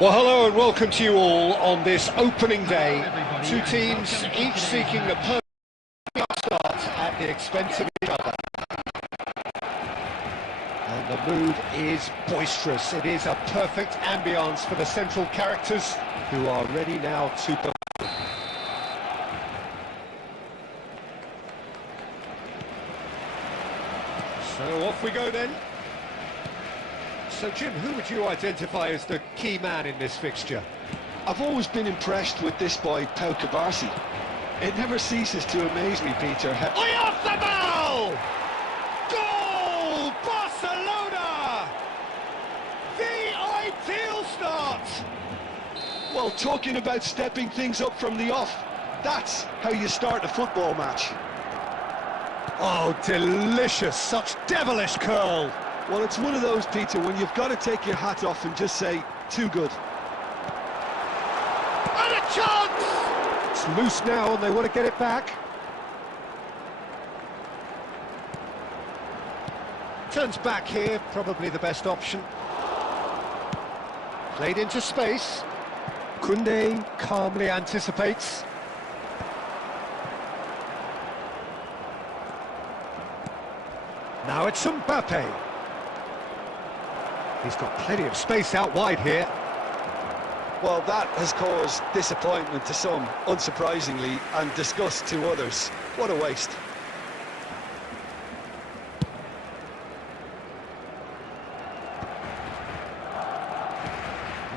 Well, hello and welcome to you all on this opening day. Two teams, each seeking a perfect start at the expense of each other. And the mood is boisterous. It is a perfect ambience for the central characters who are ready now to perform. So off we go then. So Jim, who would you identify as the key man in this fixture? I've always been impressed with this boy, Pau Cubarsí. It never ceases to amaze me, Peter. Oyarzabal! Goal! Barcelona! The ideal start! Well, talking about stepping things up from the off, that's how you start a football match. Oh, delicious! Such devilish curl! Well, it's one of those, Peter, when you've got to take your hat off and just say, too good. And a chance! It's loose now and they want to get it back. Turns back here, probably the best option. Played into space. Koundé calmly anticipates. Now it's Mbappe. He's got plenty of space out wide here. Well, that has caused disappointment to some, unsurprisingly, and disgust to others. What a waste.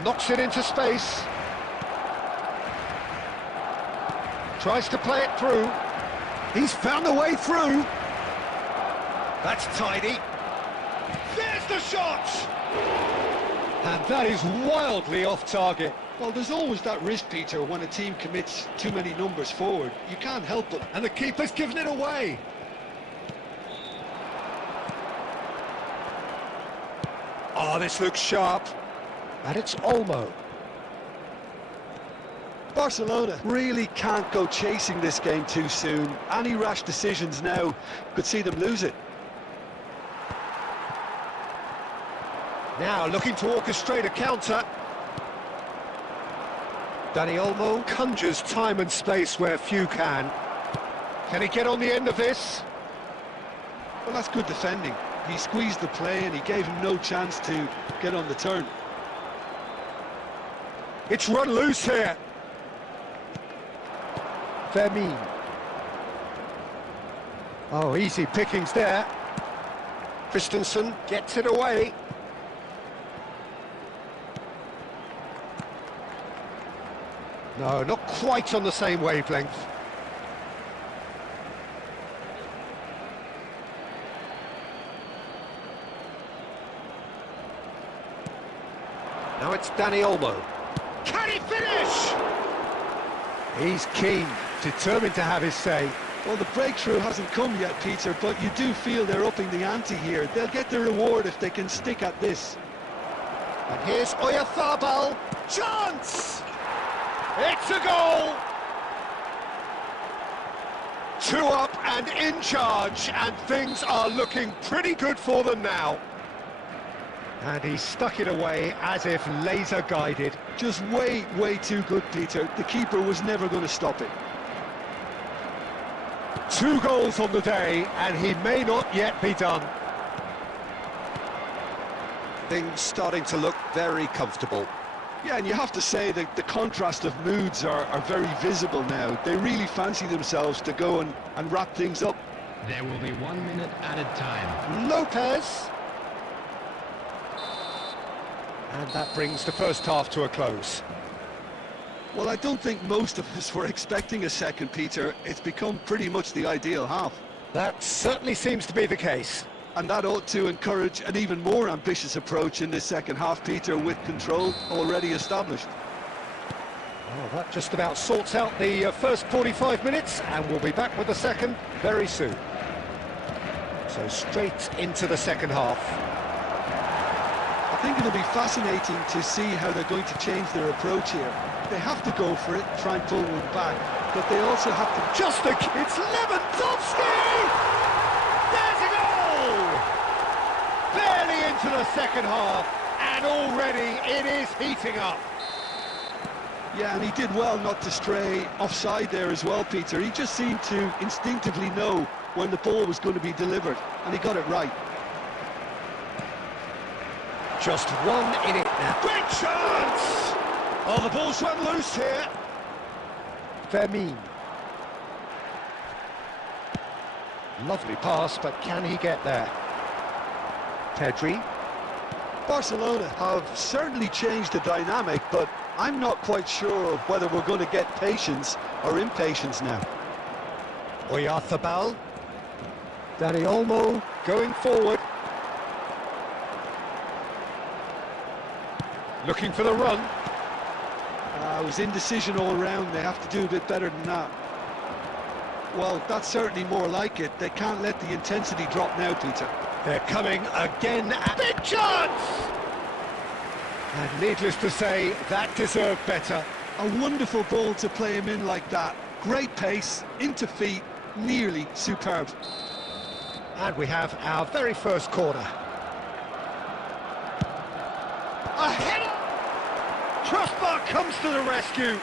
Knocks it into space. Tries to play it through. He's found a way through. That's tidy. There's the shot! And that is wildly off target. Well, there's always that risk, Peter, when a team commits too many numbers forward. You can't help it. And the keeper's given it away. Oh, this looks sharp. And it's Olmo. Barcelona really can't go chasing this game too soon. Any rash decisions now could see them lose it. Now looking to orchestrate a counter. Dani Olmo conjures time and space where few can. Can he get on the end of this? Well, that's good defending. He squeezed the play and he gave him no chance to get on the turn. It's run loose here. Vermin. Oh, easy pickings there. Christensen gets it away. No, not quite on the same wavelength. Now it's Dani Olmo. Can he finish? He's keen, determined to have his say. Well, the breakthrough hasn't come yet, Peter, but you do feel they're upping the ante here. They'll get the reward if they can stick at this. And here's Oyarzabal. Chance! It's a goal! 2 up and in charge, and things are looking pretty good for them now. And he stuck it away as if laser-guided. Just way too good, Peter. The keeper was never going to stop it. 2 goals on the day, and he may not yet be done. Things starting to look very comfortable. Yeah, and you have to say that the contrast of moods are very visible now. They really fancy themselves to go and wrap things up. There will be 1 minute added time. Lopez. And that brings the first half to a close. Well, I don't think most of us were expecting a second, Peter. It's become pretty much the ideal half. That certainly seems to be the case. And that ought to encourage an even more ambitious approach in this second half, Peter, with control already established. Well, that just about sorts out the first 45 minutes, and we'll be back with the second very soon. So straight into the second half. I think it'll be fascinating to see how they're going to change their approach here. They have to go for it, try and pull one back, but they also have to... It's Lewandowski! There's a goal! Barely into the second half, and already it is heating up. Yeah, and he did well not to stray offside there as well, Peter. He just seemed to instinctively know when the ball was going to be delivered, and he got it right. Just one in it now. Big chance! Oh, the ball's run loose here. Vermeer. Lovely pass, but can he get there? Pedri. Barcelona have certainly changed the dynamic, but I'm not quite sure of whether we're going to get patience or impatience now. Oyarzabal. Dani Olmo going forward. Looking for the run. It was indecision all round. They have to do a bit better than that. Well, that's certainly more like it. They can't let the intensity drop now, Peter. They're coming again. Big chance! And needless to say, that deserved better. A wonderful ball to play him in like that. Great pace, into feet, nearly superb. And we have our very first corner. A header! Crossbar comes to the rescue.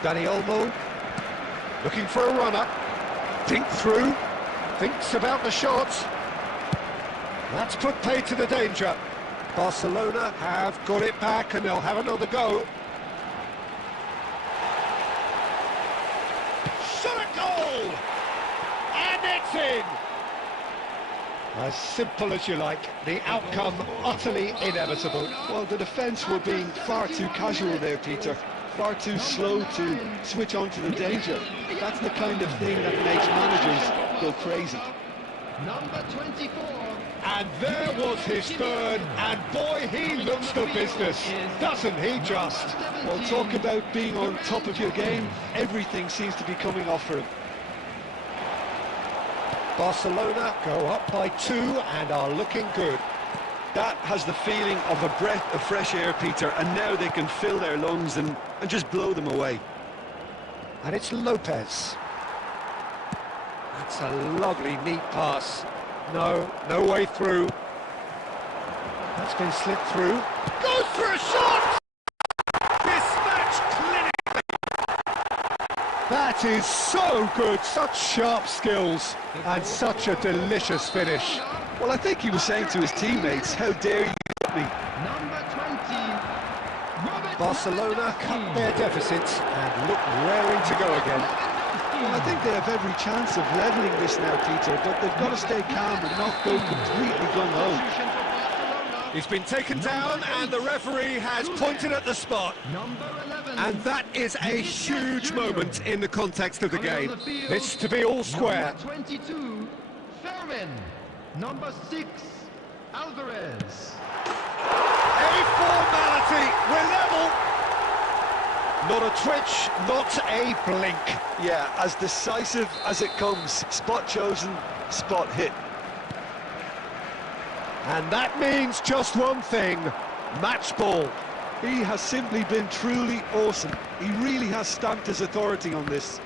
Dani Olmo, looking for a runner. Think through, thinks about the shots. That's put pay to the danger. Barcelona have got it back and they'll have another go. Shot a goal! And it's in! As simple as you like, the outcome utterly inevitable. Well, the defence were being far too casual there, Peter. Far too slow to switch on to the danger. That's the kind of thing that makes managers go crazy. Number 24. And there was his third, and boy, he looks the business, doesn't he just? Well, talk about being on top of your game. Everything seems to be coming off for him. Barcelona go up by 2 and are looking good. That has the feeling of a breath of fresh air, Peter, and now they can fill their lungs and just blow them away. And it's Lopez. That's a lovely, neat pass. No way through. That's been slipped through. Goes for a shot! Dispatched clinically. That is so good, such sharp skills, and such a delicious finish. Well, I think he was saying to his teammates, how dare you hit me? Number 20. Barcelona cut their deficit and look raring to go again. Well, I think they have every chance of levelling this now, Peter, but they've got to stay calm and not go completely gung-ho. He's been taken down and the referee has pointed at the spot. Number 11. And that is a huge moment in the context of the game. It's to be all square. Number 22. Fermin. Number 6. Alvarez. A formality, we're level. Not a twitch, not a blink. Yeah, as decisive as it comes. Spot chosen, spot hit. And that means just one thing, match ball. He has simply been truly awesome. He really has stamped his authority on this.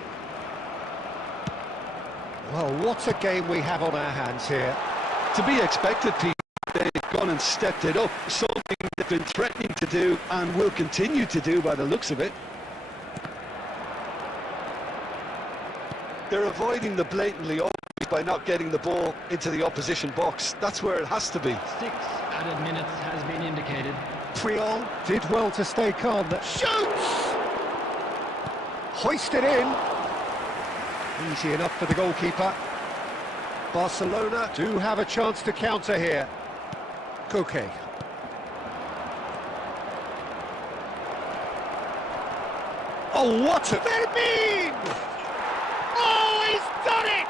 Well, what a game we have on our hands here. To be expected, Pete. They've gone and stepped it up, something they've been threatening to do and will continue to do by the looks of it. They're avoiding the blatantly obvious by not getting the ball into the opposition box. That's where it has to be. 6 added minutes has been indicated. Triol did well to stay calm. Shoots! Hoisted in. Easy enough for the goalkeeper. Barcelona do have a chance to counter here. Koke. Oh, what a... Vermeer! Oh, he's done it!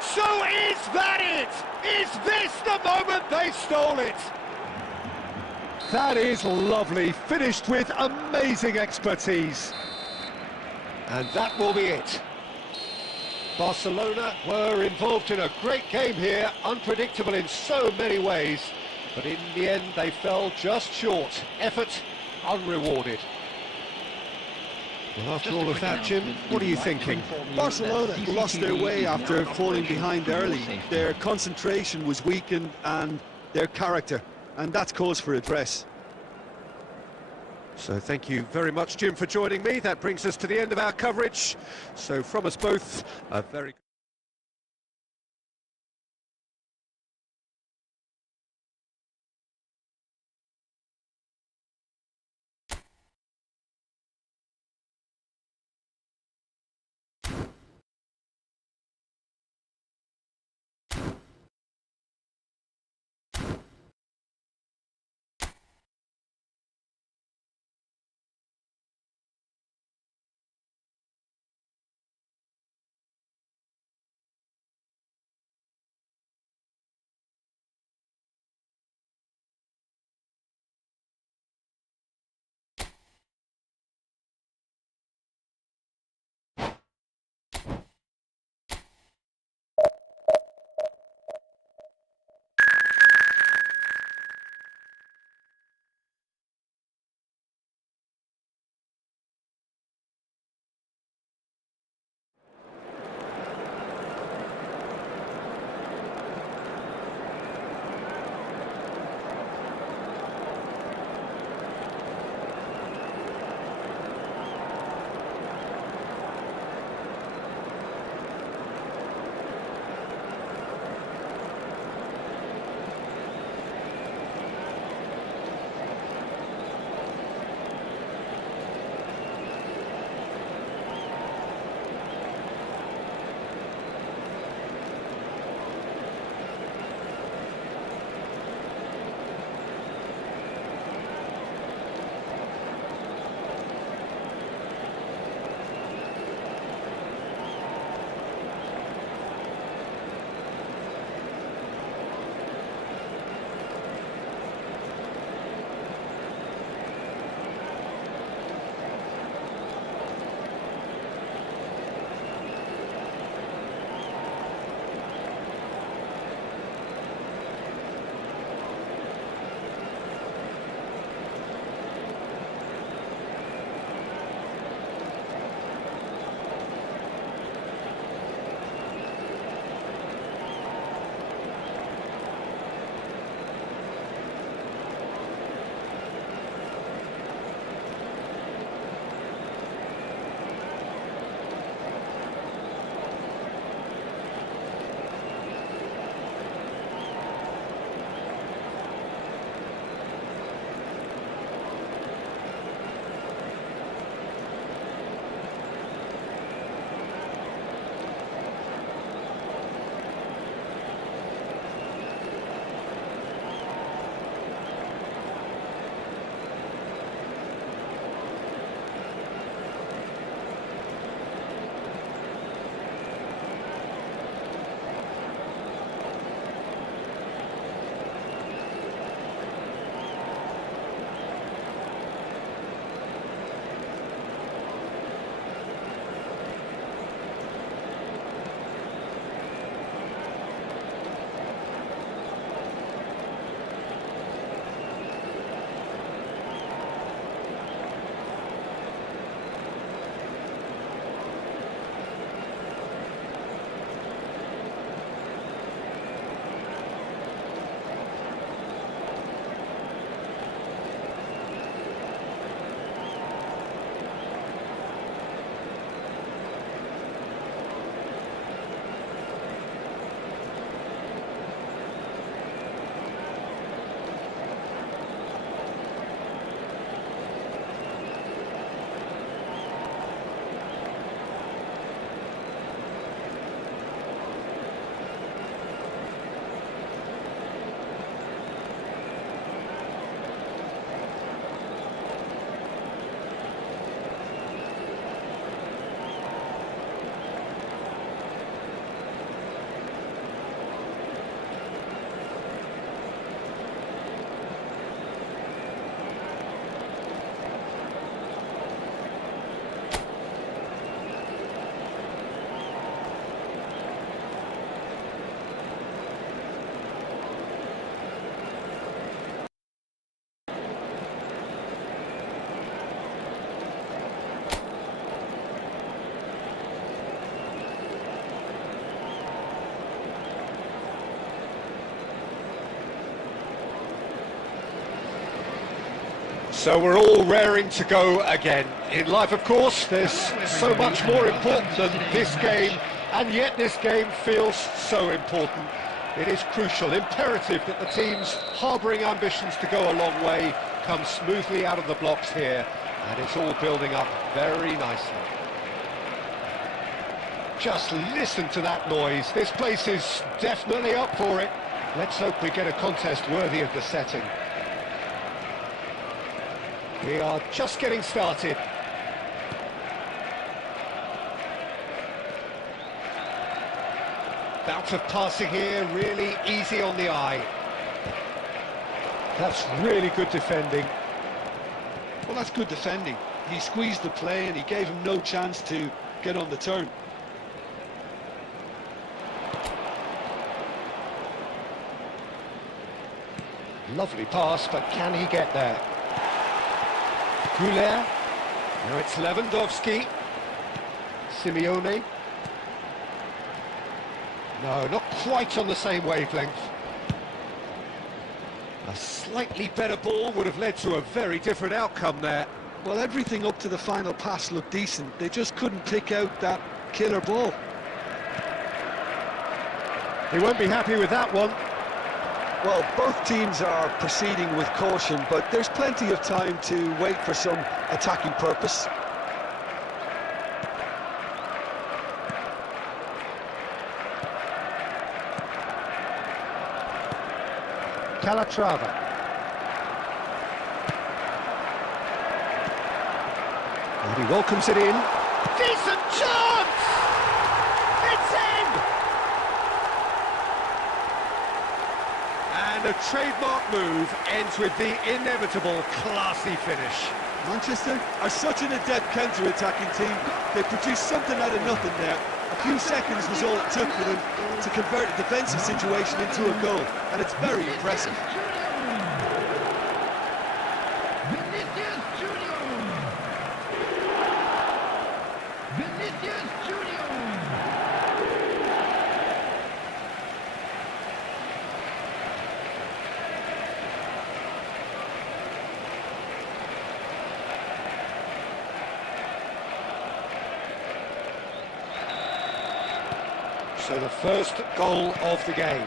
So is that it? Is this the moment they stole it? That is lovely, finished with amazing expertise. And that will be it. Barcelona were involved in a great game here, unpredictable in so many ways, but in the end they fell just short. Effort unrewarded. Well, after Just a all of quick that, Jim, announcement. what are We you would like to thinking? inform you Barcelona that lost their CCTV way is now after in falling operation behind for your early. safety. Their concentration was weakened and their character, and that's cause for address. So thank you very much, Jim, for joining me. That brings us to the end of our coverage. So from us both, a very So we're all raring to go again. In life, of course, there's so much more important than this game, and yet this game feels so important. It is crucial, imperative that the teams harbouring ambitions to go a long way come smoothly out of the blocks here, and it's all building up very nicely. Just listen to that noise. This place is definitely up for it. Let's hope we get a contest worthy of the setting. We are just getting started. Bout of passing here, really easy on the eye. That's really good defending. Well, that's good defending. He squeezed the play and he gave him no chance to get on the turn. Lovely pass, but can he get there? Goulet. Now it's Lewandowski. Simeone. No, not quite on the same wavelength. A slightly better ball would have led to a very different outcome there. Well, everything up to the final pass looked decent. They just couldn't pick out that killer ball. He won't be happy with that one. Well, both teams are proceeding with caution, but there's plenty of time to wait for some attacking purpose. Calatrava. And he welcomes it in. Decent chance! It's in! And a trademark move ends with the inevitable classy finish. Manchester are such an adept counter-attacking team. They produced something out of nothing there. A few seconds was all it took for them to convert a defensive situation into a goal, and it's very impressive. So the first goal of the game.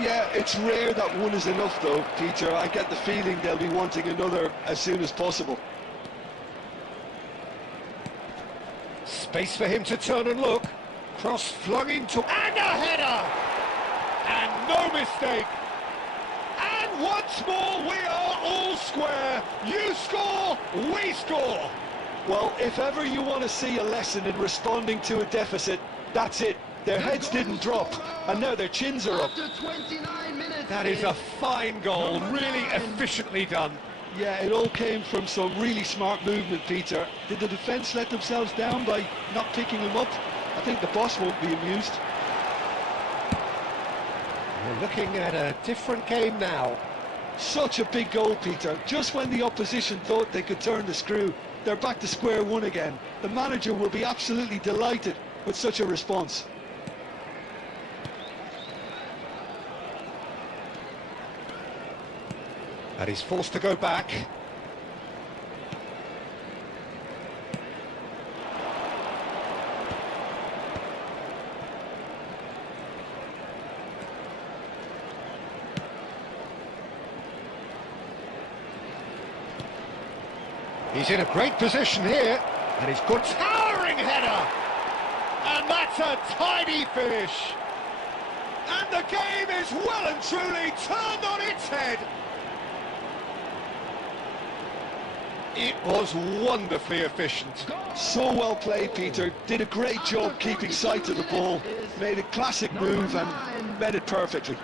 Yeah, it's rare that one is enough though, Peter. I get the feeling they'll be wanting another as soon as possible. Space for him to turn and look. Cross flung into... and a header! And no mistake! And once more we are all square. You score, we score! Well, if ever you want to see a lesson in responding to a deficit, that's it. Their heads didn't drop, and now their chins are up. That is a fine goal, really efficiently done. Yeah, it all came from some really smart movement, Peter. Did the defence let themselves down by not picking him up? I think the boss won't be amused. We're looking at a different game now. Such a big goal, Peter. Just when the opposition thought they could turn the screw, they're back to square one again. The manager will be absolutely delighted with such a response. And he's forced to go back. He's in a great position here, and he's got towering header, and that's a tidy finish. And the game is well and truly turned on its head. It was wonderfully efficient. So well played, Peter. Did a great job keeping sight of the ball. Made a classic move and met it perfectly.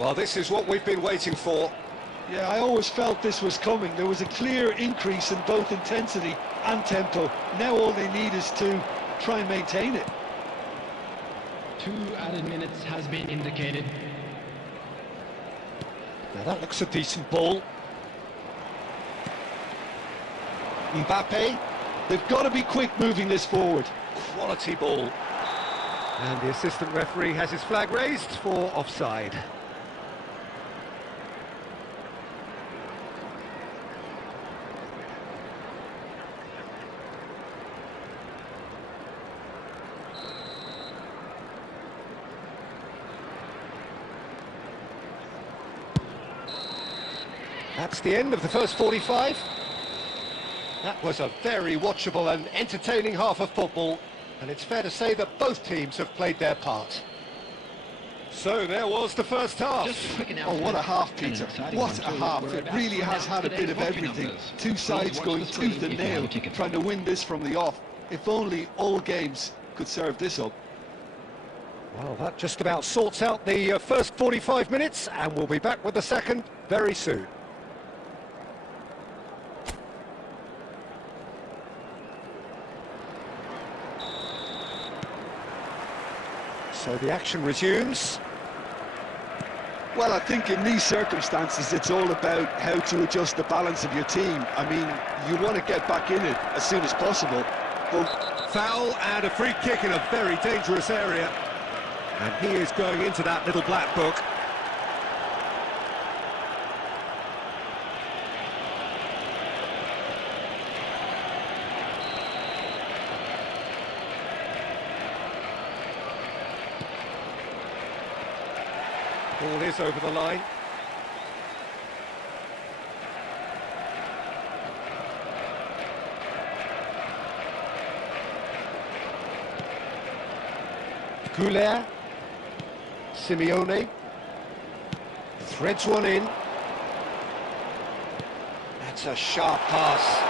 Well, this is what we've been waiting for. Yeah, I always felt this was coming. There was a clear increase in both intensity and tempo. Now all they need is to try and maintain it. 2 added minutes has been indicated. Now that looks a decent ball. Mbappe, They've got to be quick moving this forward. quality ball. And the assistant referee has his flag raised for offside. That's the end of the first 45. That was a very watchable and entertaining half of football, and it's fair to say that both teams have played their part. So there was the first half. Just a quick Oh, announcement. what a half, An Peter. exciting What one, a too. half. We're It about really to has had a announce bit of today's booking everything. numbers. Two Please sides watch going the screen tooth and if you have nail, a ticket. trying to win this from the off. If only all games could serve this up. Well, that just about sorts out the first 45 minutes, and we'll be back with the second very soon. So the action resumes. Well, I think in these circumstances, it's all about how to adjust the balance of your team. I mean, you want to get back in it as soon as possible, but Foul and a free kick in a very dangerous area. And he is going into that little black book. Ball is over the line. Goulet, Simeone, threads one in. That's a sharp pass.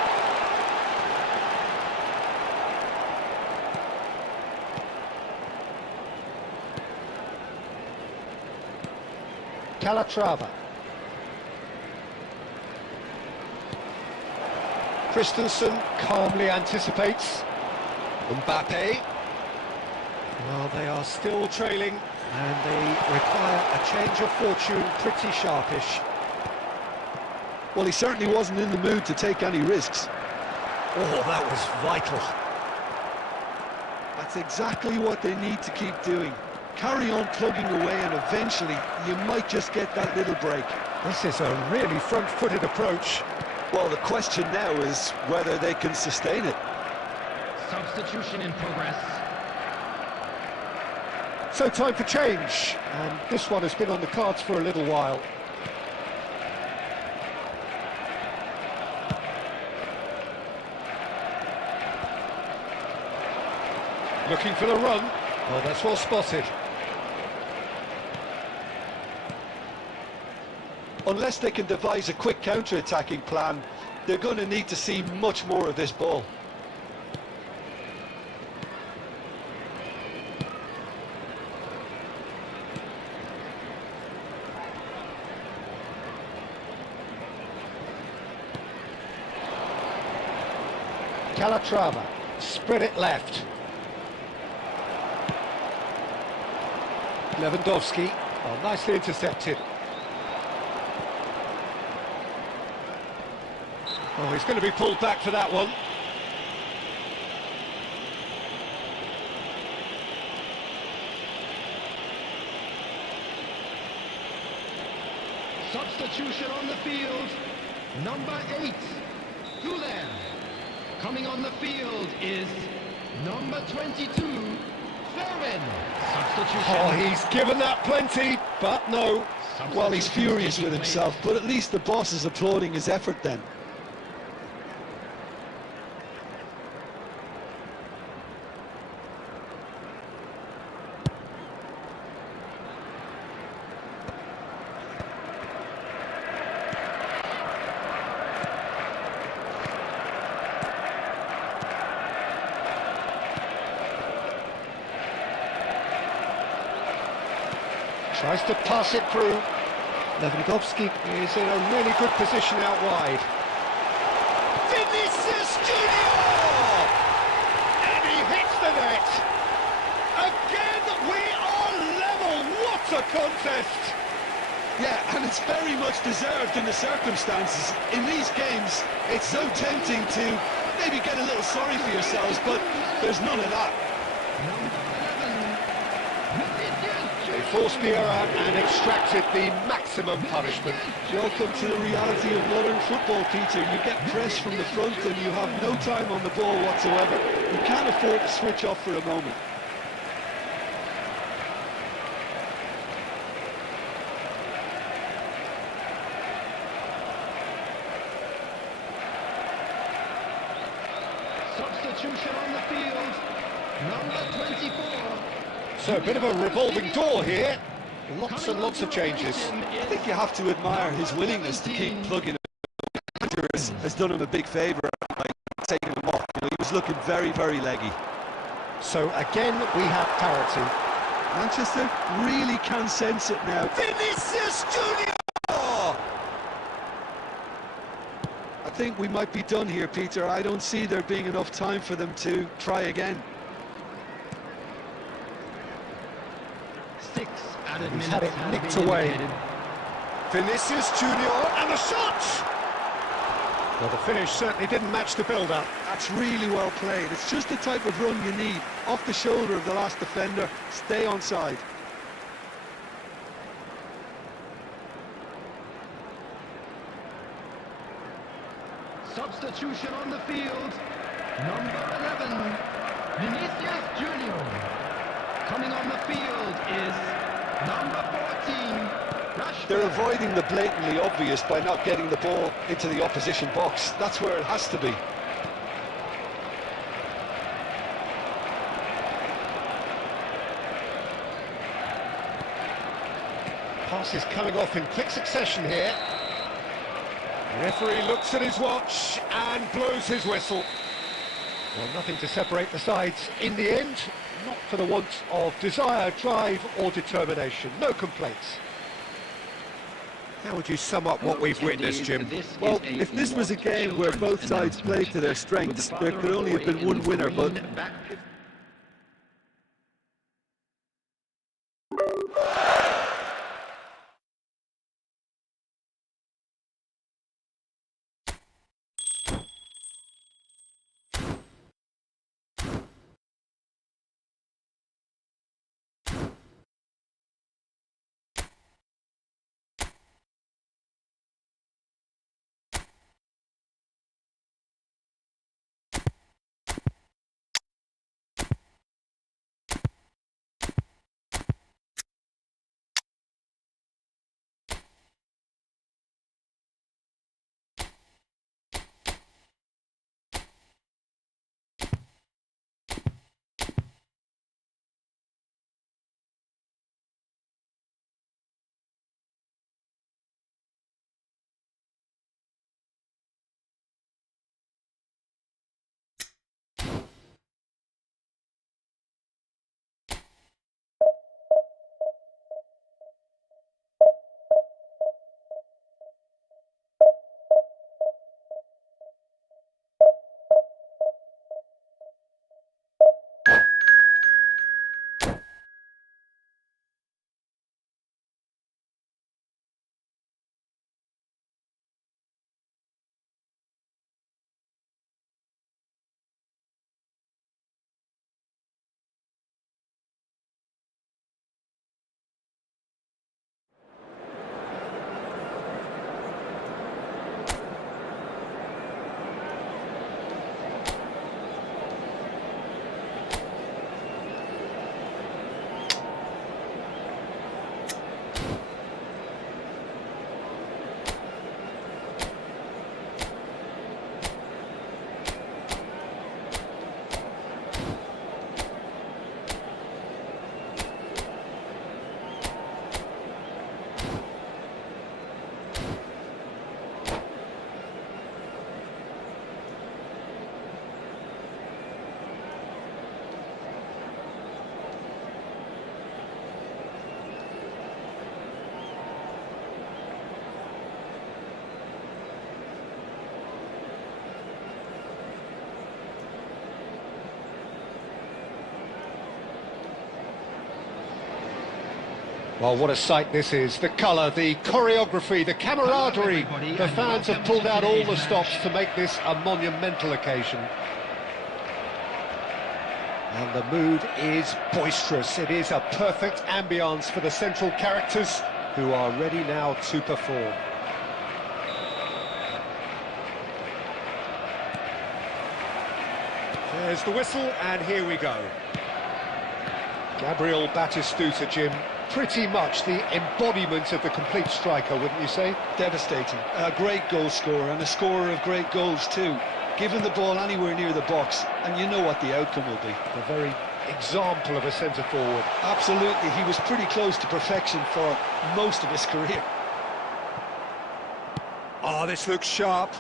Calatrava. Christensen calmly anticipates. Mbappe. Well, they are still trailing, and they require a change of fortune pretty sharpish. well, he certainly wasn't in the mood to take any risks. Oh, that was vital. That's exactly what they need to keep doing. Carry on plugging away, and eventually you might just get that little break. This is a really front-footed approach. Well, the question now is whether they can sustain it. Substitution in progress. So time for change, and this one has been on the cards for a little while. Looking for the run. Oh, that's well spotted. Unless they can devise a quick counter-attacking plan, they're going to need to see much more of this ball. Calatrava, spread it left. Lewandowski, oh, nicely intercepted. Oh, he's going to be pulled back for that one. Substitution on the field. Number 8, Goulet. Coming on the field is number 22, Fermin. Substitution. Oh, he's given that plenty, but no. Well, he's furious with himself, but at least the boss is applauding his effort then. Tries to pass it through. Lewandowski is in a really good position out wide. Vinicius Junior! And he hits the net! Again, we zest. Yeah, and it's very much deserved in the circumstances. In these games, it's so tempting to maybe get a little sorry for yourselves, but there's none of that. They forced the error and extracted the maximum punishment. Welcome to the reality of modern football, Peter. You get pressed from the front and you have no time on the ball whatsoever. You can't afford to switch off for a moment. Substitution on the field, number 24. So a bit of a revolving door here. Lots and lots of changes. I think you have to admire his willingness to keep plugging him. Has done him a big favour by taking him off. You know, he was looking very, very leggy. So again, we have parity. Manchester really can sense it now. Vinicius Junior! I think we might be done here, Peter. I don't see there being enough time for them to try again. 6 added He's minutes had it have nicked been away. indicated. Vinicius Junior and the shot! Well, the finish certainly didn't match the build-up. That's really well played. It's just the type of run you need. Off the shoulder of the last defender, stay onside. Substitution on the field, number 11, Vinicius Junior. Coming on the field is number 14, Rashford. They're avoiding the blatantly obvious by not getting the ball into the opposition box. That's where it has to be. Pass is coming off in quick succession here. The referee looks at his watch and blows his whistle. Well, nothing to separate the sides in the end, not for the want of desire, drive or determination. No complaints. How would you sum up what we've witnessed, Jim? Well, if this was a game where both sides played to their strengths, there could only have been one winner, but Well, what a sight this is. The colour, the choreography, the camaraderie. The fans have pulled out all the stops to make this a monumental occasion. And the mood is boisterous. It is a perfect ambience for the central characters who are ready now to perform. There's the whistle, and here we go. Gabriel Batistuta, Jim, pretty much the embodiment of the complete striker, wouldn't you say? Devastating. A great goal scorer, and a scorer of great goals too. Give him the ball anywhere near the box, and you know what the outcome will be. The very example of a centre-forward. Absolutely, he was pretty close to perfection for most of his career. Oh, this looks sharp.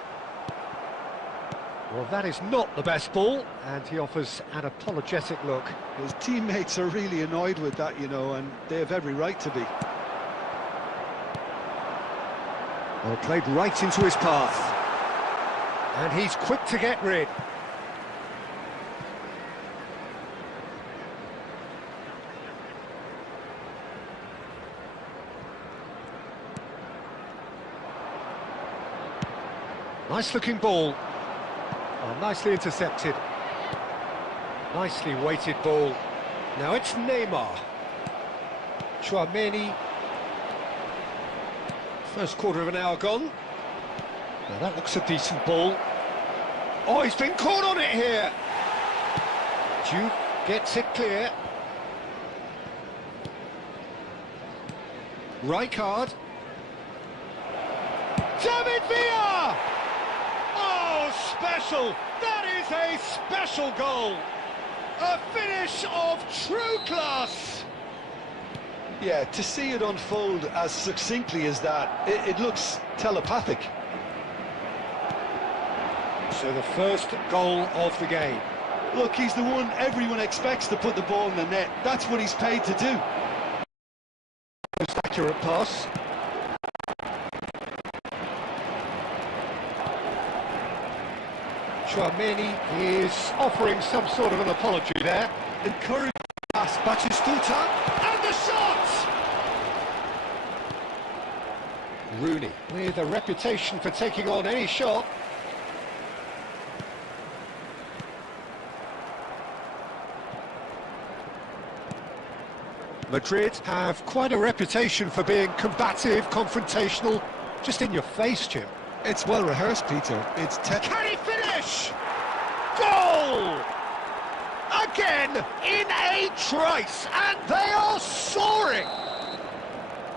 Well, that is not the best ball, and he offers an apologetic look. His teammates are really annoyed with that, you know, and they have every right to be. Well, played right into his path. And he's quick to get rid. Nice looking ball. Oh, nicely intercepted. Nicely weighted ball. Now it's Neymar. Chouameni. First quarter of an hour gone. Now that looks a decent ball. Oh, he's been caught on it here. Duke gets it clear. Rijkaard. David Villa! Oh, special! That is a special goal! A finish of true class! Yeah, to see it unfold as succinctly as that, it looks telepathic. So the first goal of the game. Look, he's the one everyone expects to put the ball in the net. That's what he's paid to do. Most accurate pass. Chouameni is offering some sort of an apology there. Encouraging pass, Batistuta, and the shot! Rooney, with a reputation for taking on any shot. Madrid have quite a reputation for being combative, confrontational, just in your face, Jim. It's well rehearsed, Peter. Can he finish? Goal! Again, in a trice, and they are soaring!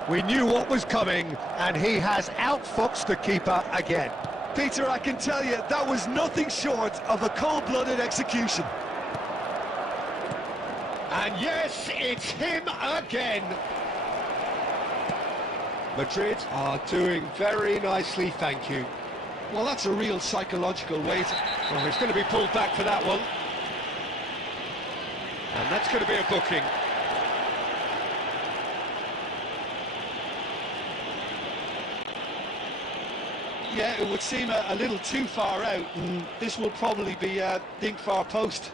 We knew what was coming, and he has outfoxed the keeper again. Peter, I can tell you, that was nothing short of a cold-blooded execution. And yes, it's him again. Madrid are doing very nicely, thank you. Well, that's a real psychological weight. Well, he's going to be pulled back for that one. And that's going to be a booking. Yeah, it would seem a little too far out, and this will probably be a dink far post.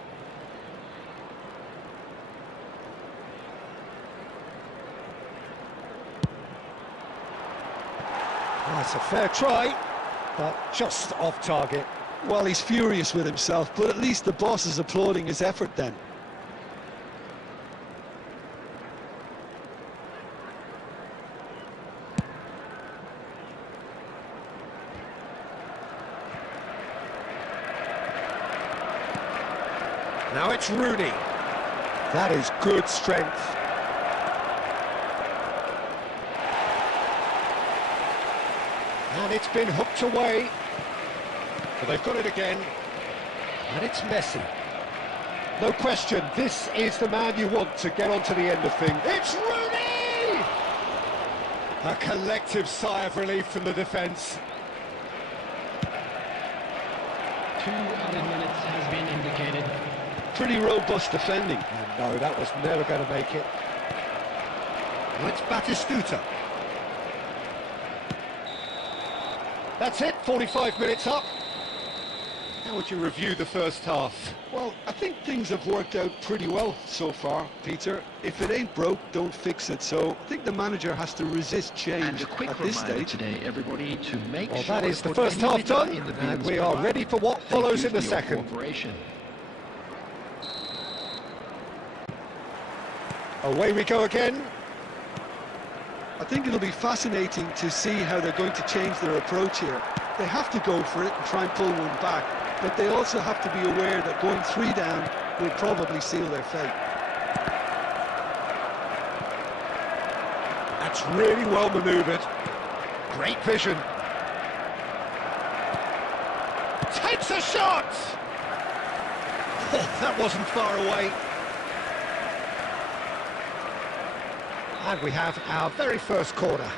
That's a fair try, but just off target. Well, he's furious with himself, but at least the boss is applauding his effort then. Now it's Rooney. That is good strength. And it's been hooked away. But they've got it again. And it's Messi. No question, this is the man you want to get onto the end of things. It's Rooney! A collective sigh of relief from the defence. 2 added minutes has been indicated. Pretty robust defending. And no, that was never going to make it. Well, it's Batistuta. That's it, 45 minutes up. How would you review the first half? Well, I think things have worked out pretty well so far, Peter. If it ain't broke, don't fix it. So I think the manager has to resist change And a quick at this reminder stage. today, everybody, to make Well, sure that is to the put first any half litter done, in the and bins we are provided. ready for what Thank follows you in the for your second. cooperation. Away we go again. I think it'll be fascinating to see how they're going to change their approach here. They have to go for it and try and pull one back, but they also have to be aware that going 3 down will probably seal their fate. That's really well manoeuvred. Great vision. Takes a shot! Oh, that wasn't far away. And we have our very first corner.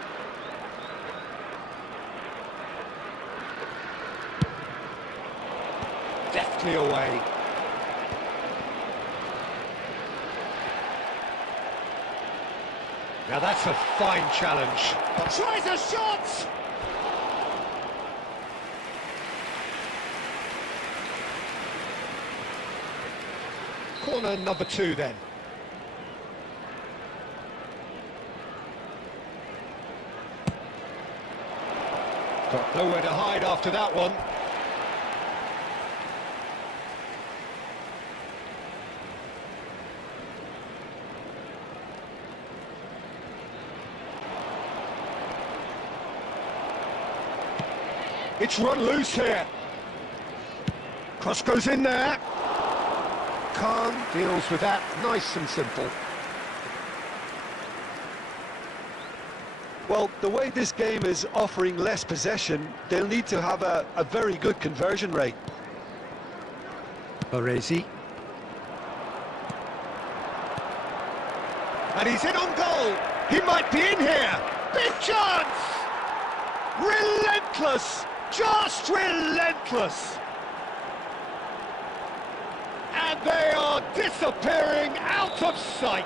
Deftly away. Now that's a fine challenge. Tries a shot! Corner number 2 then. Got nowhere to hide after that one. It's run loose here. Cross goes in there. Khan deals with that, nice and simple. Well, the way this game is offering less possession, they'll need to have a very good conversion rate. Baresi. And he's in on goal. He might be in here. Big chance! Relentless! Just relentless! And they are disappearing out of sight.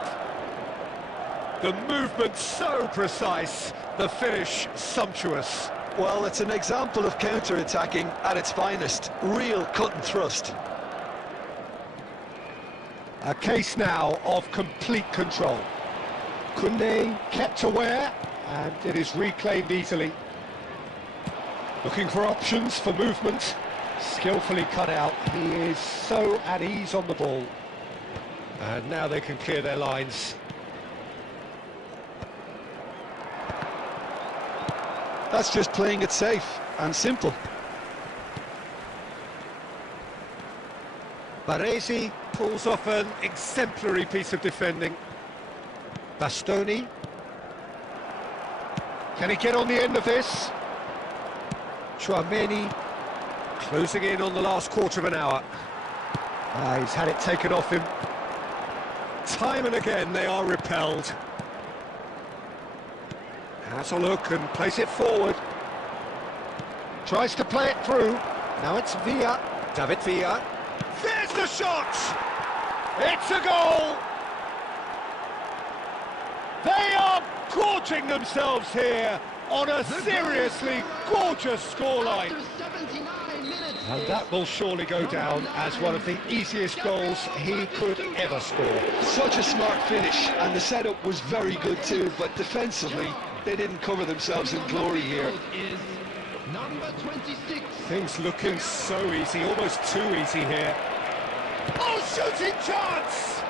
The movement so precise, the finish sumptuous. Well, it's an example of counter-attacking at its finest. Real cut and thrust. A case now of complete control. Koundé kept aware, and it is reclaimed easily. Looking for options for movement. Skillfully cut out. He is so at ease on the ball. And now they can clear their lines. That's just playing it safe and simple. Baresi pulls off an exemplary piece of defending. Bastoni. Can he get on the end of this? Chouameni closing in on the last quarter of an hour. He's had it taken off him. Time and again they are repelled. Has a look and plays it forward. Tries to play it through. Now it's Villa. David Villa. There's the shot! It's a goal! They are gorging themselves here on a seriously gorgeous scoreline. After 79 minutes, And that will surely go down as one of the easiest goals he could ever score. Such a smart finish, and the setup was very good too, but defensively, they didn't cover themselves in glory here. is number 26. Things looking so easy, almost too easy here. Oh, shooting chance!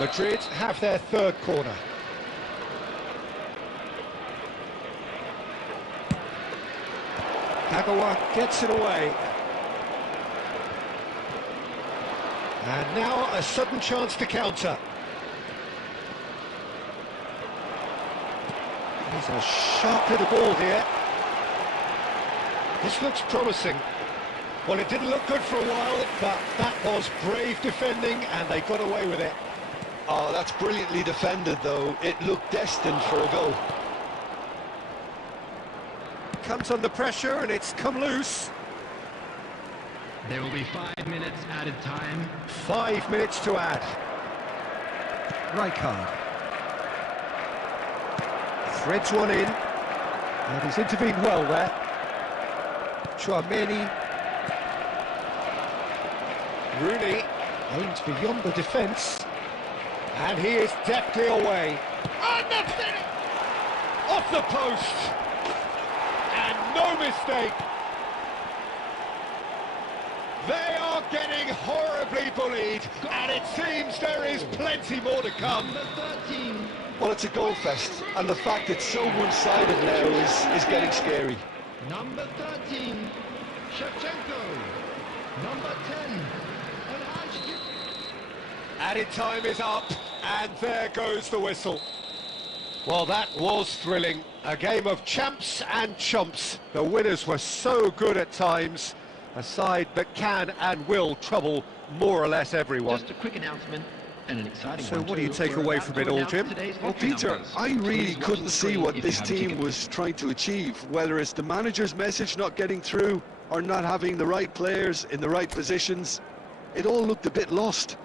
Madrid have their third corner. Kagawa gets it away. And now a sudden chance to counter. He's a sharp little ball here. This looks promising. Well, it didn't look good for a while, but that was brave defending and they got away with it. Oh, that's brilliantly defended though. It looked destined for a goal. Comes under pressure and it's come loose. There will be 5 minutes added time. 5 minutes to add. Rijkaard. Threads one in. And he's intervened well there. Chouameni. Rooney aims beyond the defence. And he is deftly away. And the finish! Off the post! And no mistake! They are getting horribly bullied, and it seems there is plenty more to come. Number 13. Well, it's a goal fest, and the fact it's so one-sided now is getting scary. Number 13. Shevchenko. Number 10. Added time is up, and there goes the whistle. Well, that was thrilling. A game of champs and chumps. The winners were so good at times. A side that can and will trouble more or less everyone. Just a quick announcement and an exciting So one what do you too. take We're away about from to it all, announce Jim? today's Well, lottery Peter, numbers. I really Please watch couldn't the see screen what if this you have a team ticket. was trying to achieve, whether it's the manager's message not getting through or not having the right players in the right positions. It all looked a bit lost.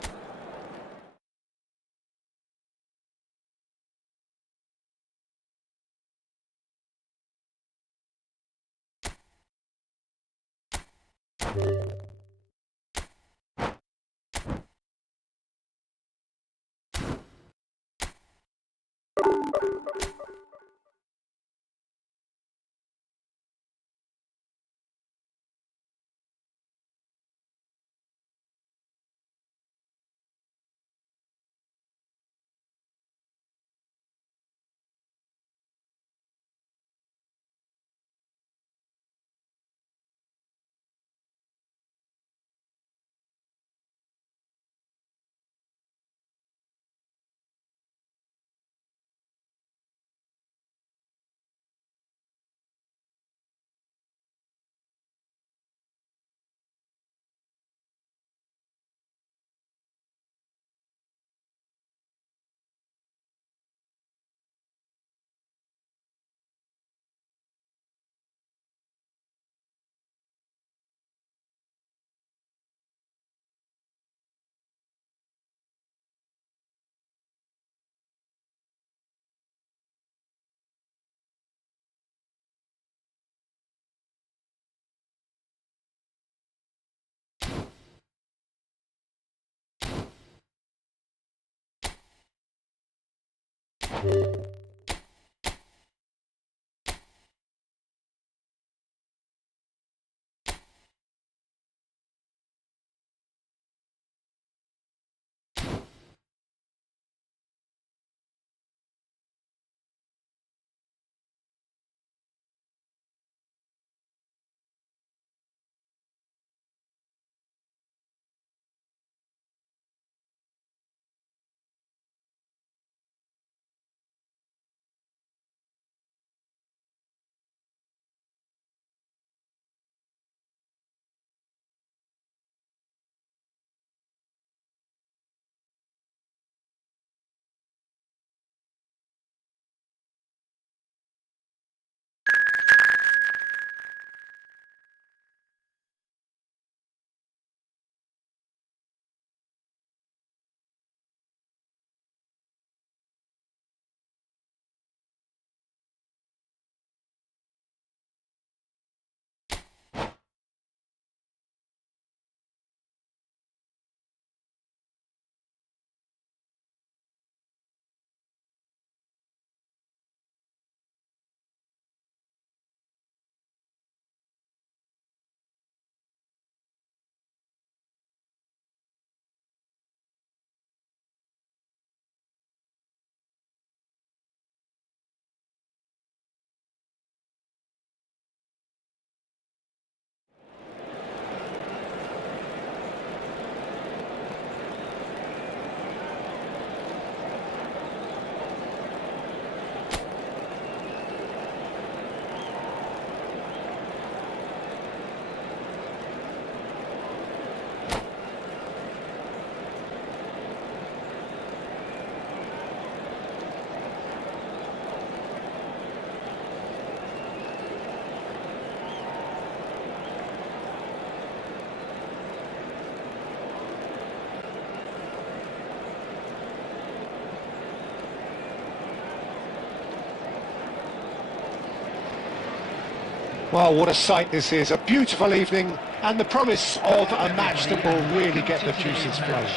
Well, what a sight this is. A beautiful evening and the promise of a match that will really get the juices flowing.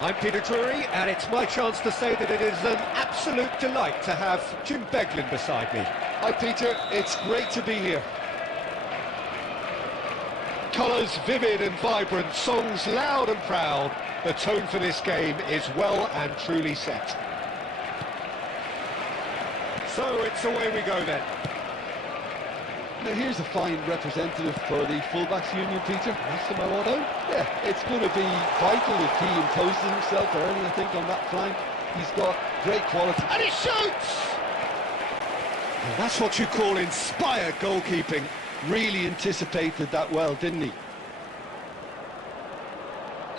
I'm Peter Drury, and it's my chance to say that it is an absolute delight to have Jim Beglin beside me. Hi Peter, it's great to be here. Colours vivid and vibrant, songs loud and proud. The tone for this game is well and truly set. So it's away we go then. Now here's a fine representative for the fullbacks union, Peter. Massimo Otto. Yeah, it's going to be vital if he imposes himself early, I think, on that flank. He's got great quality. And he shoots! And that's what you call inspired goalkeeping. Really anticipated that well, didn't he?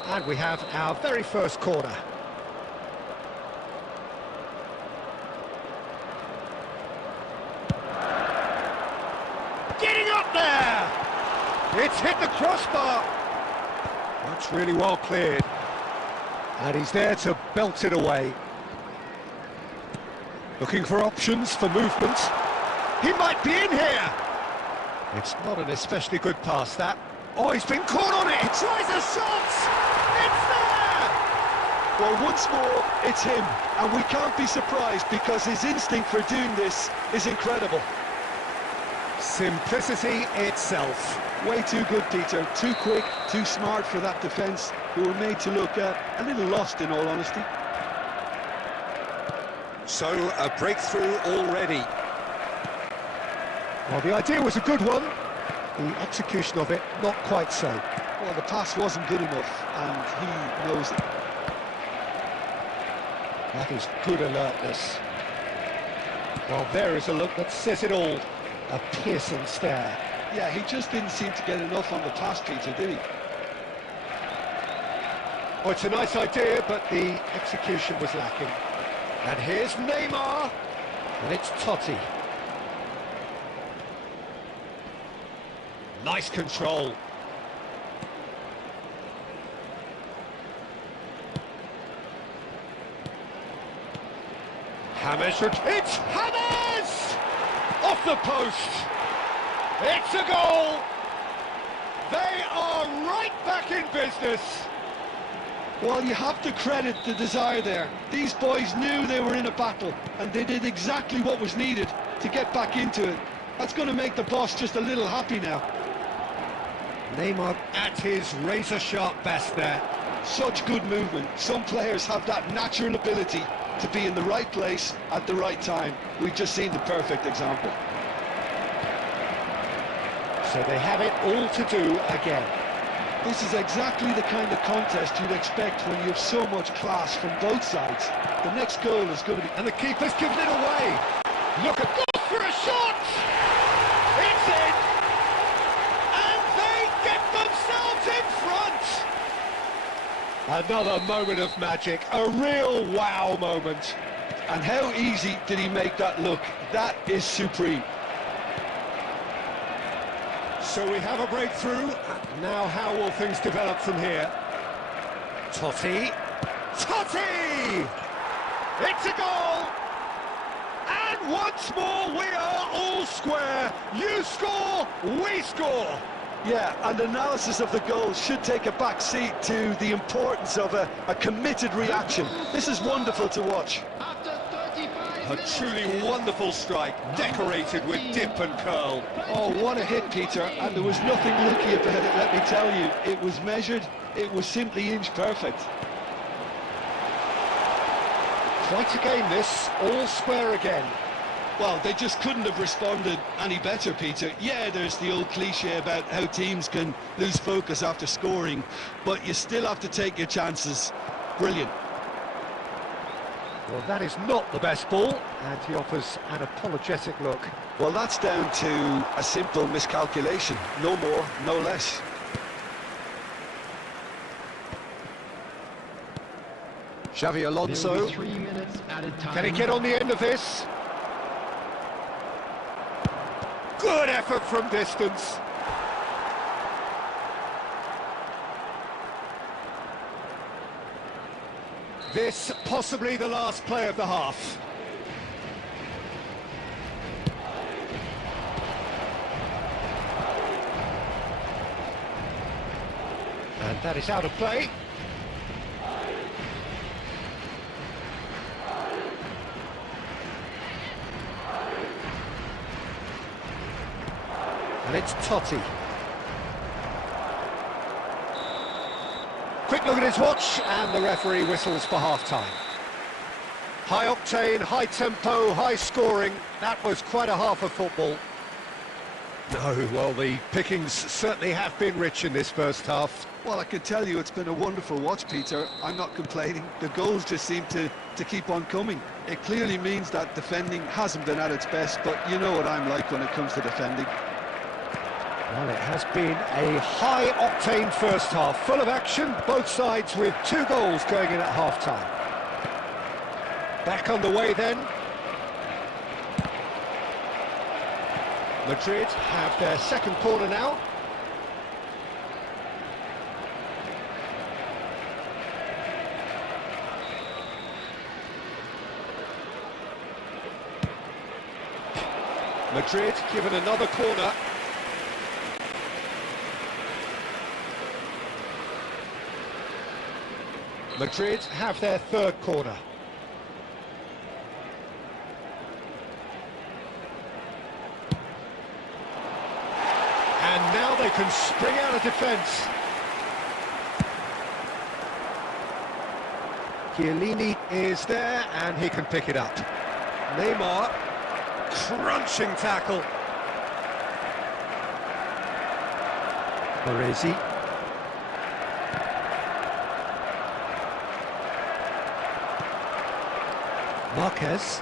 And we have our very first corner. Getting up there! It's hit the crossbar. That's really well cleared. And he's there to belt it away. Looking for options for movement. He might be in here! It's not an especially good pass, that. Oh, he's been caught on it! He tries a shot! It's there! Well, once more, it's him. And we can't be surprised because his instinct for doing this is incredible. Simplicity itself. Way too good, Peter. Too quick, too smart for that defence, who were made to look a little lost, in all honesty. So, a breakthrough already. Well, the idea was a good one. The execution of it, not quite so. Well, the pass wasn't good enough, and he knows it. That is good alertness. Well, there is a look that says it all. A piercing stare. Yeah, he just didn't seem to get enough on the pass, Peter, did he? Oh, it's a nice idea, but the execution was lacking. And here's Neymar, and it's Totti. Nice control. James, it's James! Off the post! It's a goal! They are right back in business! Well, you have to credit the desire there. These boys knew they were in a battle, and they did exactly what was needed to get back into it. That's going to make the boss just a little happy now. Neymar at his razor-sharp best there. Such good movement. Some players have that natural ability to be in the right place at the right time. We've just seen the perfect example. So they have it all to do again. This is exactly the kind of contest you'd expect when you have so much class from both sides. The next goal is going to be... And the keeper's given it away. Look at that for a shot! It's in! And they get themselves in front! Another moment of magic, a real wow moment. And how easy did he make that look? That is supreme. So we have a breakthrough. Now how will things develop from here? Totti. Totti! It's a goal! And once more we are all square. You score, we score. Yeah, and analysis of the goal should take a back seat to the importance of a committed reaction. This is wonderful to watch. A truly wonderful strike, decorated with dip and curl. Oh, what a hit, Peter, and there was nothing lucky about it, let me tell you. It was measured, it was simply inch perfect. Quite a game this, all square again. Well, they just couldn't have responded any better, Peter. Yeah, there's the old cliche about how teams can lose focus after scoring, but you still have to take your chances. Brilliant. Well, that is not the best ball, and he offers an apologetic look. Well, that's down to a simple miscalculation. No more, no less. Xavi Alonso. 3 minutes at a time. Can he get on the end of this? Good effort from distance. This possibly the last play of the half. And that is out of play. And it's Totti. Quick look at his watch, and the referee whistles for half-time. High octane, high tempo, high scoring. That was quite a half of football. No, well, the pickings certainly have been rich in this first half. Well, I can tell you it's been a wonderful watch, Peter. I'm not complaining. The goals just seem to keep on coming. It clearly means that defending hasn't been at its best, but you know what I'm like when it comes to defending. Well, it has been a high-octane first half, full of action, both sides with 2 goals going in at half-time. Back underway then. Madrid have their second corner now. Madrid given another corner. Madrid have their third corner. And now they can spring out of defence. Chiellini is there and he can pick it up. Neymar, crunching tackle. Baresi. Marquez.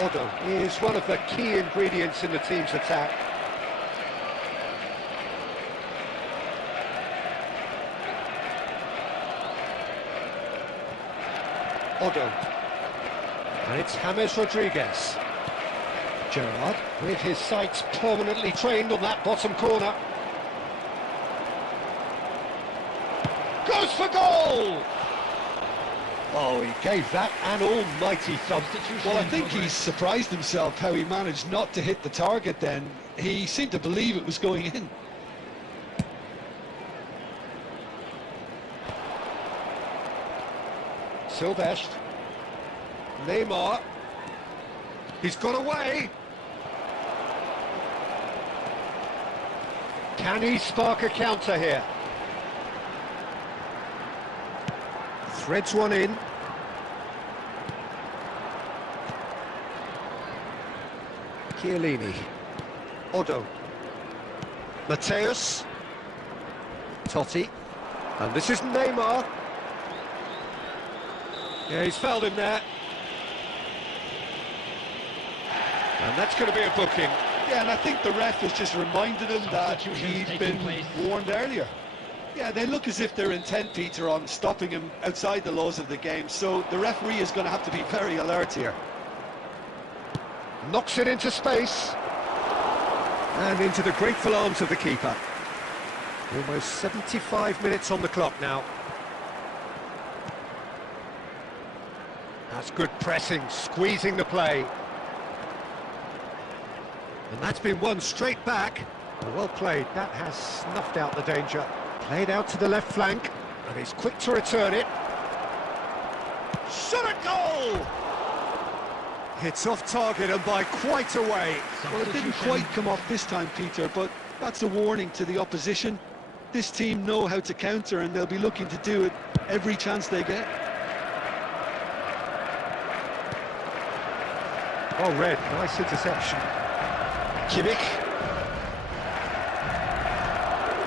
Otto is one of the key ingredients in the team's attack. Otto. And it's James Rodriguez. Gerrard with his sights permanently trained on that bottom corner. Goes for goal! Oh, he gave that an almighty thump. Well, I think he surprised himself how he managed not to hit the target then. He seemed to believe it was going in. Silvestre. Neymar. He's got away. Can he spark a counter here? Threads one in. Chiellini. Otto. Mateus. Totti. And this is Neymar. Yeah, he's fouled him there. And that's going to be a booking. Yeah, and I think the ref has just reminded him that he'd been warned earlier. Yeah, they look as if they're intent, Peter, on stopping him outside the laws of the game, so the referee is going to have to be very alert here. Knocks it into space. And into the grateful arms of the keeper. Almost 75 minutes on the clock now. That's good pressing, squeezing the play. And that's been won straight back. Well played, that has snuffed out the danger. Played out to the left flank, and he's quick to return it. Shot at goal! It's off target and by quite a way. Well, it didn't quite come off this time, Peter, but that's a warning to the opposition. This team know how to counter, and they'll be looking to do it every chance they get. Oh, Red, nice interception. Kimmich.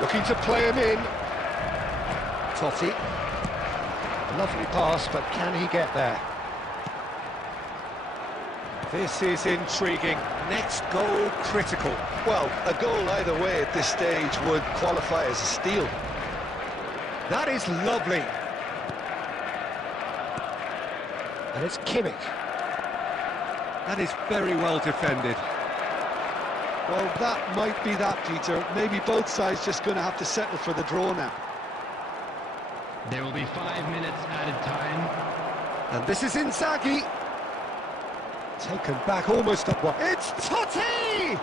Looking to play him in. Totti. Lovely pass, but can he get there? This is intriguing. Next goal critical. Well, a goal either way at this stage would qualify as a steal. That is lovely. And it's Kimmich. That is very well defended. Well, that might be that, Peter. Maybe both sides just going to have to settle for the draw now. There will be 5 minutes added time. And this is Inzaghi. Taken back almost up one. It's Totti!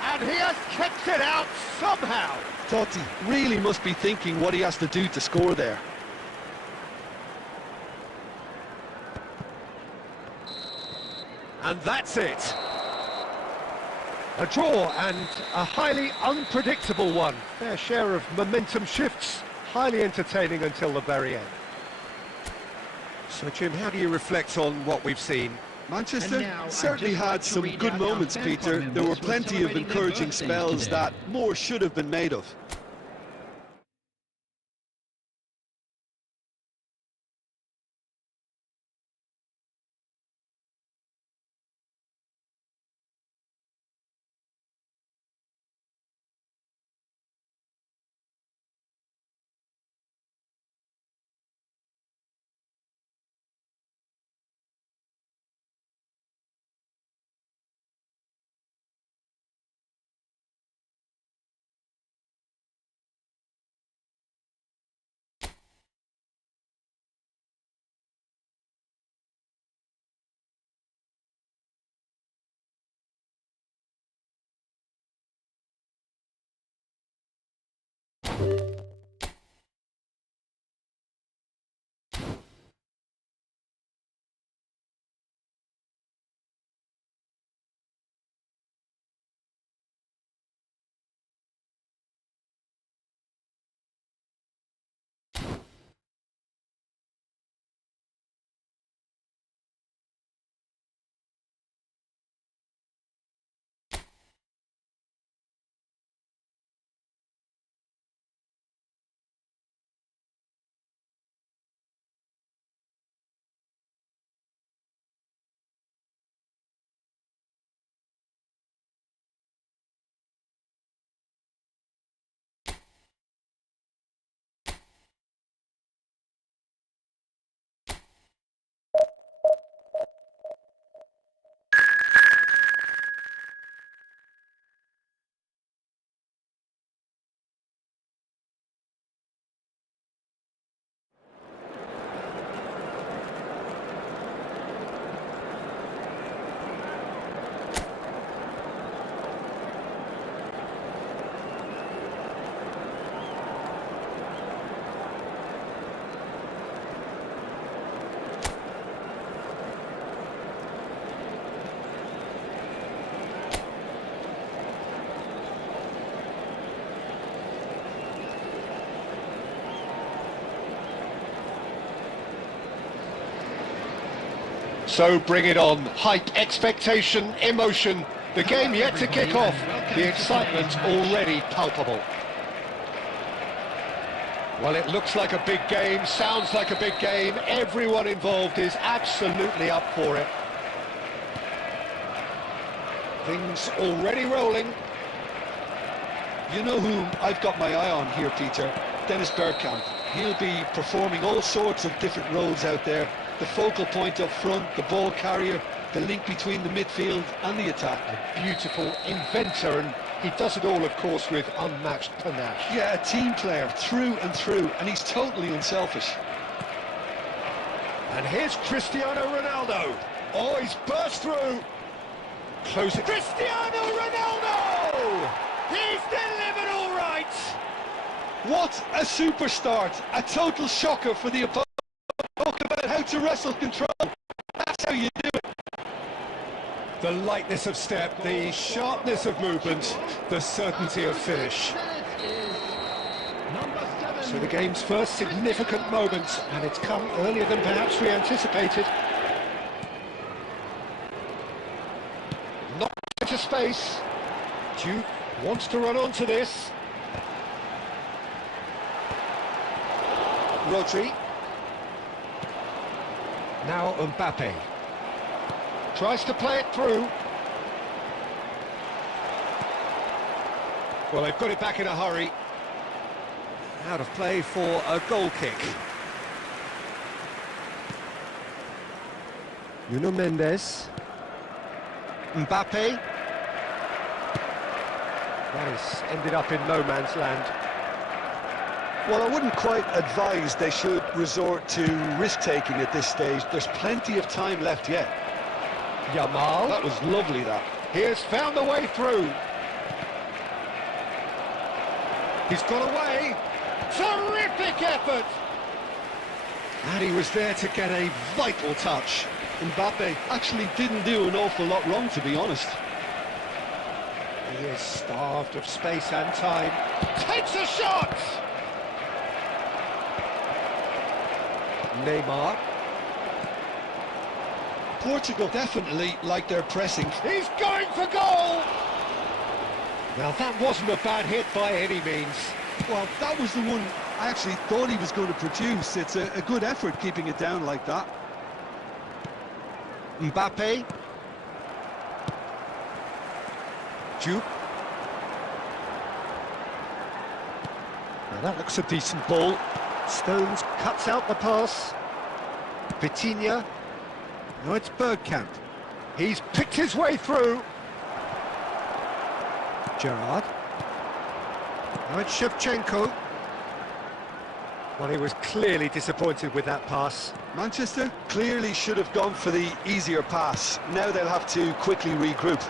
And he has kicked it out somehow. Totti really must be thinking what he has to do to score there. And that's it. A draw and a highly unpredictable one. Fair share of momentum shifts, highly entertaining until the very end. So Jim, how do you reflect on what we've seen? Manchester certainly had some good moments, Peter. There were plenty of encouraging spells that more should have been made of. So bring it on. Hype, expectation, emotion. The game yet to kick off. The excitement already palpable. Well, it looks like a big game, sounds like a big game. Everyone involved is absolutely up for it. Things already rolling. You know whom I've got my eye on here, Peter? Dennis Bergkamp. He'll be performing all sorts of different roles out there. The focal point up front, the ball carrier, the link between the midfield and the attack. A beautiful inventor, and he does it all, of course, with unmatched panache. Yeah, a team player through and through, and he's totally unselfish. And here's Cristiano Ronaldo. Oh, he's burst through. Close it. Cristiano Ronaldo! He's delivered all right. What a super start. A total shocker for the opponent. Talk about how to wrestle control. That's how you do it. The lightness of step, the sharpness of movement, the certainty of finish. So the game's first significant moment, and it's come earlier than perhaps we anticipated. Not into space. Duke wants to run onto this. Rodri. Now Mbappe. Tries to play it through. Well, they've got it back in a hurry. Out of play for a goal kick. Nuno Mendes. Mbappe. That has ended up in no man's land. Well, I wouldn't quite advise they should resort to risk-taking at this stage. There's plenty of time left yet. Yamal. That was lovely, that. He has found the way through. He's got away. Terrific effort! And he was there to get a vital touch. Mbappe actually didn't do an awful lot wrong, to be honest. He is starved of space and time. Takes a shot! Neymar. Portugal definitely like their pressing. He's going for goal! Now that wasn't a bad hit by any means. Well, that was the one I actually thought he was going to produce. It's a good effort keeping it down like that. Mbappe. Juke. Now that looks a decent ball. Stones cuts out the pass. Vitinha. Now it's Bergkamp. He's picked his way through. Gerrard. Now it's Shevchenko. Well, he was clearly disappointed with that pass. Manchester clearly should have gone for the easier pass. Now they'll have to quickly regroup.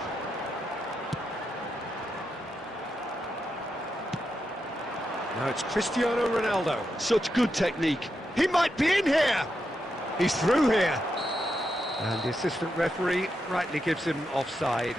Now it's Cristiano Ronaldo. Such good technique. He might be in here! He's through here. And the assistant referee rightly gives him offside.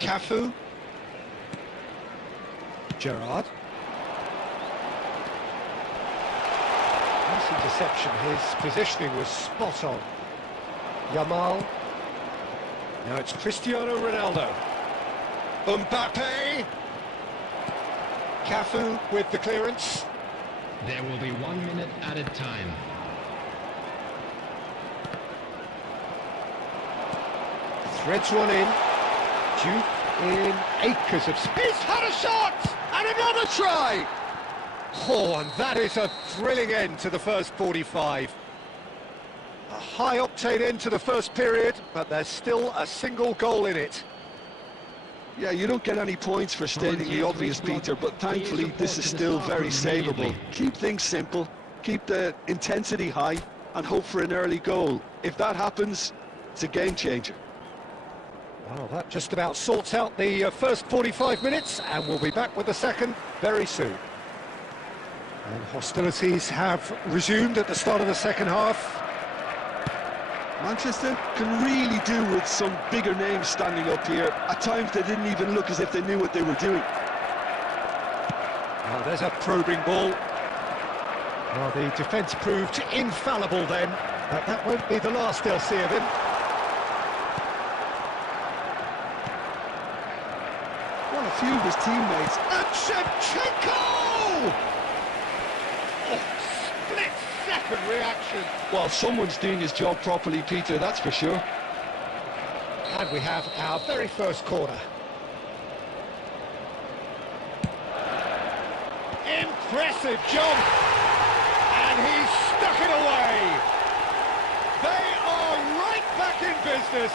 Cafu. Gerrard. Nice interception. His positioning was spot on. Yamal. Now it's Cristiano Ronaldo. Mbappe. Cafu with the clearance. There will be 1 minute added time. Threads one in. Duke in acres of space. He's had a shot! And another try! Oh, and that is a thrilling end to the first 45. A high-octane end to the first period, but there's still a single goal in it. Yeah, you don't get any points for stating the obvious, Peter, but thankfully this is still very savable. Keep things simple, keep the intensity high, and hope for an early goal. If that happens, it's a game changer. Well, that just about sorts out the first 45 minutes, and we'll be back with the second very soon. And hostilities have resumed at the start of the second half. Manchester can really do with some bigger names standing up here. At times they didn't even look as if they knew what they were doing. Well, there's a probing ball. Well, the defence proved infallible then, but that won't be the last they'll see of him. Well, a few of his teammates. And Shevchenko! Oh, split-second reaction. Well, someone's doing his job properly, Peter, that's for sure. And we have our very first corner. Impressive jump! And he's stuck it away! They are right back in business!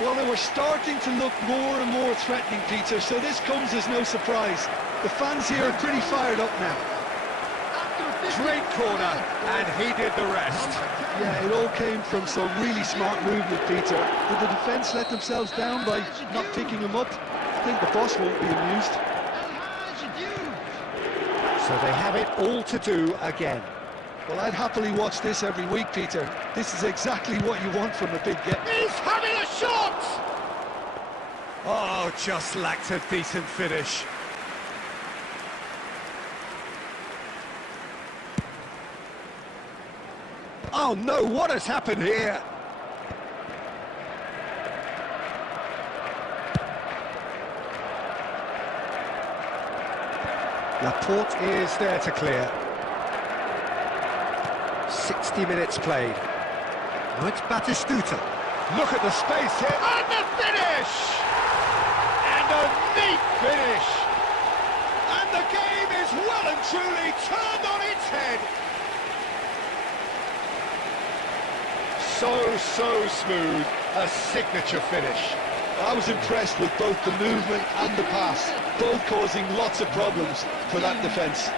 Well, they were starting to look more and more threatening, Peter, so this comes as no surprise. The fans here are pretty fired up now. Great corner, and he did the rest. Yeah, it all came from some really smart movement, Peter. Did the defence let themselves down by not picking him up? I think the boss won't be amused. So they have it all to do again. Well, I'd happily watch this every week, Peter. This is exactly what you want from a big game. He's having a shot! Oh, just lacked a decent finish. Oh no, what has happened here? Laporte is there to clear. 60 minutes played. Now it's Batistuta. Look at the space here. And the finish! And a neat finish! And the game is well and truly turned on its head. So smooth. A signature finish. I was impressed with both the movement and the pass, both causing lots of problems for that defence.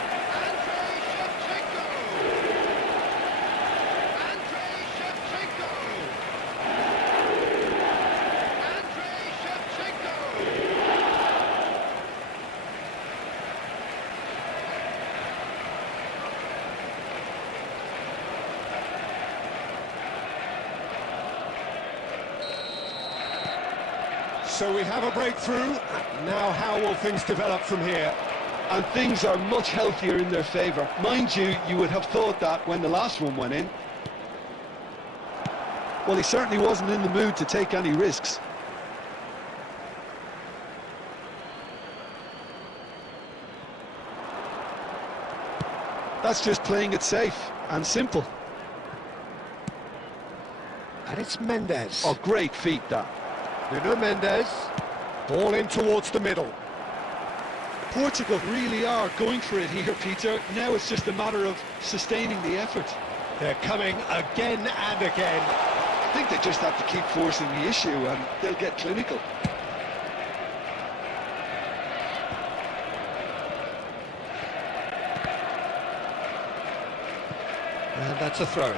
So we have a breakthrough. Now how will things develop from here? And things are much healthier in their favour. Mind you, you would have thought that when the last one went in. Well, he certainly wasn't in the mood to take any risks. That's just playing it safe and simple. And it's Mendes. Oh, great feat, that. Nuno Mendes. Ball in towards the middle. Portugal really are going for it here, Peter. Now it's just a matter of sustaining the effort. They're coming again and again. I think they just have to keep forcing the issue and they'll get clinical. And that's a throw.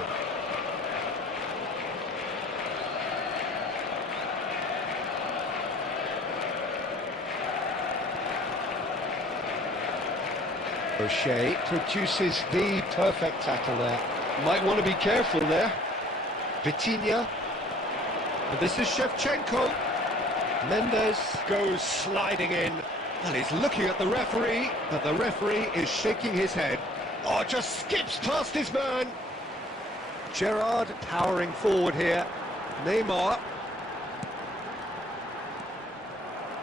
O'Shea produces the perfect tackle there. Might want to be careful there. Vitinha. And this is Shevchenko. Mendes goes sliding in. And he's looking at the referee, but the referee is shaking his head. Oh, just skips past his man. Gerrard powering forward here. Neymar.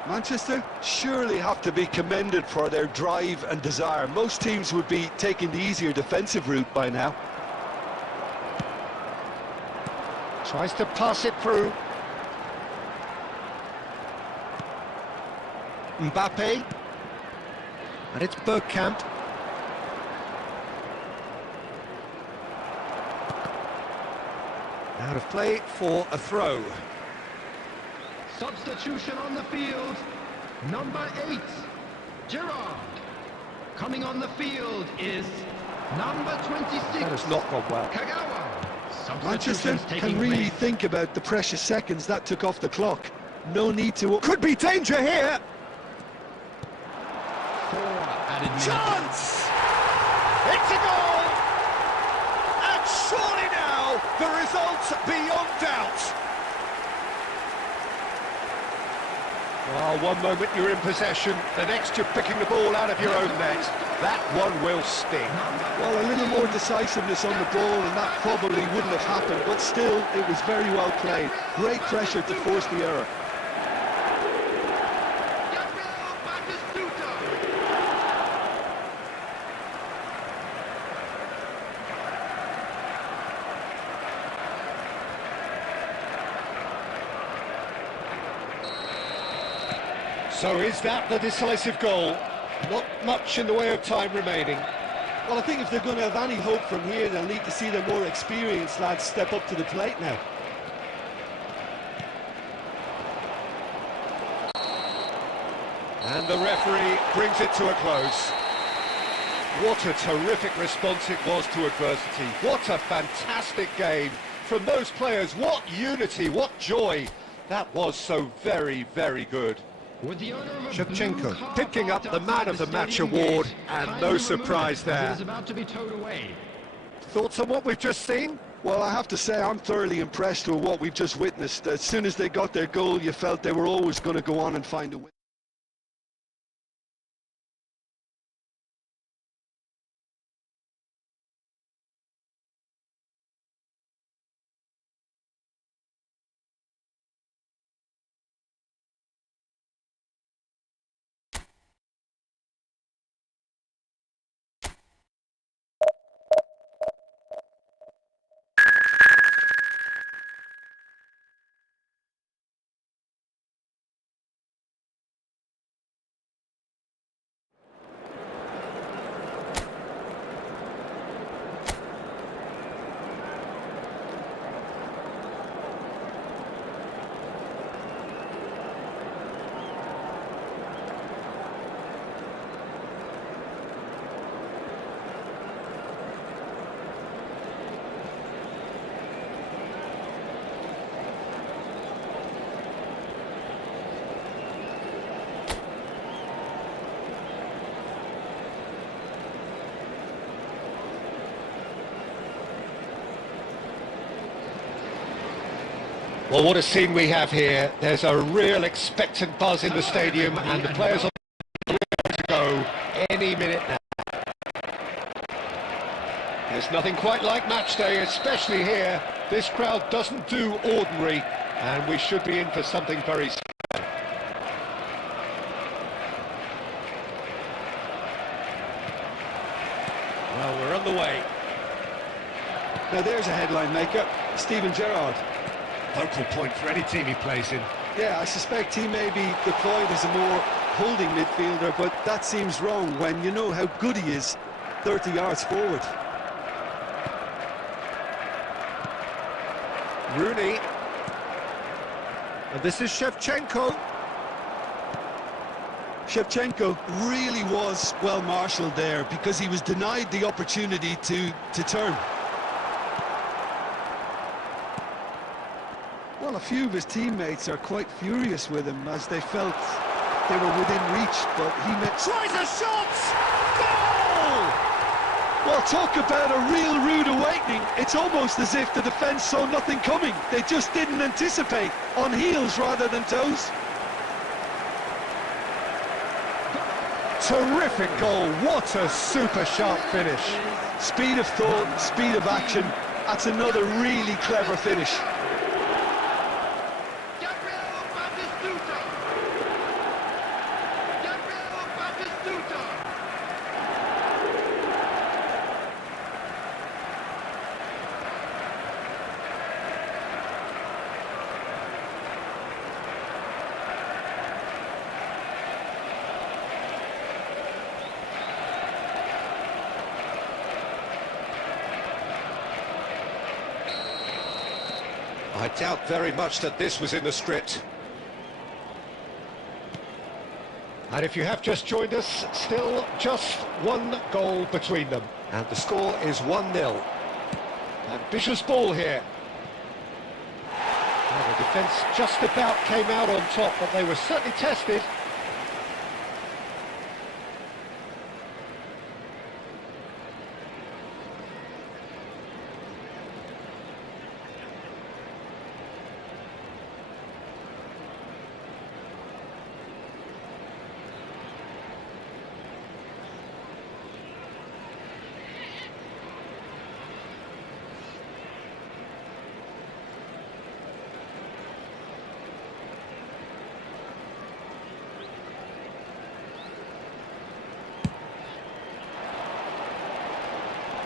Manchester surely have to be commended for their drive and desire. Most teams would be taking the easier defensive route by now. Tries to pass it through. Mbappe. And it's Bergkamp. Out of play for a throw. Substitution on the field, number 8, Gerrard. Coming on the field is number 26. That has not gone well. Kagawa. Manchester can really think about the precious seconds that took off the clock. No need to... Could be danger here. 4 added minutes. Chance! It's a goal! And surely now the result's beyond doubt. Well, one moment you're in possession, the next you're picking the ball out of your own net. That one will sting. Well, a little more decisiveness on the ball and that probably wouldn't have happened, but still, it was very well played. Great pressure to force the error. So is that the decisive goal? Not much in the way of time remaining. Well, I think if they're going to have any hope from here, they'll need to see their more experienced lads step up to the plate now. And the referee brings it to a close. What a terrific response it was to adversity. What a fantastic game from those players. What unity, what joy. That was so very, very good. Shevchenko picking up the Man of the Match award, and no surprise there. Thoughts on what we've just seen? Well, I have to say I'm thoroughly impressed with what we've just witnessed. As soon as they got their goal, you felt they were always going to go on and find a win. Well, what a scene we have here. There's a real expectant buzz in the stadium, and the players are ready to go any minute now. There's nothing quite like match day, especially here. This crowd doesn't do ordinary, and we should be in for something very special. Well, we're on the way. Now there's a headline maker, Steven Gerrard. Focal point for any team he plays in. Yeah, I suspect he may be deployed as a more holding midfielder, but that seems wrong when you know how good he is 30 yards forward. Rooney. And this is Shevchenko. Shevchenko really was well marshalled there because he was denied the opportunity to turn. Well, a few of his teammates are quite furious with him as they felt they were within reach, but he Tries a shot! Goal! Well, talk about a real rude awakening. It's almost as if the defence saw nothing coming. They just didn't anticipate, on heels rather than toes. Terrific goal, what a super sharp finish. Speed of thought, speed of action, that's another really clever finish. I doubt very much that this was in the script. And if you have just joined us, still just one goal between them. And the score is 1-0. Ambitious ball here. Well, the defence just about came out on top, but they were certainly tested.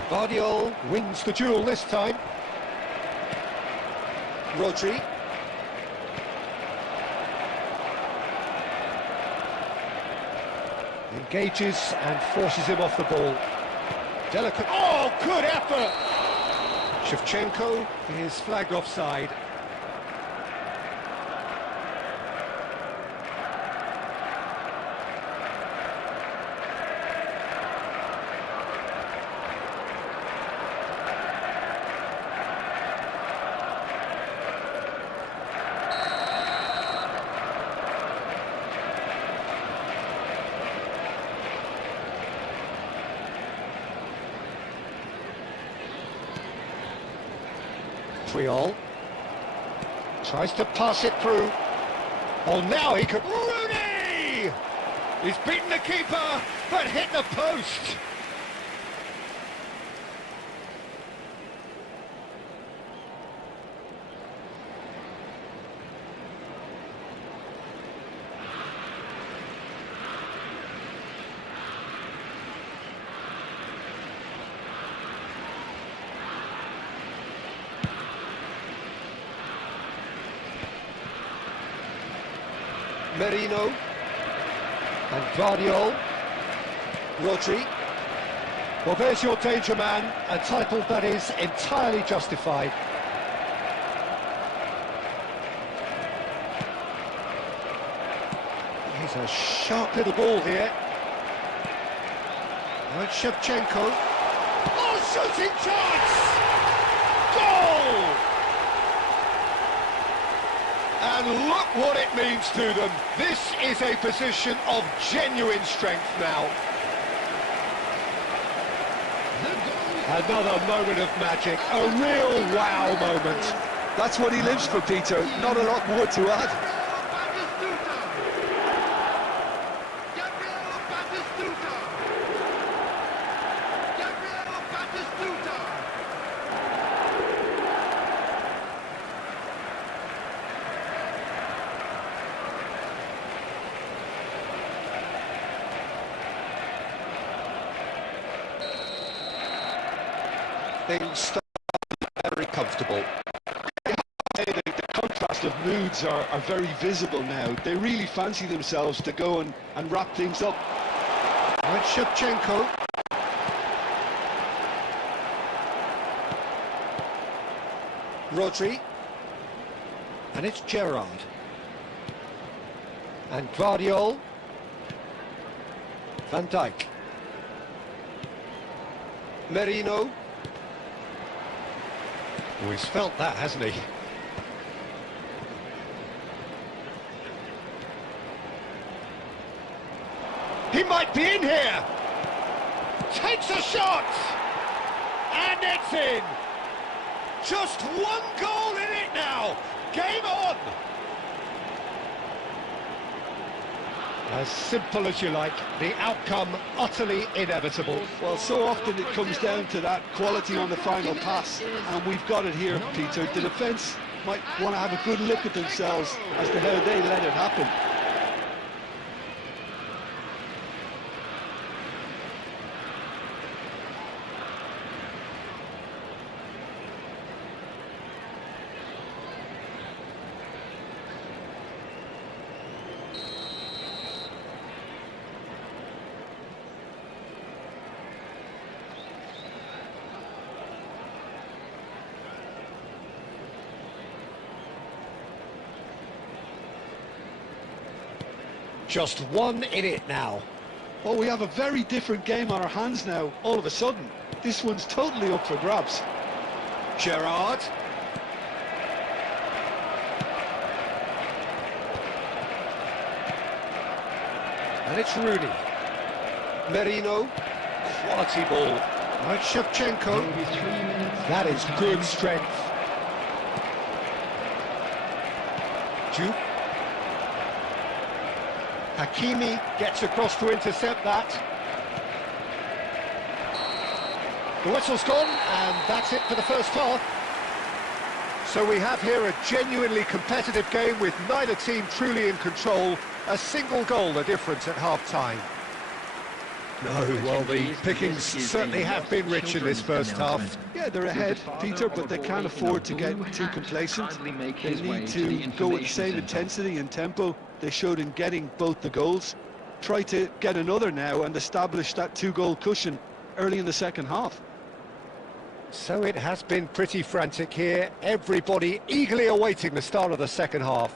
Guardiola wins the duel this time. Rodri. Engages and forces him off the ball. Delicate. Oh, good effort! Shevchenko is flagged offside. Triol tries to pass it through. Oh, now he could. Rooney! He's beaten the keeper, but hit the post. Merino and Guardiola. Rodri. Well, there's your danger man, a title that is entirely justified. Here's a sharp little ball here. Right, Shevchenko. Oh, shooting chance! Goal! And look what it means to them. This is a position of genuine strength now. Another moment of magic, a real wow moment. That's what he lives for, Peter. Not a lot more to add. Gabriel Batistuta! Gabriel Batistuta! Things start very comfortable. The contrast of moods are very visible now. They really fancy themselves to go and wrap things up. And Shevchenko. Rodri. And it's Gerrard. And Guardiol. Van Dijk. Merino. Oh, he's felt that, hasn't he? He might be in here! Takes a shot! And it's in! Just one goal in it now! Game on! As simple as you like, the outcome utterly inevitable. Well, so often it comes down to that quality on the final pass, and we've got it here, Peter. The defence might want to have a good look at themselves as to how they let it happen. Just one in it now. Well, we have a very different game on our hands now, all of a sudden. This one's totally up for grabs. Gerrard. And it's Rooney. Merino. Quality ball. Right, Shevchenko. That is good strength. Juke. Hakimi gets across to intercept that. The whistle's gone, and that's it for the first half. So we have here a genuinely competitive game with neither team truly in control. A single goal the difference at half-time. No, well, the pickings certainly have been rich in this first half. Yeah, they're ahead, Peter, but they can't afford to get too complacent. They need to go with the same intensity and tempo they showed in getting both the goals. Try to get another now and establish that two-goal cushion early in the second half. So it has been pretty frantic here. Everybody eagerly awaiting the start of the second half.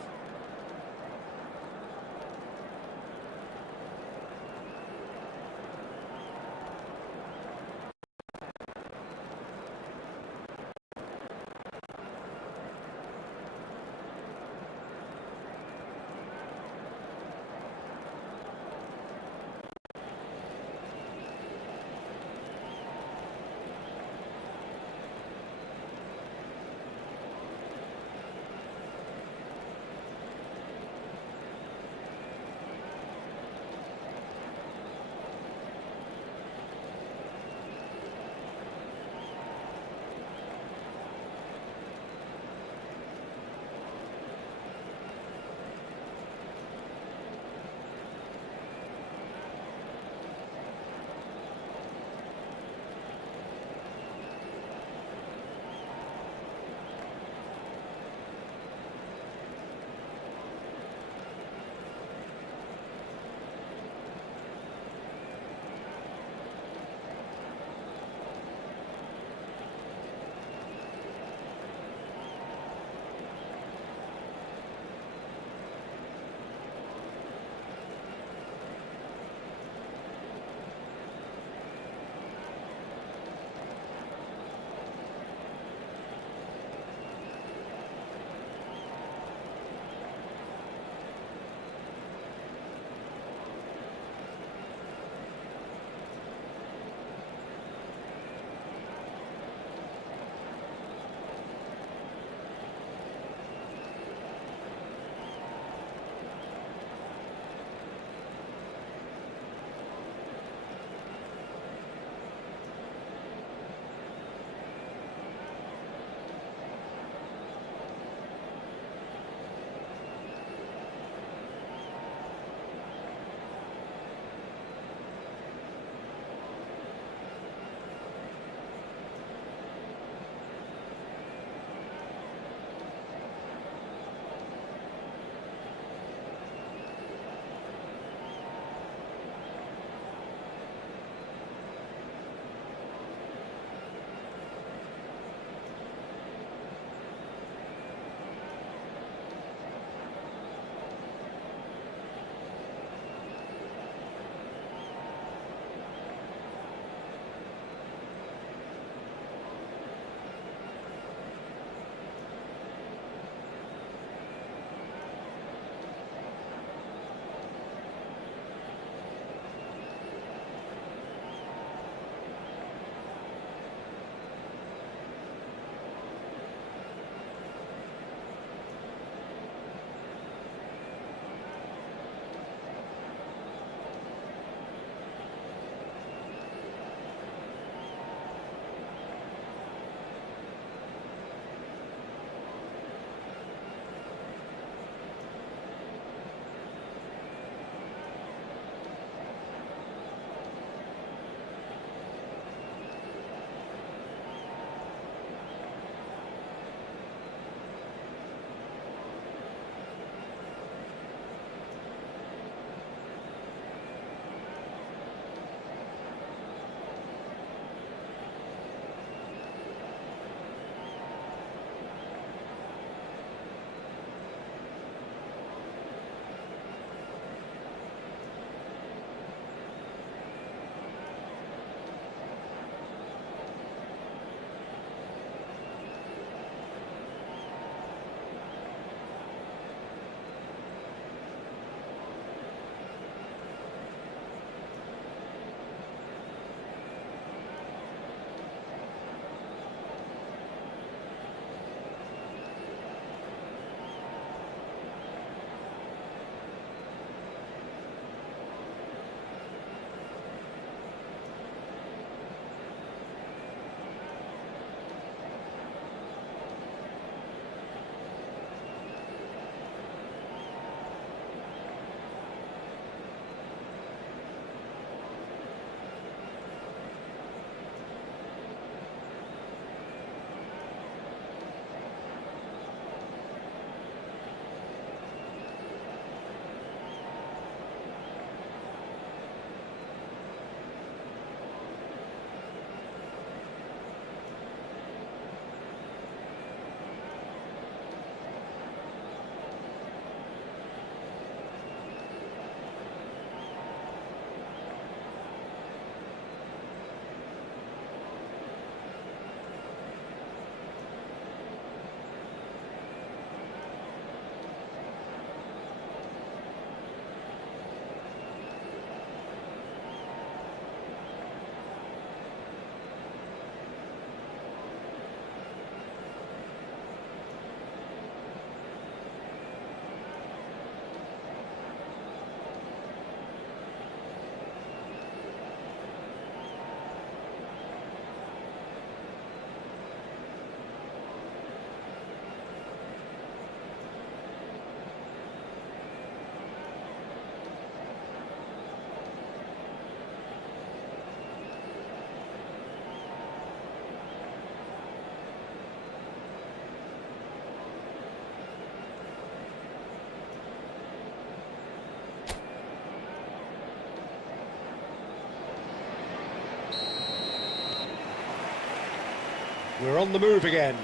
We're on the move again.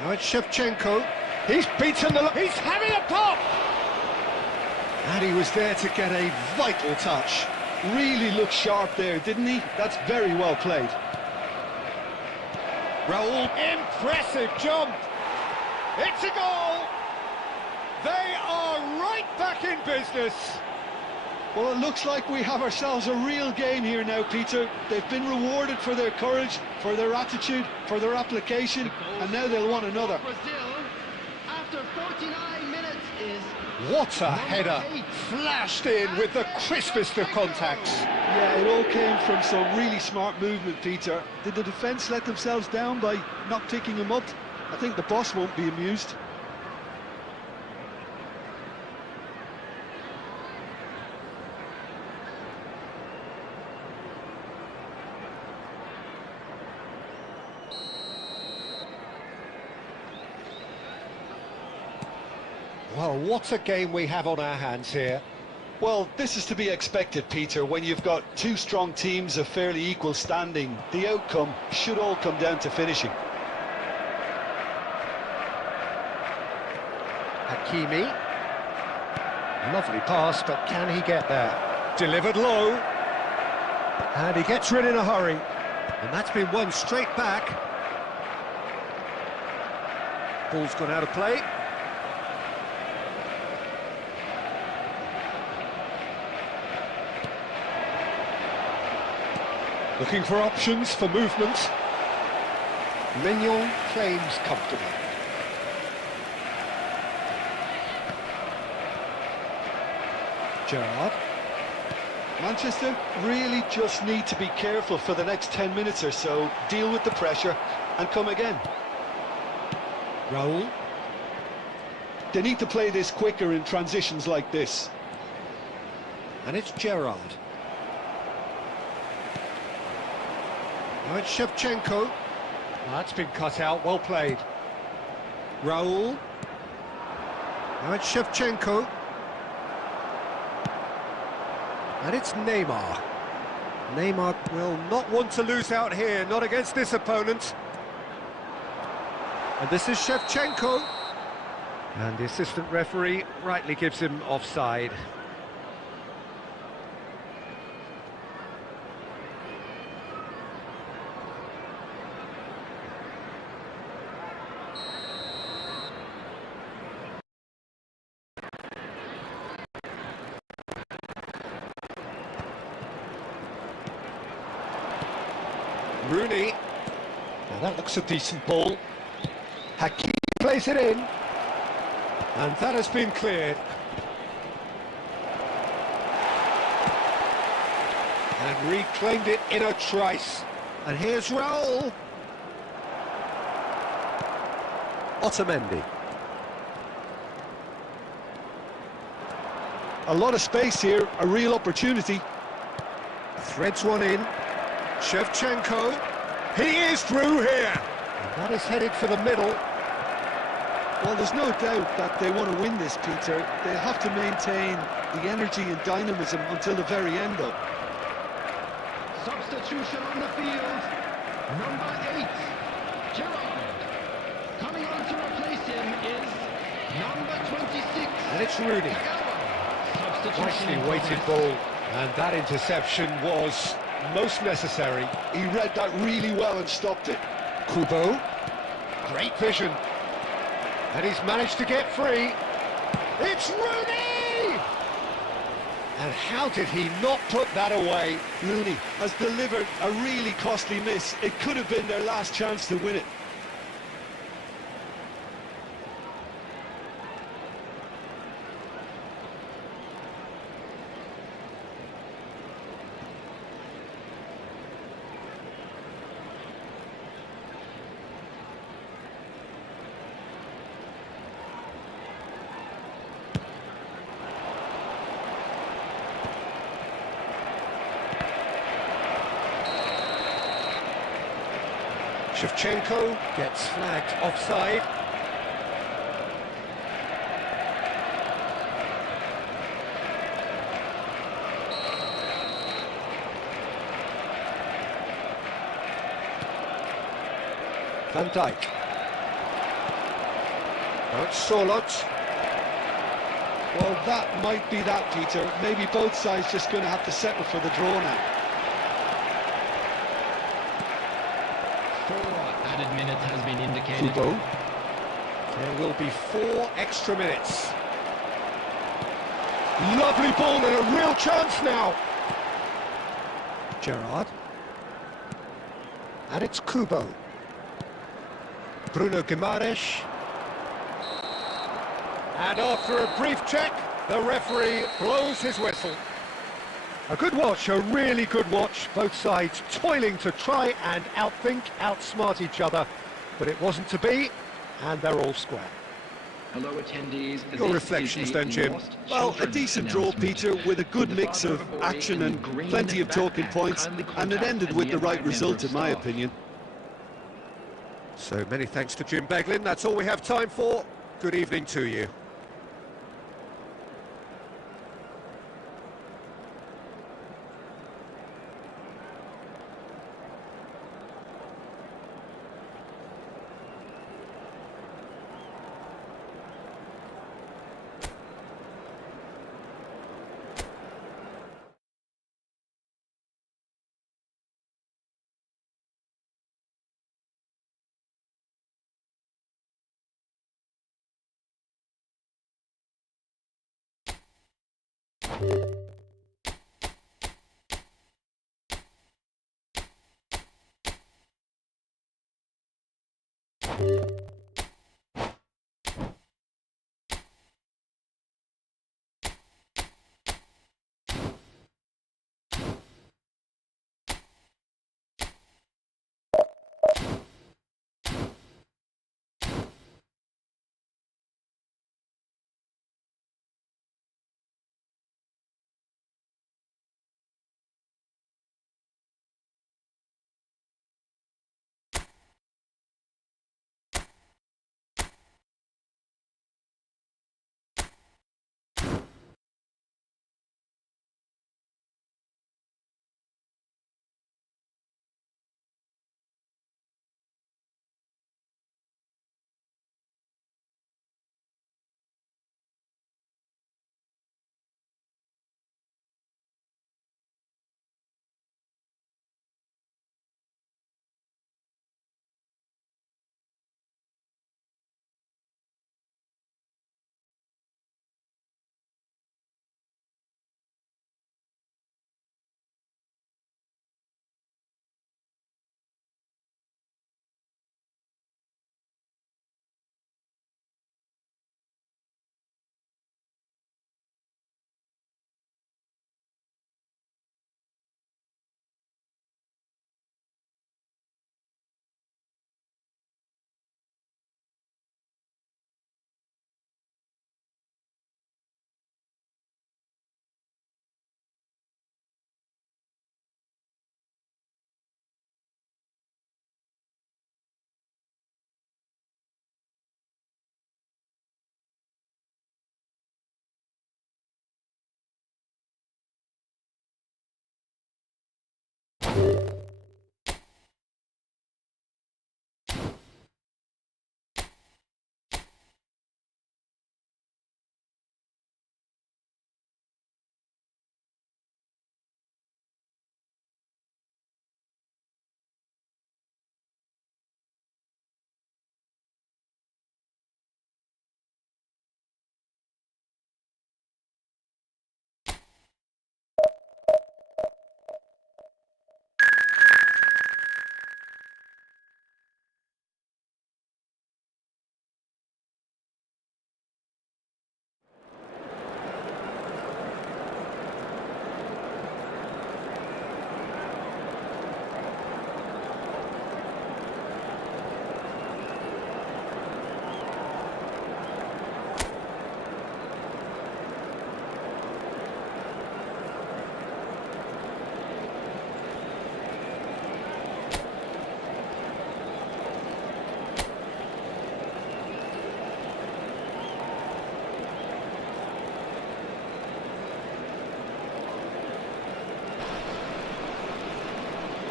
Now it's Shevchenko. He's beaten the... He's having a pop! And he was there to get a vital touch. Really looked sharp there, didn't he? That's very well played. Raul, impressive jump! It's a goal! They are right back in business! Well, it looks like we have ourselves a real game here now, Peter. They've been rewarded for their courage, for their attitude, for their application, and now they'll want another. Brazil, after 49 minutes, is What a header! Flashed in with the crispest of contacts. Yeah, it all came from some really smart movement, Peter. Did the defence let themselves down by not picking him up? I think the boss won't be amused. Well, what a game we have on our hands here. Well, this is to be expected, Peter, when you've got two strong teams of fairly equal standing. The outcome should all come down to finishing. Hakimi. Lovely pass, but can he get there? Delivered low. And he gets rid in a hurry. And that's been won straight back. Ball's gone out of play. Looking for options for movement. Mignon claims comfortably. Gerrard. Manchester really just need to be careful for the next 10 minutes or so, deal with the pressure and come again. Raul. They need to play this quicker in transitions like this. And it's Gerrard. Now it's Shevchenko. That's been cut out, well played. Raul. Now it's Shevchenko. And it's Neymar. Neymar will not want to lose out here, not against this opponent. And this is Shevchenko. And the assistant referee rightly gives him offside. Rooney. Now that looks a decent ball. Hakimi plays it in. And that has been cleared. And reclaimed it in a trice. And here's Raul. Otamendi. A lot of space here, a real opportunity. Threads one in. Shevchenko. He is through here. And that is headed for the middle. Well, there's no doubt that they want to win this, Peter. They'll have to maintain the energy and dynamism until the very end, though. substitution on the field. Number 8, Gerrard. Coming on to replace him is number 26. And it's Rooney. Nicely weighted ball. And that interception was most necessary. He read that really well and stopped it. Kubo. Great vision. And he's managed to get free. It's Rooney! And how did he not put that away? Rooney has delivered a really costly miss. It could have been their last chance to win it. Shevchenko gets flagged offside. Van Dijk. Now it's Sorloth. Well, that might be that, Peter. Maybe both sides just going to have to settle for the draw now. 4 added minutes has been indicated. eFootball. There will be 4 extra minutes. Lovely ball and a real chance now. Gerrard. And it's Kubo. Bruno Guimaraes. And after a brief check, the referee blows his whistle. A good watch, a really good watch. Both sides toiling to try and outthink, outsmart each other. But it wasn't to be, and they're all square. Hello, attendees. Your This reflections is a then, Jim. lost Well, a children's decent draw, announcement. Peter, with a good The mix father of a boy action in and green plenty of talking backpack points, kindly and it contact ended a with the nearby right member result, of in my staff. opinion. So many thanks to Jim Beglin. That's all we have time for. Good evening to you.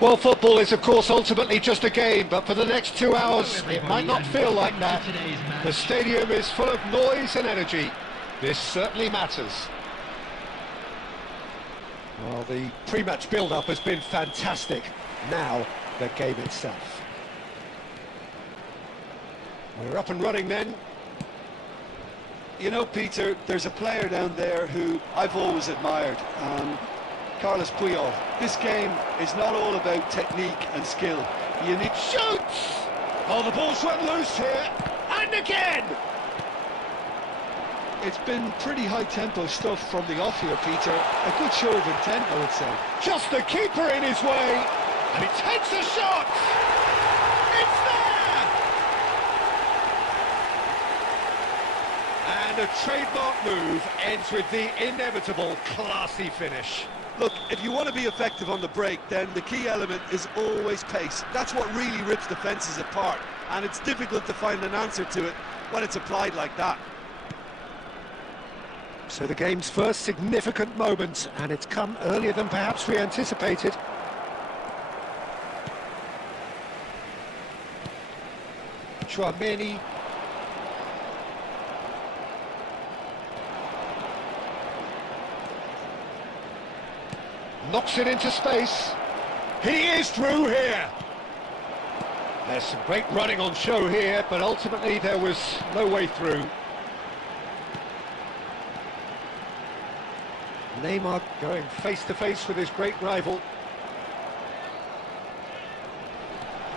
Well, football is, of course, ultimately just a game, but for the next 2 hours, it might not feel like that. The stadium is full of noise and energy. This certainly matters. Well, the pre-match build-up has been fantastic. Now, the game itself. We're up and running then. You know, Peter, there's a player down there who I've always admired. Carlos Puyol. This game is not all about technique and skill. You need Shoots! Oh, the ball's run loose here, and again! It's been pretty high-tempo stuff from the off here, Peter. A good show of intent, I would say. Just the keeper in his way, and he takes a shot! It's there! And a trademark move ends with the inevitable classy finish. Look, if you want to be effective on the break, then the key element is always pace. That's what really rips defences apart, and it's difficult to find an answer to it when it's applied like that. So the game's first significant moment, and it's come earlier than perhaps we anticipated. Chouameni. Knocks it into space. He is through here. There's some great running on show here, but ultimately there was no way through. Neymar going face to face with his great rival.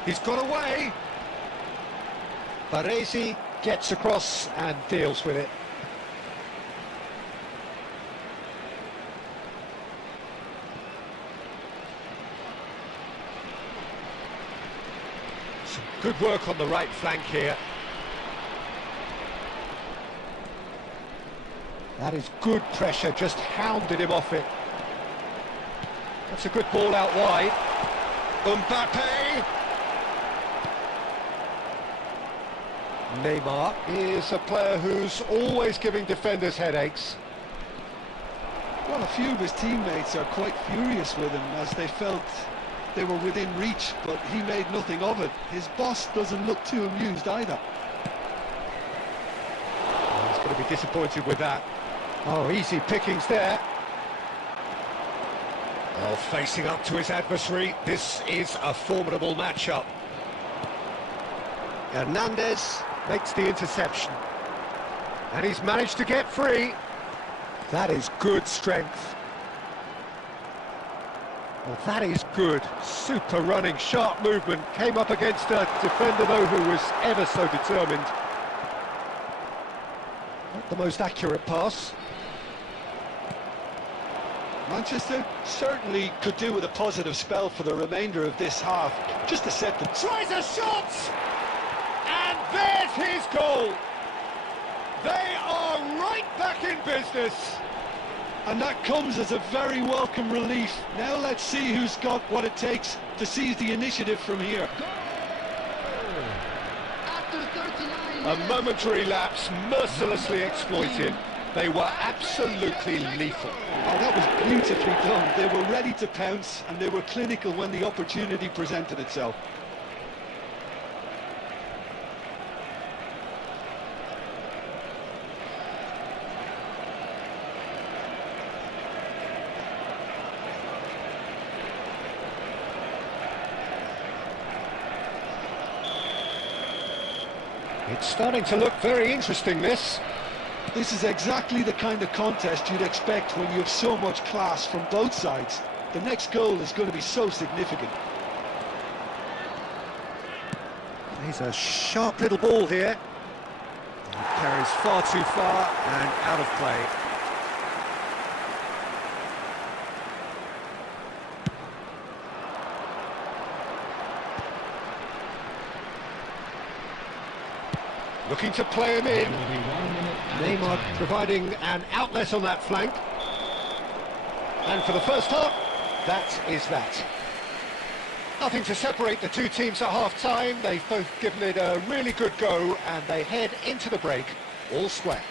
He's got away. Baresi gets across and deals with it. Some good work on the right flank here. That is good pressure, just hounded him off it. That's a good ball out wide. Mbappe! Neymar is a player who's always giving defenders headaches. Well, a few of his teammates are quite furious with him as they felt they were within reach, but he made nothing of it. His boss doesn't look too amused either. He's going to be disappointed with that. Oh, easy pickings there. Well, facing up to his adversary, this is a formidable matchup. Hernandez makes the interception. And he's managed to get free. That is good strength. Well, that is good. Super running, sharp movement. Came up against a defender, though, who was ever so determined. Not the most accurate pass. Manchester certainly could do with a positive spell for the remainder of this half, just to set the... Tries a shot! And there's his goal! They are right back in business! And that comes as a very welcome relief. Now let's see who's got what it takes to seize the initiative from here. A momentary lapse, mercilessly exploited. They were absolutely lethal. Oh, that was beautifully done. They were ready to pounce, and they were clinical when the opportunity presented itself. It's starting to look very interesting, this. This is exactly the kind of contest you'd expect when you have so much class from both sides. The next goal is going to be so significant. He's a sharp little ball here. It carries far too far and out of play. Looking to play him in. Neymar providing an outlet on that flank. And for the first half, that is that. Nothing to separate the two teams at half-time. They've both given it a really good go, and they head into the break all square.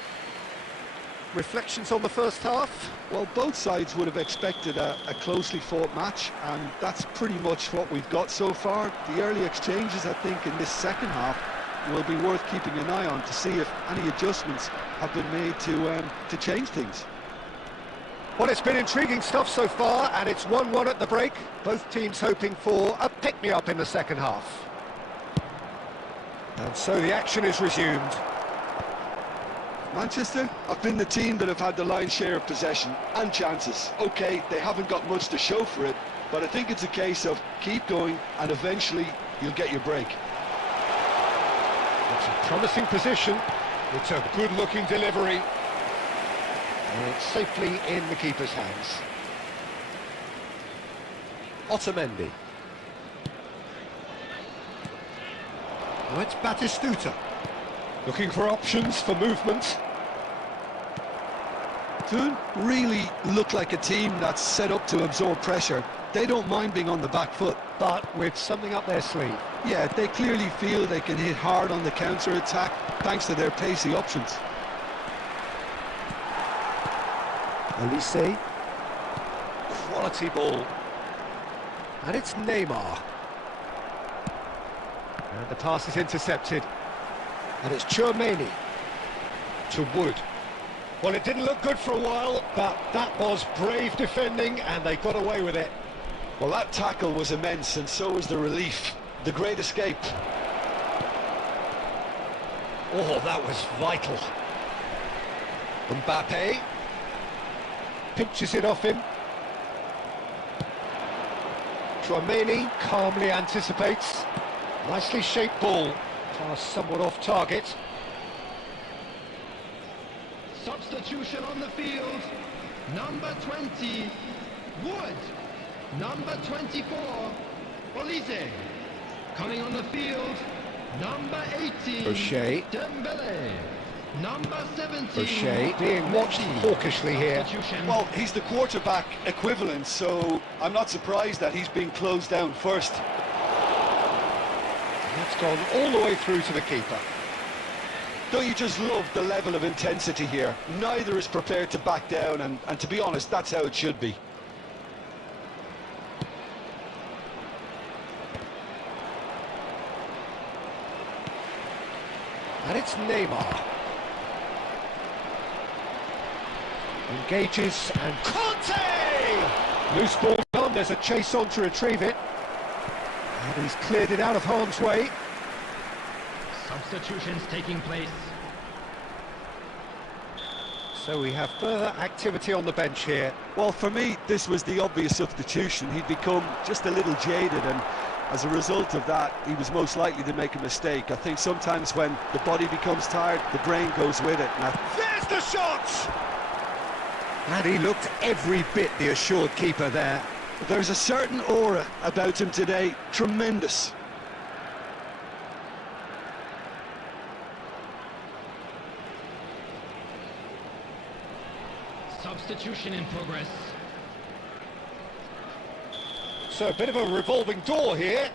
reflections on the first half? Well, both sides would have expected a closely fought match, and that's pretty much what we've got so far. The early exchanges, I think, in this second half will be worth keeping an eye on to see if any adjustments have been made to change things. Well, it's been intriguing stuff so far, and it's 1-1 at the break. Both teams hoping for a pick-me-up in the second half. And so the action is resumed. Manchester have been the team that have had the lion's share of possession and chances. OK, they haven't got much to show for it, but I think it's a case of keep going and eventually you'll get your break. It's a promising position. It's a good-looking delivery. And it's safely in the keeper's hands. Otamendi. Oh, it's Batistuta. Looking for options for movement. Don't really look like a team that's set up to absorb pressure. They don't mind being on the back foot. But with something up their sleeve. Yeah, they clearly feel they can hit hard on the counter-attack thanks to their pacey options. Elise. Quality ball. And it's Neymar. And the pass is intercepted. And it's Tchouaméni to Wood. Well, it didn't look good for a while, but that was brave defending, and they got away with it. Well, that tackle was immense, and so was the relief. The great escape. Oh, that was vital. Mbappe pinches it off him. Tchouaméni calmly anticipates. Nicely shaped ball. Pass somewhat off target. Substitution on the field. Number 20, Wood. Number 24, Olise. Coming on the field, number 18, O'Shea. Dembele. Number 17, O'Shea being watched hawkishly here. Substitution. Well, he's the quarterback equivalent, so I'm not surprised that he's being closed down first. That's gone all the way through to the keeper. Don't you just love the level of intensity here? Neither is prepared to back down, and to be honest, that's how it should be. And it's Neymar. Engages and Conte! Loose ball on, there's a chase on to retrieve it. And he's cleared it out of harm's way. Substitutions taking place. So we have further activity on the bench here. Well, for me, this was the obvious substitution. He'd become just a little jaded, and as a result of that, he was most likely to make a mistake. I think sometimes when the body becomes tired, the brain goes with it. Now, There's the shot! And he looked every bit the assured keeper there. there's a certain aura about him today. Tremendous. Substitution in progress. So a bit of a revolving door here.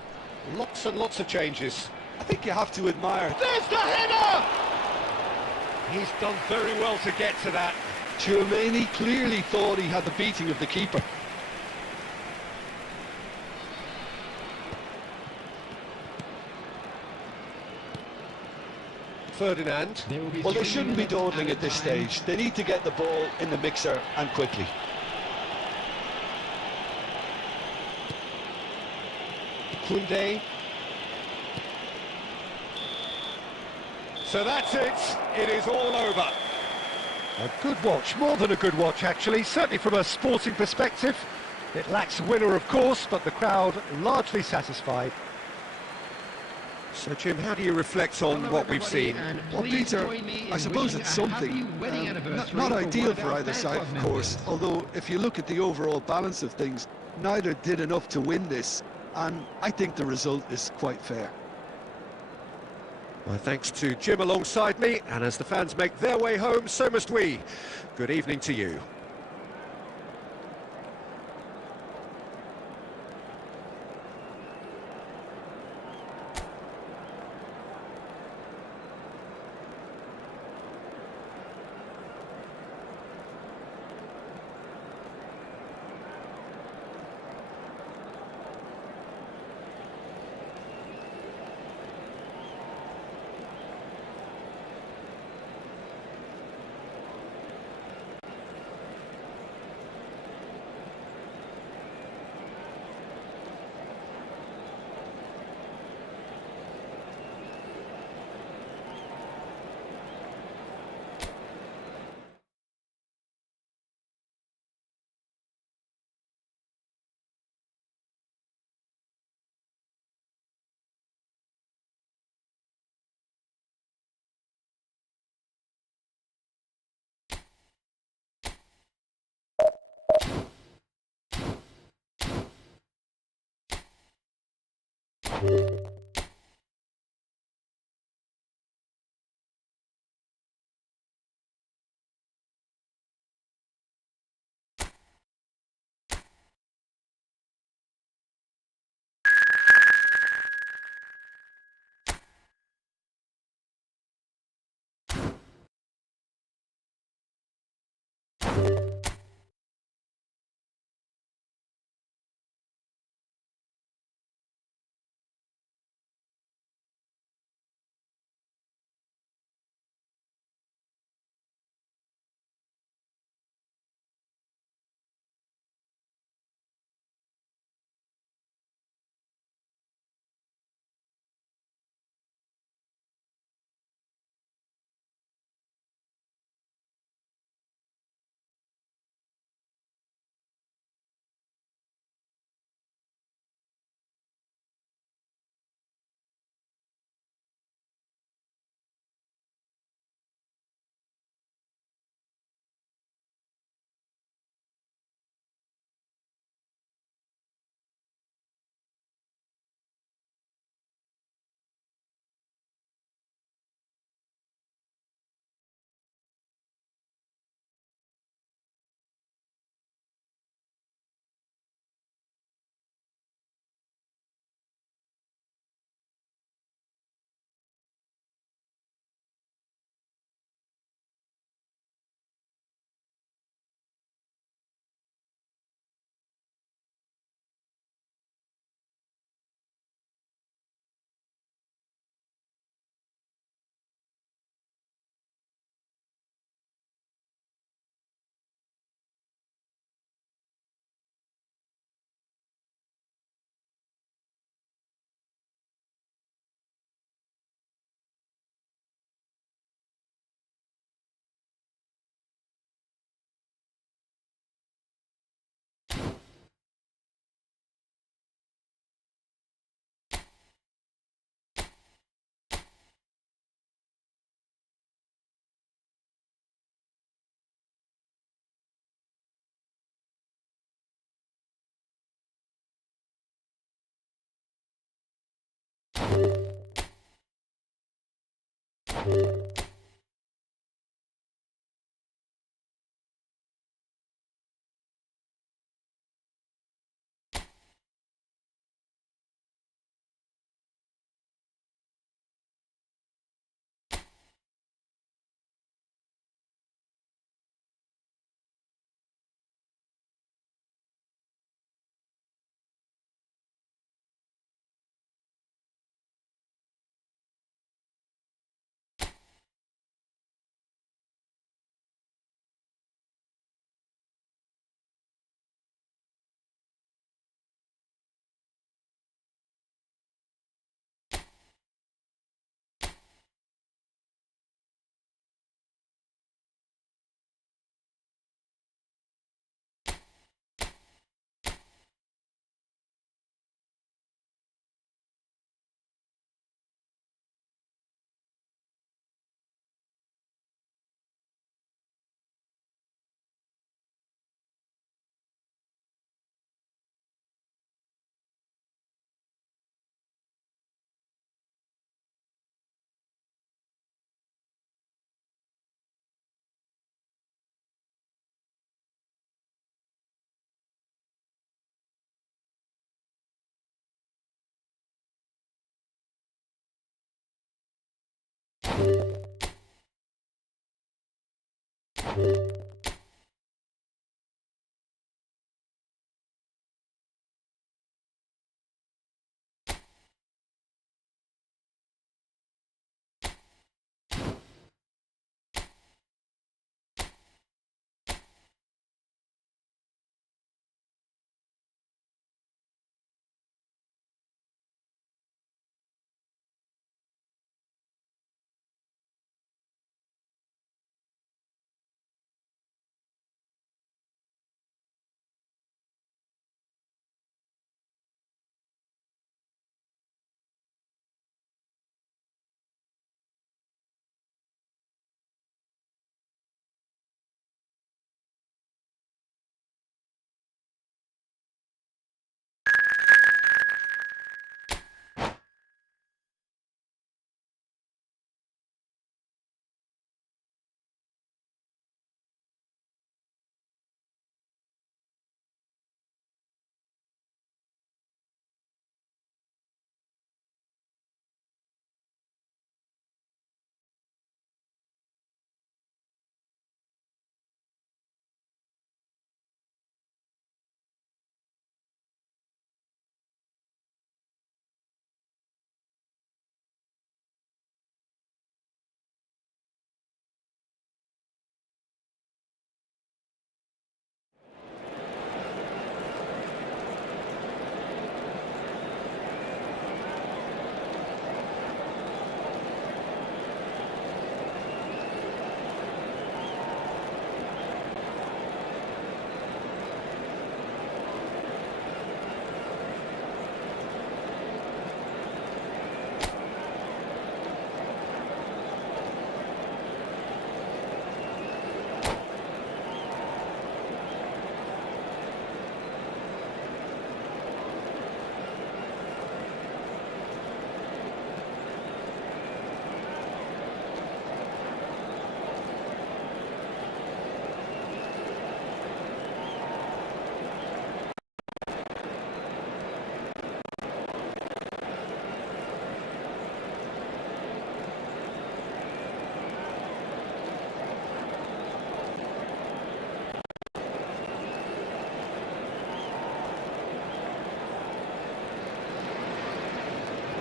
Lots and lots of changes. I think you have to admire. There's the header! He's done very well to get to that. Tchouaméni clearly thought he had the beating of the keeper. Ferdinand. Well, they shouldn't be dawdling at this stage. They need to get the ball in the mixer, and quickly. Koundé. So that's it. It is all over. A good watch, more than a good watch actually, certainly from a sporting perspective. It lacks winner of course, but the crowd largely satisfied. So Jim, how do you reflect on Hello, what we've everybody, seen? and Well, please Peter, join me I in suppose wishing it's a happy something. wedding anniversary Not for ideal one of for our either fan side, club of course. members. Although, if you look at the overall balance of things, neither did enough to win this, and I think the result is quite fair. Well, thanks to Jim alongside me, and as the fans make their way home, so must we. Good evening to you.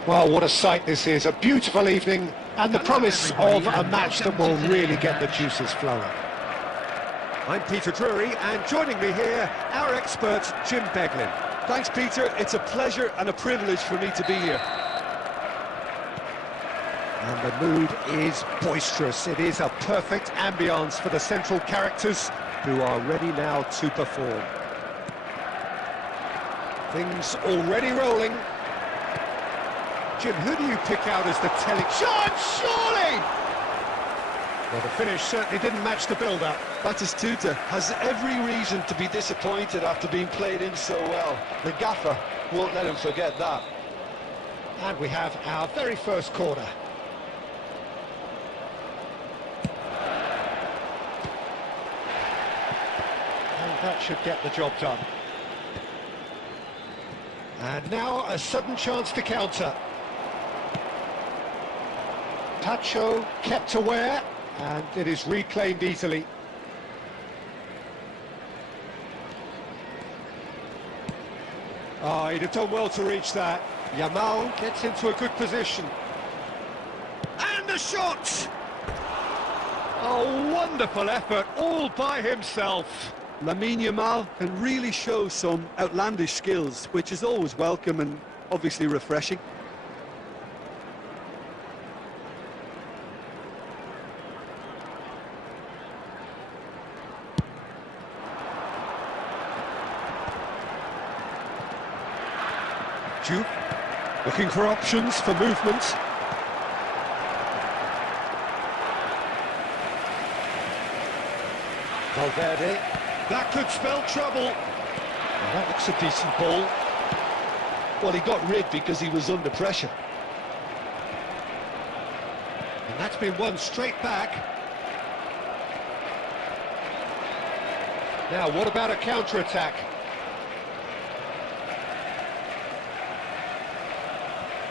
Well, what a sight this is, a beautiful evening and the promise of a match that will really get the juices flowing. I'm Peter Drury, and joining me here, our expert Jim Beglin. Thanks, Peter. It's a pleasure and a privilege for me to be here. And the mood is boisterous. It is a perfect ambience for the central characters who are ready now to perform. Things already rolling. Jim, who do you pick out as the telling shot? Surely! Well, the finish certainly didn't match the build-up. Batistuta has every reason to be disappointed after being played in so well. The gaffer won't let him forget that. And we have our very first corner. And that should get the job done. And now a sudden chance to counter. Pacho kept aware, and it is reclaimed easily. Oh, he'd have done well to reach that. Yamal gets into a good position. And the shot! Oh, wonderful effort, all by himself. Lamine Yamal can really show some outlandish skills, which is always welcome and obviously refreshing. Duke looking for options for movement. Valverde. That could spell trouble. Well, that looks a decent ball. Well, he got rid because he was under pressure. And that's been won straight back. Now, what about a counter-attack?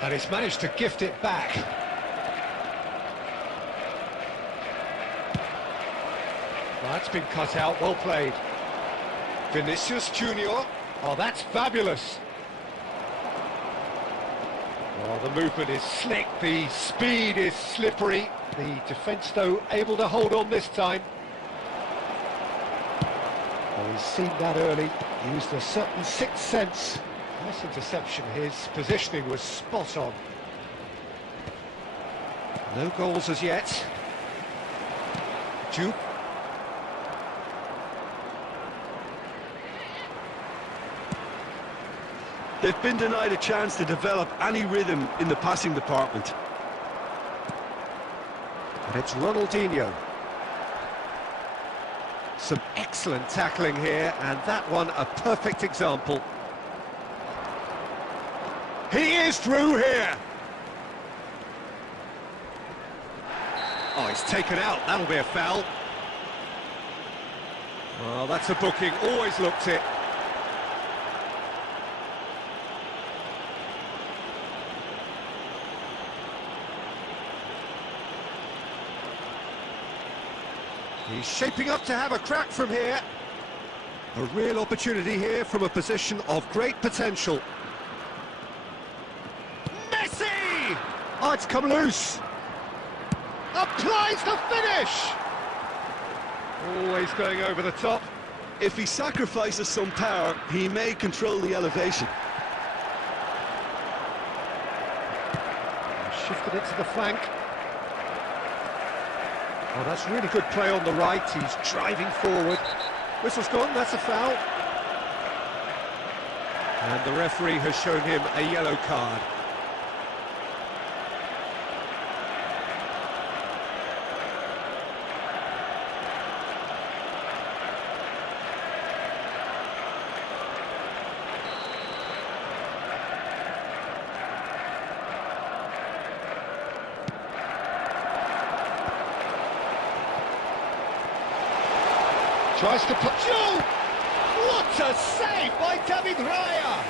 And he's managed to gift it back. Well, that's been cut out, well played. Vinicius Junior. Oh, that's fabulous. Well, the movement is slick, the speed is slippery. The defence, though, able to hold on this time. Well, he's seen that early, used a certain sixth sense. Nice interception, his positioning was spot on. No goals as yet. Duke. They've been denied a chance to develop any rhythm in the passing department. And it's Ronaldinho. Some excellent tackling here, and that one a perfect example. He is through here. Oh, he's taken out. That'll be a foul. Well, that's a booking. Always looked it. He's shaping up to have a crack from here. A real opportunity here from a position of great potential. Messi! Oh, it's come loose. Applies the finish! Always going over the top. If he sacrifices some power, he may control the elevation. Shifted it to the flank. Oh, that's really good play on the right. He's driving forward. Whistle's gone, that's a foul. And the referee has shown him a yellow card. Tries to put... Joe! What a save by David Raya!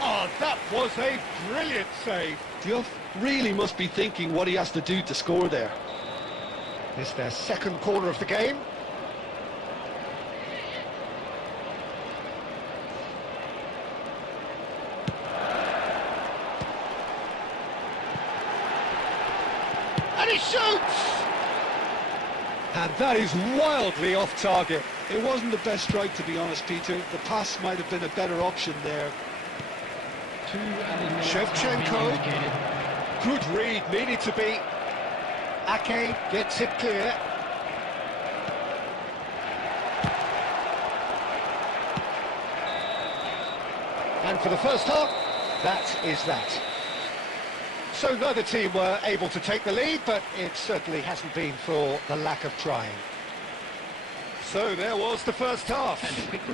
Oh, that was a brilliant save. Diouf really must be thinking what he has to do to score there. It's their second corner of the game. And he shoots! And that is wildly off target. It wasn't the best strike, to be honest, Peter. The pass might have been a better option there. 2 added minutes Shevchenko. have been indicated. Good read, needed to be. Ake gets it clear. And for the first half, that is that. So neither team were able to take the lead, but it certainly hasn't been for the lack of trying. So there was the first half.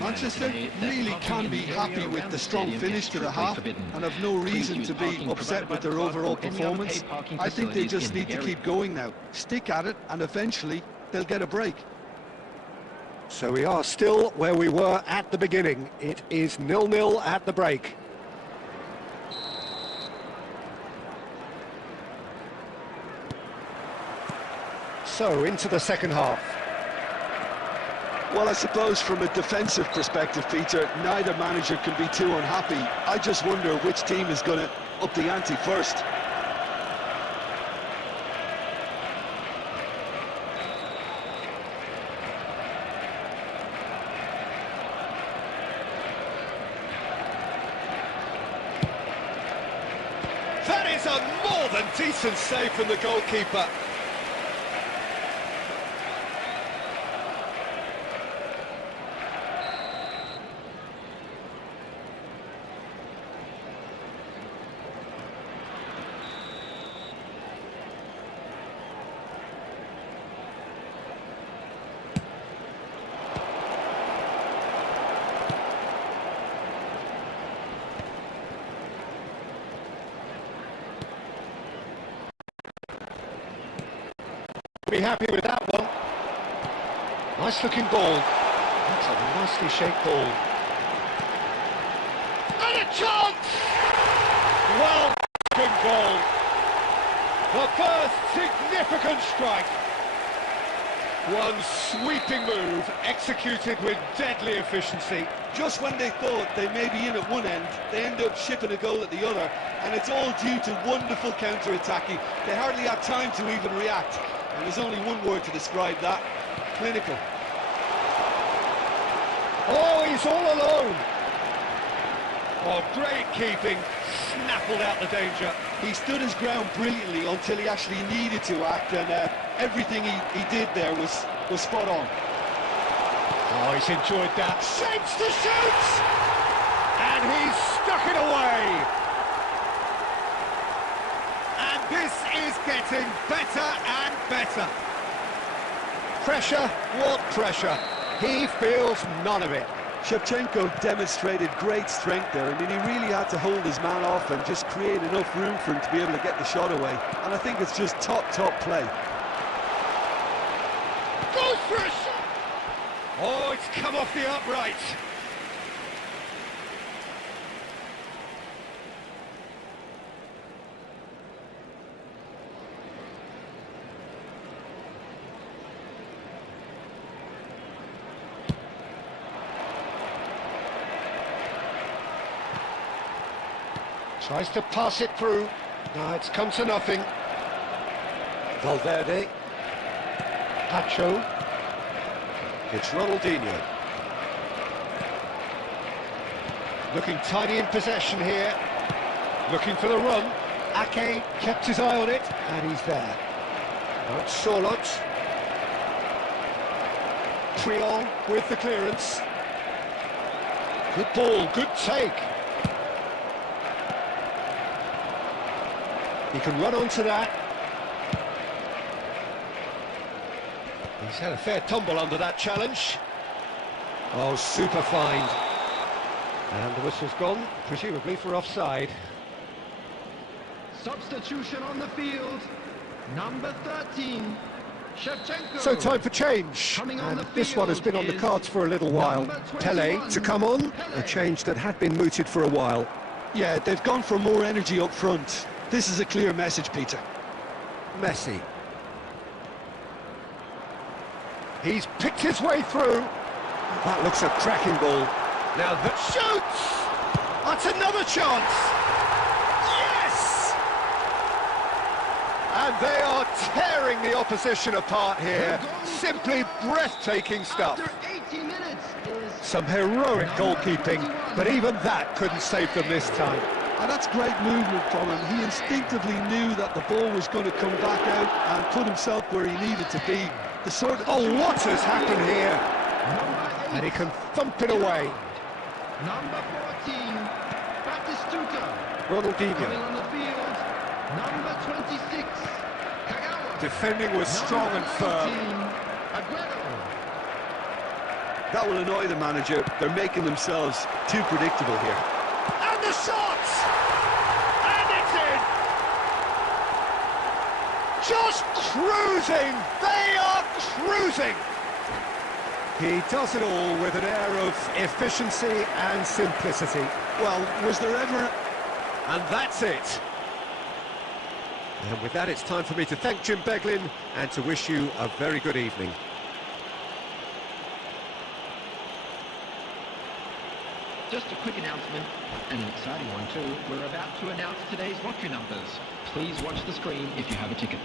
Manchester really can be happy with the strong finish to the half and have no reason to be upset with their overall performance. I think they just need to keep going now. Stick at it and eventually they'll get a break. So we are still where we were at the beginning. It is 0-0 at the break. So into the second half. Well, I suppose from a defensive perspective, Peter, neither manager can be too unhappy. I just wonder which team is going to up the ante first. That is a more than decent save from the goalkeeper. Be happy with that one. Nice looking ball. That's a nicely shaped ball. And a chance! Well, good goal. The first significant strike. One sweeping move executed with deadly efficiency. Just when they thought they may be in at one end, they end up shipping a goal at the other, and it's all due to wonderful counter-attacking. They hardly had time to even react. And there's only one word to describe that: clinical. Oh, he's all alone. Oh, great keeping. Snaffled out the danger. He stood his ground brilliantly until he actually needed to act, and everything he did there was spot on. Oh, he's enjoyed that. Shapes to shoot! And he's stuck it away. And this is getting better and better. Pressure, what pressure? He feels none of it. Shevchenko demonstrated great strength there. I mean, he really had to hold his man off and just create enough room for him to be able to get the shot away. And I think it's just top play. Goes for a shot! Oh, it's come off the upright. Tries to pass it through. No, it's come to nothing. Valverde. Pacho. It's Ronaldinho. Looking tidy in possession here. Looking for the run. Ake kept his eye on it, and he's there. Now it's Sorlot. Triol with the clearance. Good ball, good take. He can run onto that. He's had a fair tumble under that challenge. Oh, super find. And the whistle's gone, presumably for offside. Substitution on the field. Number 13, Shevchenko. So time for change. Coming on And the this one has been on the field cards for a little while. number Pele 21, to come on. A Pele. change that had been mooted for a while. Yeah, they've gone for more energy up front. This is a clear message, Peter. Messi. He's picked his way through. That looks a cracking ball. Now that shoots! That's another chance! Yes! And they are tearing the opposition apart here. Simply breathtaking stuff. After 80 minutes is Some heroic goalkeeping, but even that couldn't save them this time. And that's great movement from him. He instinctively knew that the ball was going to come back out and put himself where he needed to be. The sort of... Oh, what has happened here? number 8. And he can thump it away. Number 14, Batistuta. Coming Ronaldinho. on the field, number 26, Kagawa. Defending was strong and firm. Aguero. That will annoy the manager. They're making themselves too predictable here. And the shot! And it's in! Just cruising! They are cruising! He does it all with an air of efficiency and simplicity. Well, was there ever... And that's it. And with that, it's time for me to thank Jim Beglin and to wish you a very good evening. Just a quick announcement, and an exciting one too. We're about to announce today's lottery numbers. Please watch the screen if you have a ticket.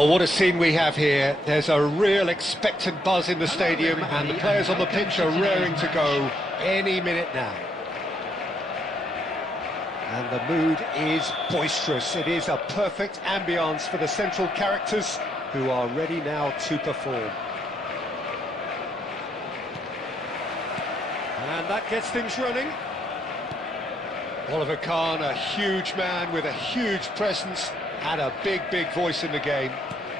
Well, what a scene we have here. There's a real expectant buzz in the stadium and the players on the pitch are raring to go any minute now. And the mood is boisterous. It is a perfect ambience for the central characters who are ready now to perform. And that gets things running. Oliver Kahn, a huge man with a huge presence and a big, big voice in the game.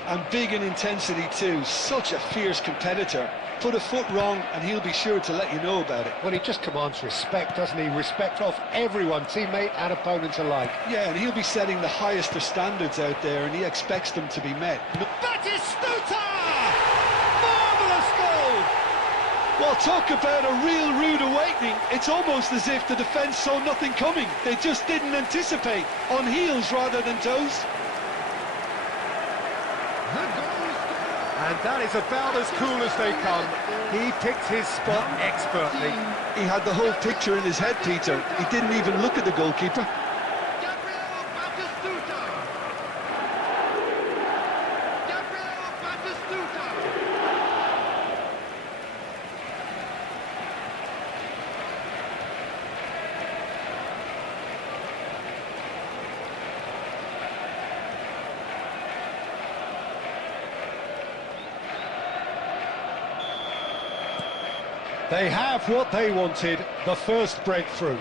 And big in intensity too. Such a fierce competitor. Put a foot wrong and he'll be sure to let you know about it. Well, he just commands respect, doesn't he? Respect off everyone, teammate and opponent alike. Yeah, and he'll be setting the highest of standards out there and he expects them to be met. Batistuta! Marvellous goal! Well, talk about a real rude awakening. It's almost as if the defence saw nothing coming. They just didn't anticipate. On heels rather than toes. And that is about as cool as they come. He picked his spot expertly. He had the whole picture in his head, Peter. He didn't even look at the goalkeeper. They have what they wanted, the first breakthrough.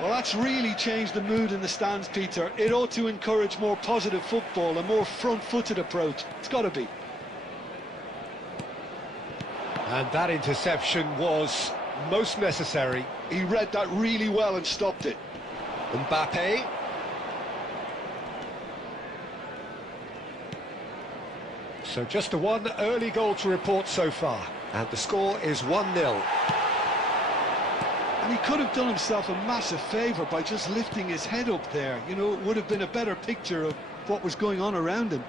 Well, that's really changed the mood in the stands, Peter. It ought to encourage more positive football, a more front-footed approach. It's got to be. And that interception was most necessary. He read that really well and stopped it. Mbappe. So just the one early goal to report so far. And the score is 1-0. And he could have done himself a massive favour by just lifting his head up there. You know, it would have been a better picture of what was going on around him.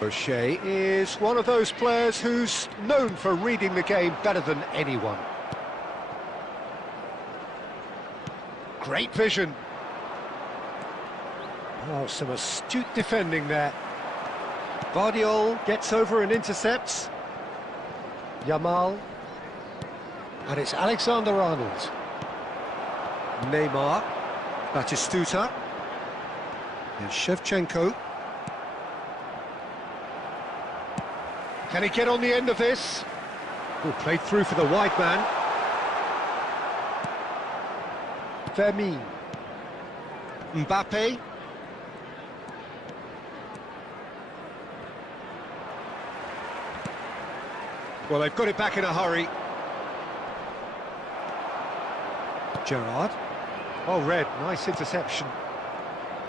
O'Shea is one of those players who's known for reading the game better than anyone. Great vision. Oh, some astute defending there. Guardiola gets over and intercepts. Yamal. And it's Alexander-Arnold. Neymar. Batistuta. And Shevchenko. Can he get on the end of this? Oh, played through for the wide man. Vermeer. Mbappe. Well, they've got it back in a hurry. Gerrard. Oh, red. Nice interception.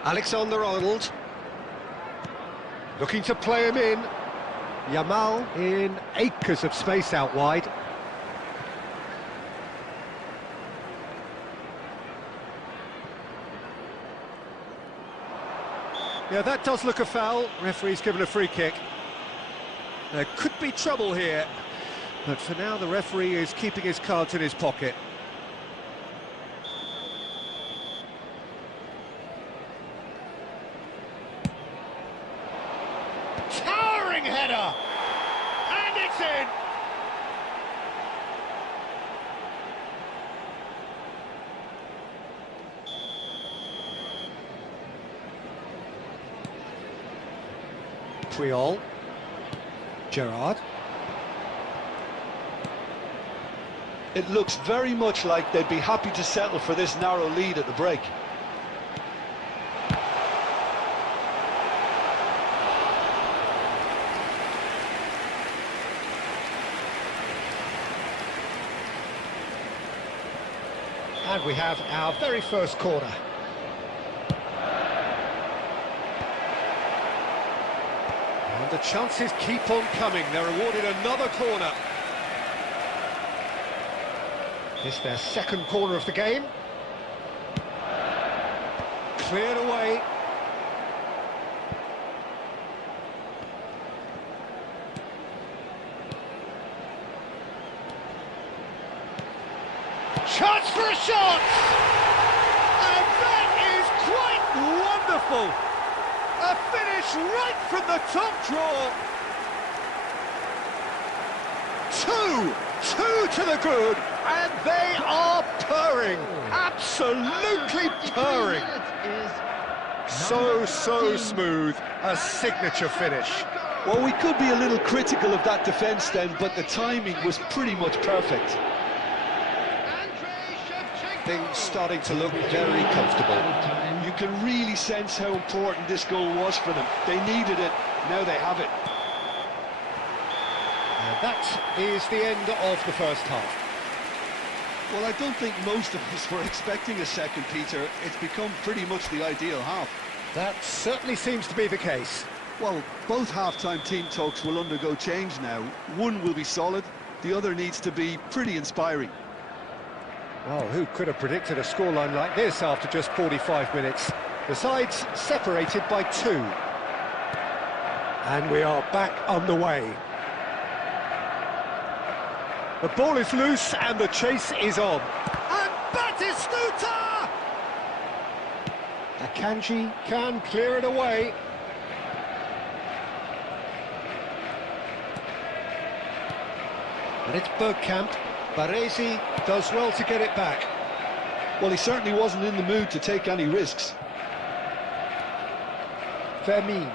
Alexander-Arnold. Looking to play him in. Yamal in acres of space out wide. Yeah, that does look a foul. Referee's given a free kick. There could be trouble here, but for now the referee is keeping his cards in his pocket. Towering header! And it's in! Puyol. Gerrard. It looks very much like they'd be happy to settle for this narrow lead at the break. And we have our very first corner. And the chances keep on coming. They're awarded another corner. It's their second corner of the game. Cleared away. Chance for a shot! And that is quite wonderful! A finish right from the top draw! Two to the good, and they are purring! Absolutely purring! So smooth, a signature finish. Well, we could be a little critical of that defence then, but the timing was pretty much perfect. Things starting to look very comfortable. You can really sense how important this goal was for them. They needed it, now they have it. And that is the end of the first half. Well, I don't think most of us were expecting a second, Peter. It's become pretty much the ideal half. That certainly seems to be the case. Well, both half-time team talks will undergo change now. One will be solid, the other needs to be pretty inspiring. Well, who could have predicted a scoreline like this after just 45 minutes? The sides separated by 2. And we are back underway. The ball is loose and the chase is on. And Batistuta! Akanji can clear it away. And it's Bergkamp. Baresi does well to get it back. Well, he certainly wasn't in the mood to take any risks. Vermeer.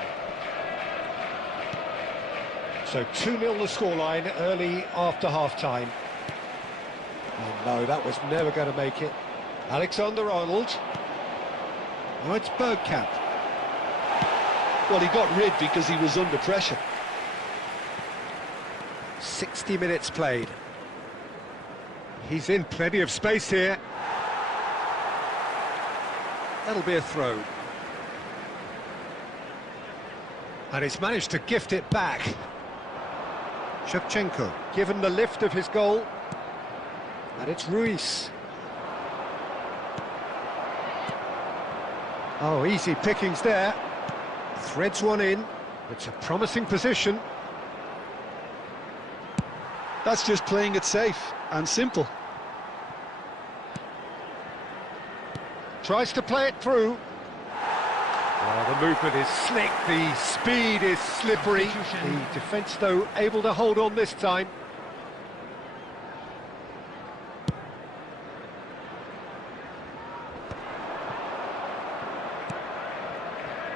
So 2-0 the scoreline early after half-time. Oh, no, that was never going to make it. Alexander-Arnold. Now it's Bergkamp. Well, he got rid because he was under pressure. 60 minutes played. He's in plenty of space here. That'll be a throw. And he's managed to gift it back. Shevchenko, given the lift of his goal. And it's Ruiz. Oh, easy pickings there. Threads one in. It's a promising position. That's just playing it safe and simple. Tries to play it through. Oh, the movement is slick, the speed is slippery. The defence, though, able to hold on this time.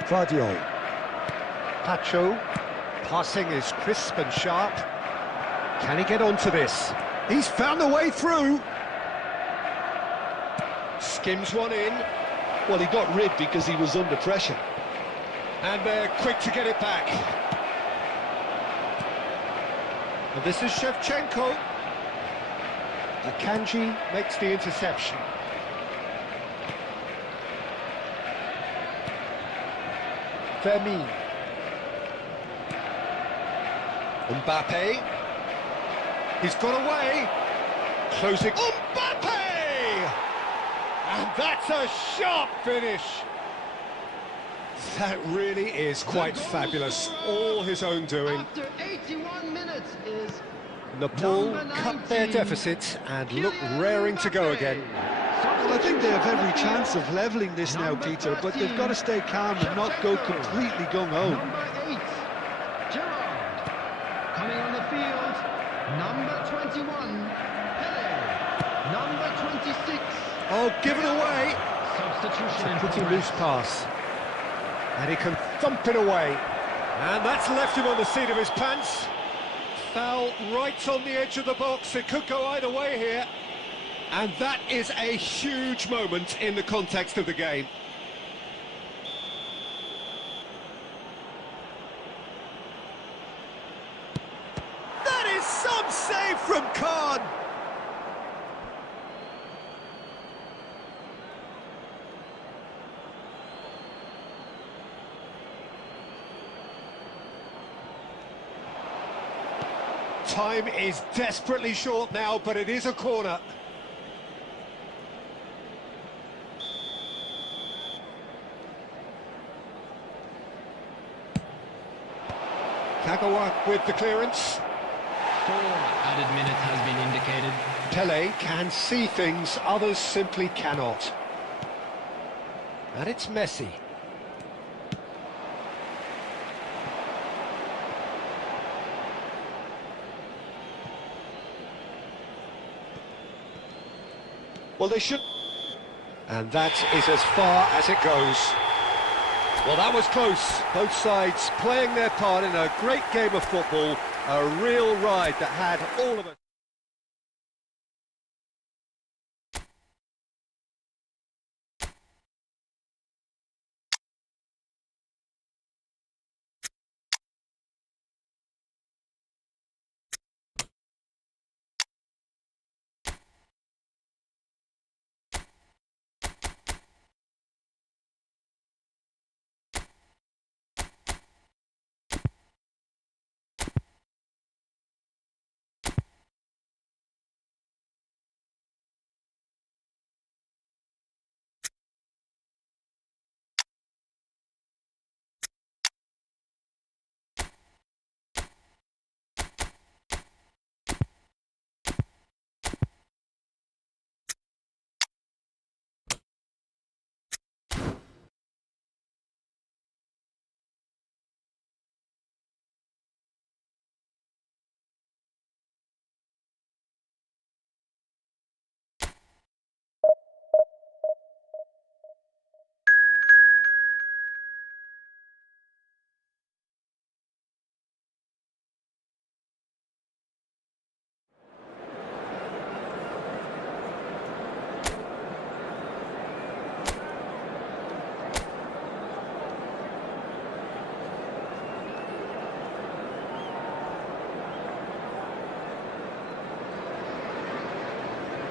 Vardiol. Pacho. Passing is crisp and sharp. Can he get onto this? He's found a way through. Skims one in. Well, he got rid because he was under pressure. And they're quick to get it back. And this is Shevchenko. Akanji makes the interception. Vermin. Mbappe. He's got away. Closing. Mbappe! And that's a sharp finish. That really is quite fabulous. All his own doing. After 81 minutes is Nepal number cut their 19, deficit and look raring to go again. Well, I think they have every chance of levelling this now, Peter, but they've got to stay calm and not go completely gung-ho. Number 8, Gerrard. Coming on the field, number 21, Pele. Number 26. Oh, given away. Substitution in Pretty progress. loose pass. And he can thump it away. And that's left him on the seat of his pants. Foul right on the edge of the box. It could go either way here. And that is a huge moment in the context of the game. That is some save from Khan. Time is desperately short now, but it is a corner. Kagawa with the clearance. 4 added minutes has been indicated. Pele can see things others simply cannot. And it's Messi. Well, they should... And that is as far as it goes. Well, that was close. Both sides playing their part in a great game of football. A real ride that had all of us.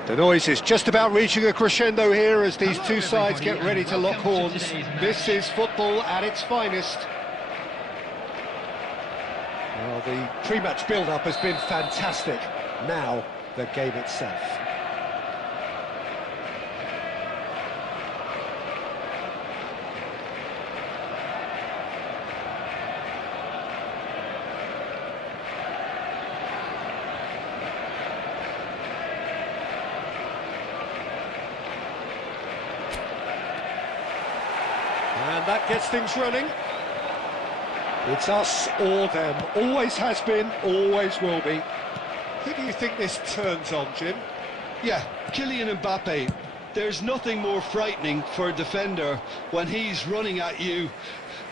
The noise is just about reaching a crescendo here as these Hello, two sides everybody, get ready and to lock welcome to horns. today's match. This is football at its finest. Well, the pre-match build-up has been fantastic. Now, the game itself. And that gets things running. It's us or them. Always has been, always will be. Who do you think this turns on, Jim? Yeah, Kylian Mbappe. There's nothing more frightening for a defender when he's running at you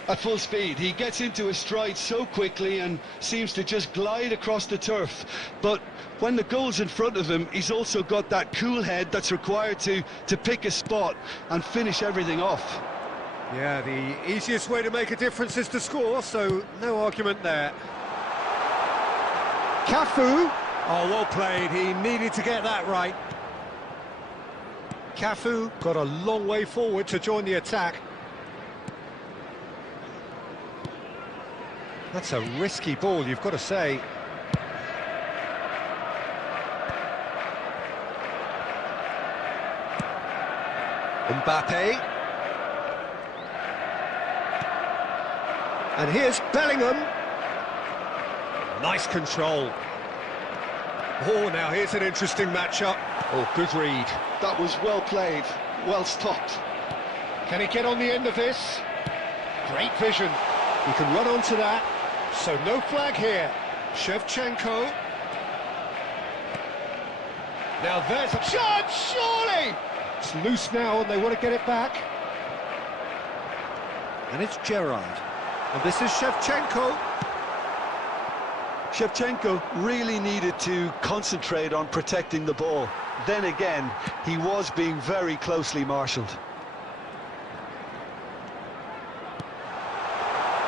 at full speed. He gets into his stride so quickly and seems to just glide across the turf. But when the goal's in front of him, he's also got that cool head that's required to pick a spot and finish everything off. Yeah, the easiest way to make a difference is to score, so no argument there. Cafu. Oh, well played. He needed to get that right. Cafu got a long way forward to join the attack. That's a risky ball, you've got to say. Mbappe. And here's Bellingham. Nice control. Oh, now here's an interesting matchup. Oh, good read. That was well played, well stopped. Can he get on the end of this? Great vision. He can run onto that. So no flag here. Shevchenko. Now there's a chance, surely! It's loose now and they want to get it back. And it's Gerrard. And this is Shevchenko. Shevchenko really needed to concentrate on protecting the ball. Then again, he was being very closely marshalled.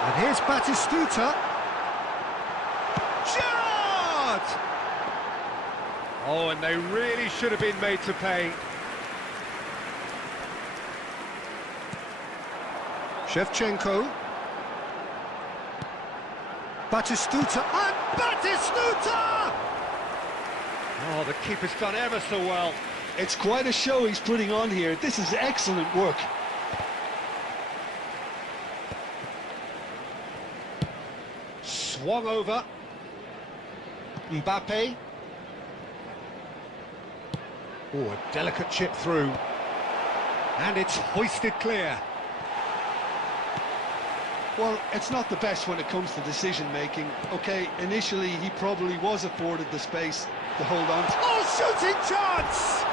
And here's Batistuta. Gerrard! Oh, and they really should have been made to pay. Shevchenko. Batistuta, and Batistuta! Oh, the keeper's done ever so well. It's quite a show he's putting on here. This is excellent work. Swung over. Mbappe. Oh, a delicate chip through. And it's hoisted clear. Well, it's not the best when it comes to decision-making. Okay, initially he probably was afforded the space to hold on to. Oh, shooting chance!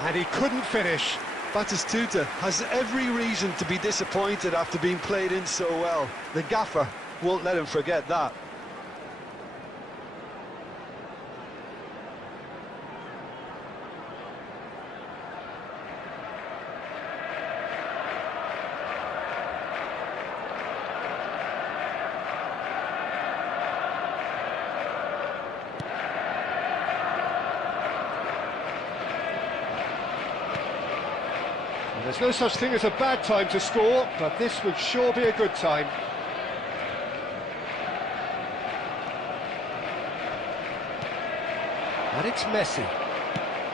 And he couldn't finish. Batistuta has every reason to be disappointed after being played in so well. The gaffer won't let him forget that. There's no such thing as a bad time to score, but this would sure be a good time. And it's Messi.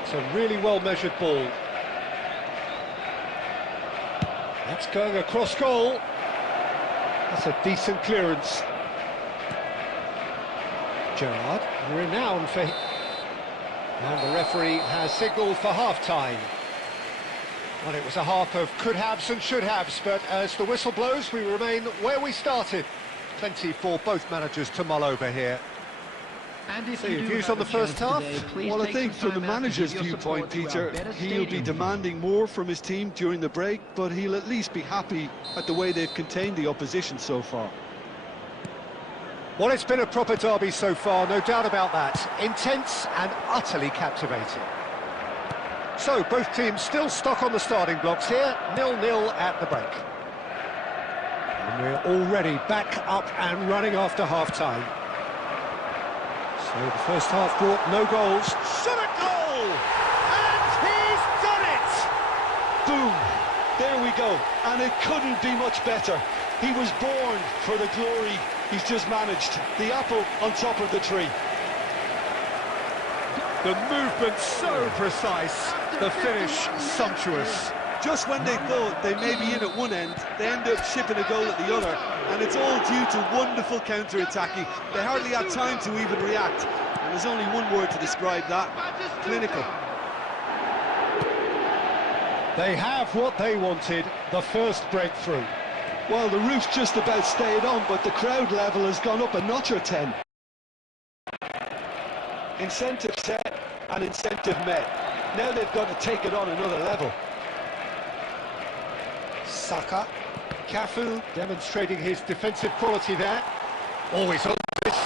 It's a really well-measured ball. That's going across goal. That's a decent clearance. Gerrard, renowned for... And the referee has signalled for half-time. Well, it was a half of could-haves and should-haves, but as the whistle blows, we remain where we started. Plenty for both managers to mull over here. And if So you your do views have on the a chance first half? today, please Well, I take think some from the time out to manager's give your viewpoint, support to our Peter, better he'll be stadium. demanding more from his team during the break, but he'll at least be happy at the way they've contained the opposition so far. Well, it's been a proper derby so far, no doubt about that. Intense and utterly captivating. So, both teams still stuck on the starting blocks here, 0-0 at the break. And we're already back up and running after half-time. So the first half brought no goals. Shot at goal! go, and it couldn't be much better. He was born for the glory he's just managed. The apple on top of the tree. The movement so precise, the finish sumptuous. Just when they thought they may be in at one end, they end up shipping a goal at the other, and it's all due to wonderful counter-attacking. They hardly had time to even react, and there's only one word to describe that: clinical. They have what they wanted, the first breakthrough. Well, the roof's just about stayed on, but the crowd level has gone up a notch or 10. Incentive set and incentive met. Now they've got to take it on another level. Saka, Cafu demonstrating his defensive quality there. Always on this.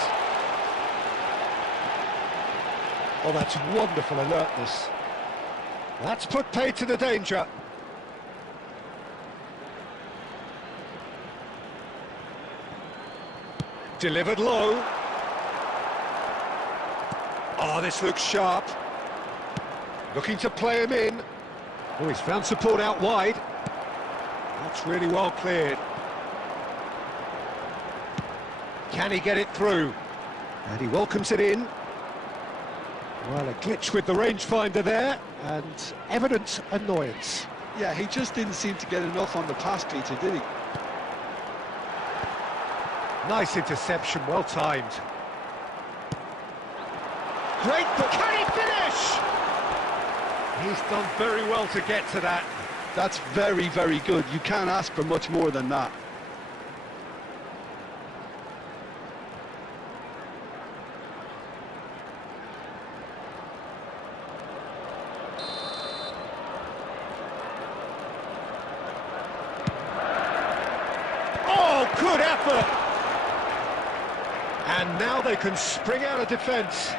Oh, that's wonderful alertness. That's put paid to the danger. Delivered low. Oh, this looks sharp. Looking to play him in. Oh, he's found support out wide. That's really well cleared. Can he get it through? And he welcomes it in. Well, a glitch with the rangefinder there, and evident annoyance. Yeah, he just didn't seem to get enough on the pass, Peter, did he? Nice interception, well timed. Great, but can he finish? He's done very well to get to that. That's very, very good. You can't ask for much more than that. Oh, good effort! And now they can spring out of defence.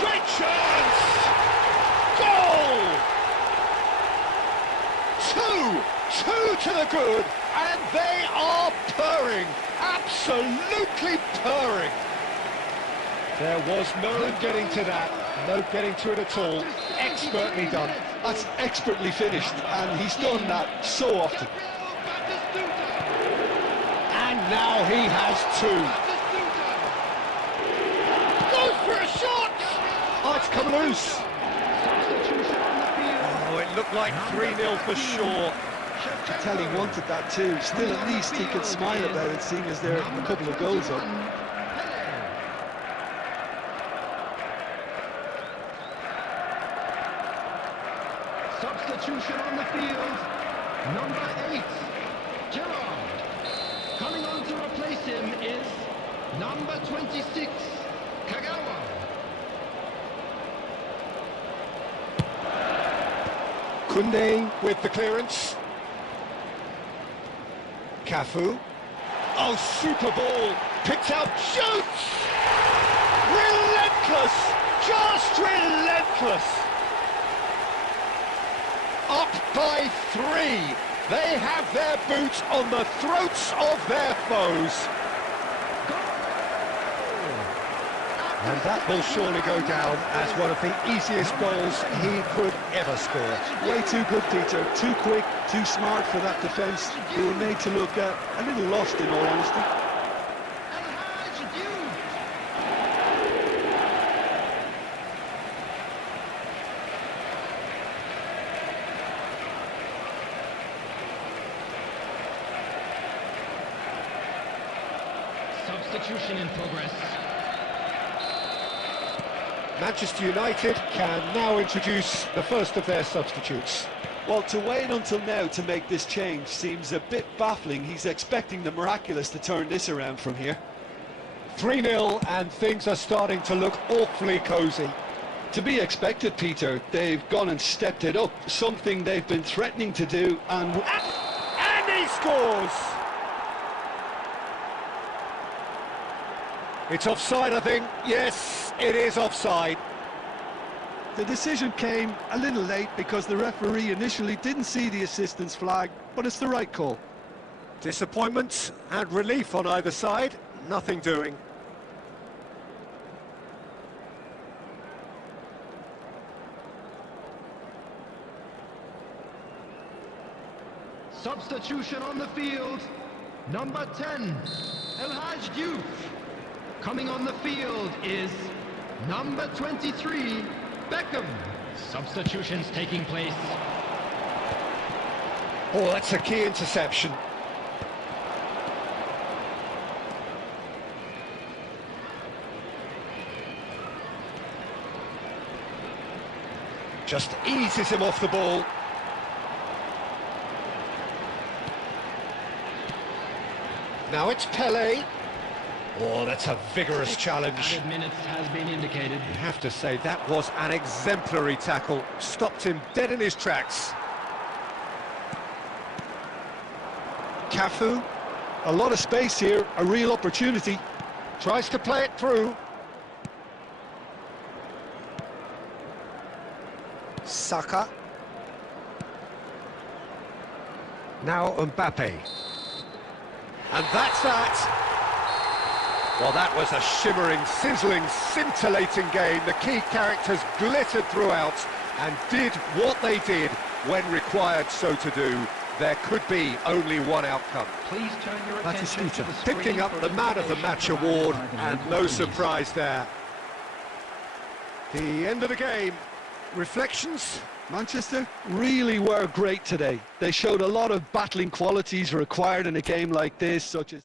Great chance! Goal! Two to the good, and they are purring, absolutely purring. There was no getting to that, no getting to it at all. Expertly done. That's expertly finished, and he's done that so often. And now he has two. Goes for a shot! Oh, it's come loose. Oh, it looked like 3-0 for sure. I tell he wanted that too. Still, at least he can smile about it, seeing as they're a couple of goals up. Substitution on the field. Number 8, Gerard. Coming on to replace him is number 26, Kagawa. Koundé with the clearance. Cafu. Oh, super ball. Picked out, shoots! Relentless! Just relentless! Up by 3. They have their boots on the throats of their foes. And that will surely go down as one of the easiest goals he could ever score. Way too good, Peter. Too quick, too smart for that defence. They were made to look a little lost, in all honesty. Substitution in progress. Manchester United can now introduce the first of their substitutes. Well, to wait until now to make this change seems a bit baffling. He's expecting the miraculous to turn this around from here. 3-0 and things are starting to look awfully cosy. To be expected, Peter. They've gone and stepped it up, something they've been threatening to do, and he scores! It's offside, I think. Yes, it is offside. the decision came a little late because the referee initially didn't see the assistance flag, but it's the right call. Disappointment and relief on either side, nothing doing. Substitution on the field. Number 10, El Haj Diouf. Coming on the field is number 23, Beckham. Substitutions taking place. Oh, that's a key interception. Just eases him off the ball. Now it's Pele. Oh, that's a vigorous challenge. Added minutes has been indicated. You have to say that was an exemplary tackle. Stopped him dead in his tracks. Cafu. A lot of space here, a real opportunity. Tries to play it through. Saka. Now Mbappe. And that's that. Well, that was a shimmering, sizzling, scintillating game. The key characters glittered throughout and did what they did when required so to do. There could be only one outcome. Please turn your attention to the screen Picking up for the Man of the Match award, and no surprise there. The end of the game. Reflections? Manchester really were great today. They showed a lot of battling qualities required in a game like this, such as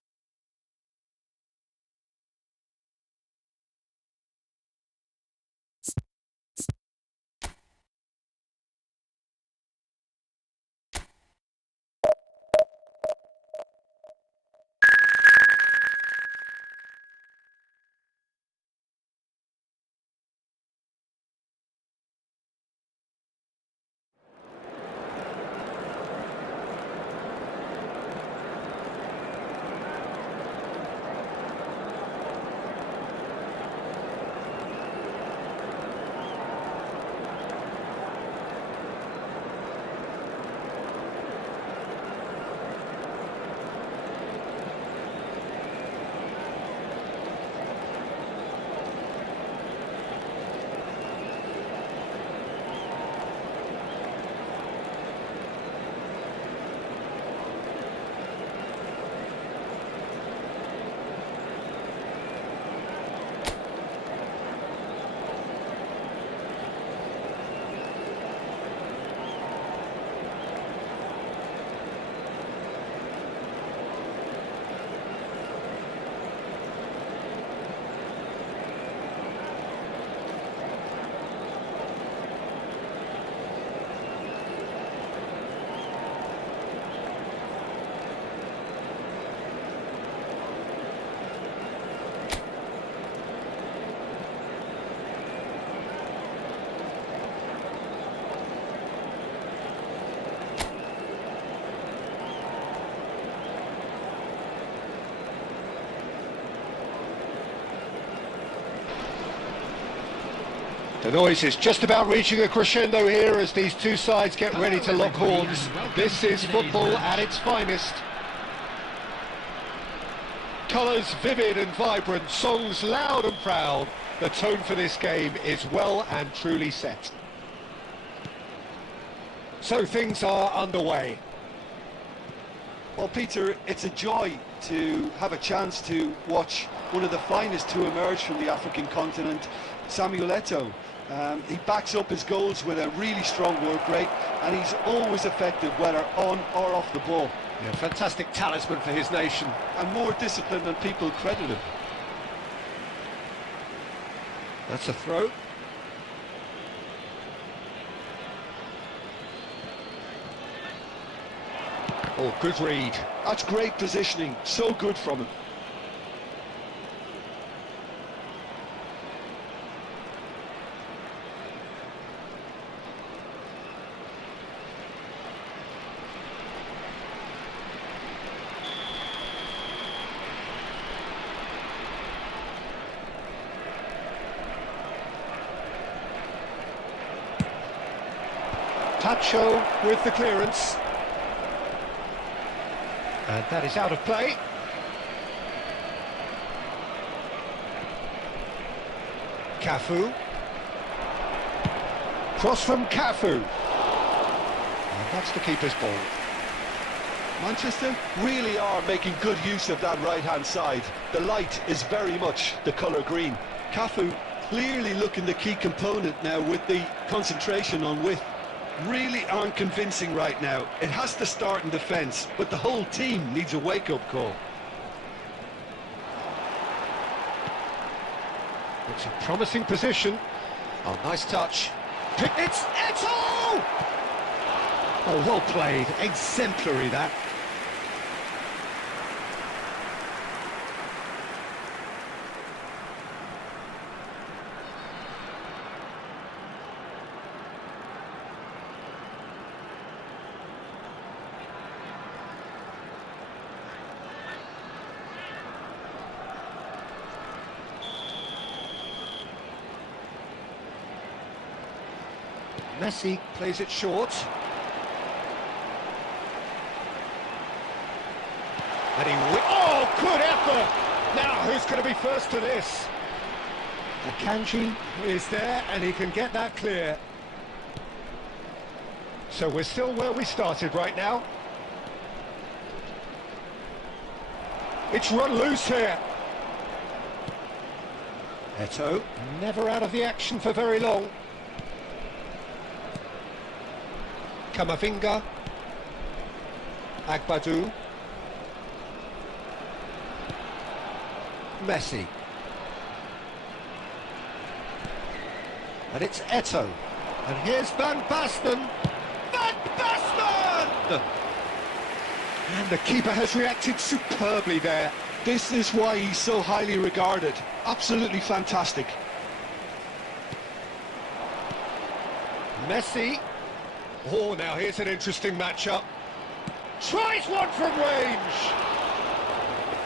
The noise is just about reaching a crescendo here as these two sides get ready to lock horns. This is football at its finest. Colours vivid and vibrant, songs loud and proud. The tone for this game is well and truly set. So things are underway. Well, Peter, it's a joy to have a chance to watch one of the finest to emerge from the African continent, Samuel Eto'o. He backs up his goals with a really strong work rate, and he's always effective, whether on or off the ball. Yeah, fantastic talisman for his nation. And more disciplined than people credit him. That's a throw. Oh, good read. That's great positioning, so good from him. Tacho with the clearance. And that is out of play. Cafu. Cross from Cafu. And that's the keeper's ball. Manchester really are making good use of that right-hand side. The light is very much the colour green. Cafu clearly looking the key component now with the concentration on width. Really aren't convincing right now. It has to start in defence, but the whole team needs a wake-up call. It's a promising position. Oh, nice touch. It's Eto'o! Oh, well played. Exemplary, that. Messi plays it short. And oh, good effort! Now, who's going to be first to this? Akanji is there, and he can get that clear. So we're still where we started right now. It's run loose here. Eto'o, never out of the action for very long. Kamavinga, Agbadu, Messi, and it's Eto'o, and here's Van Basten, and the keeper has reacted superbly there. This is why he's so highly regarded. Absolutely fantastic. Messi. Oh, now here's an interesting matchup. Tries one from range.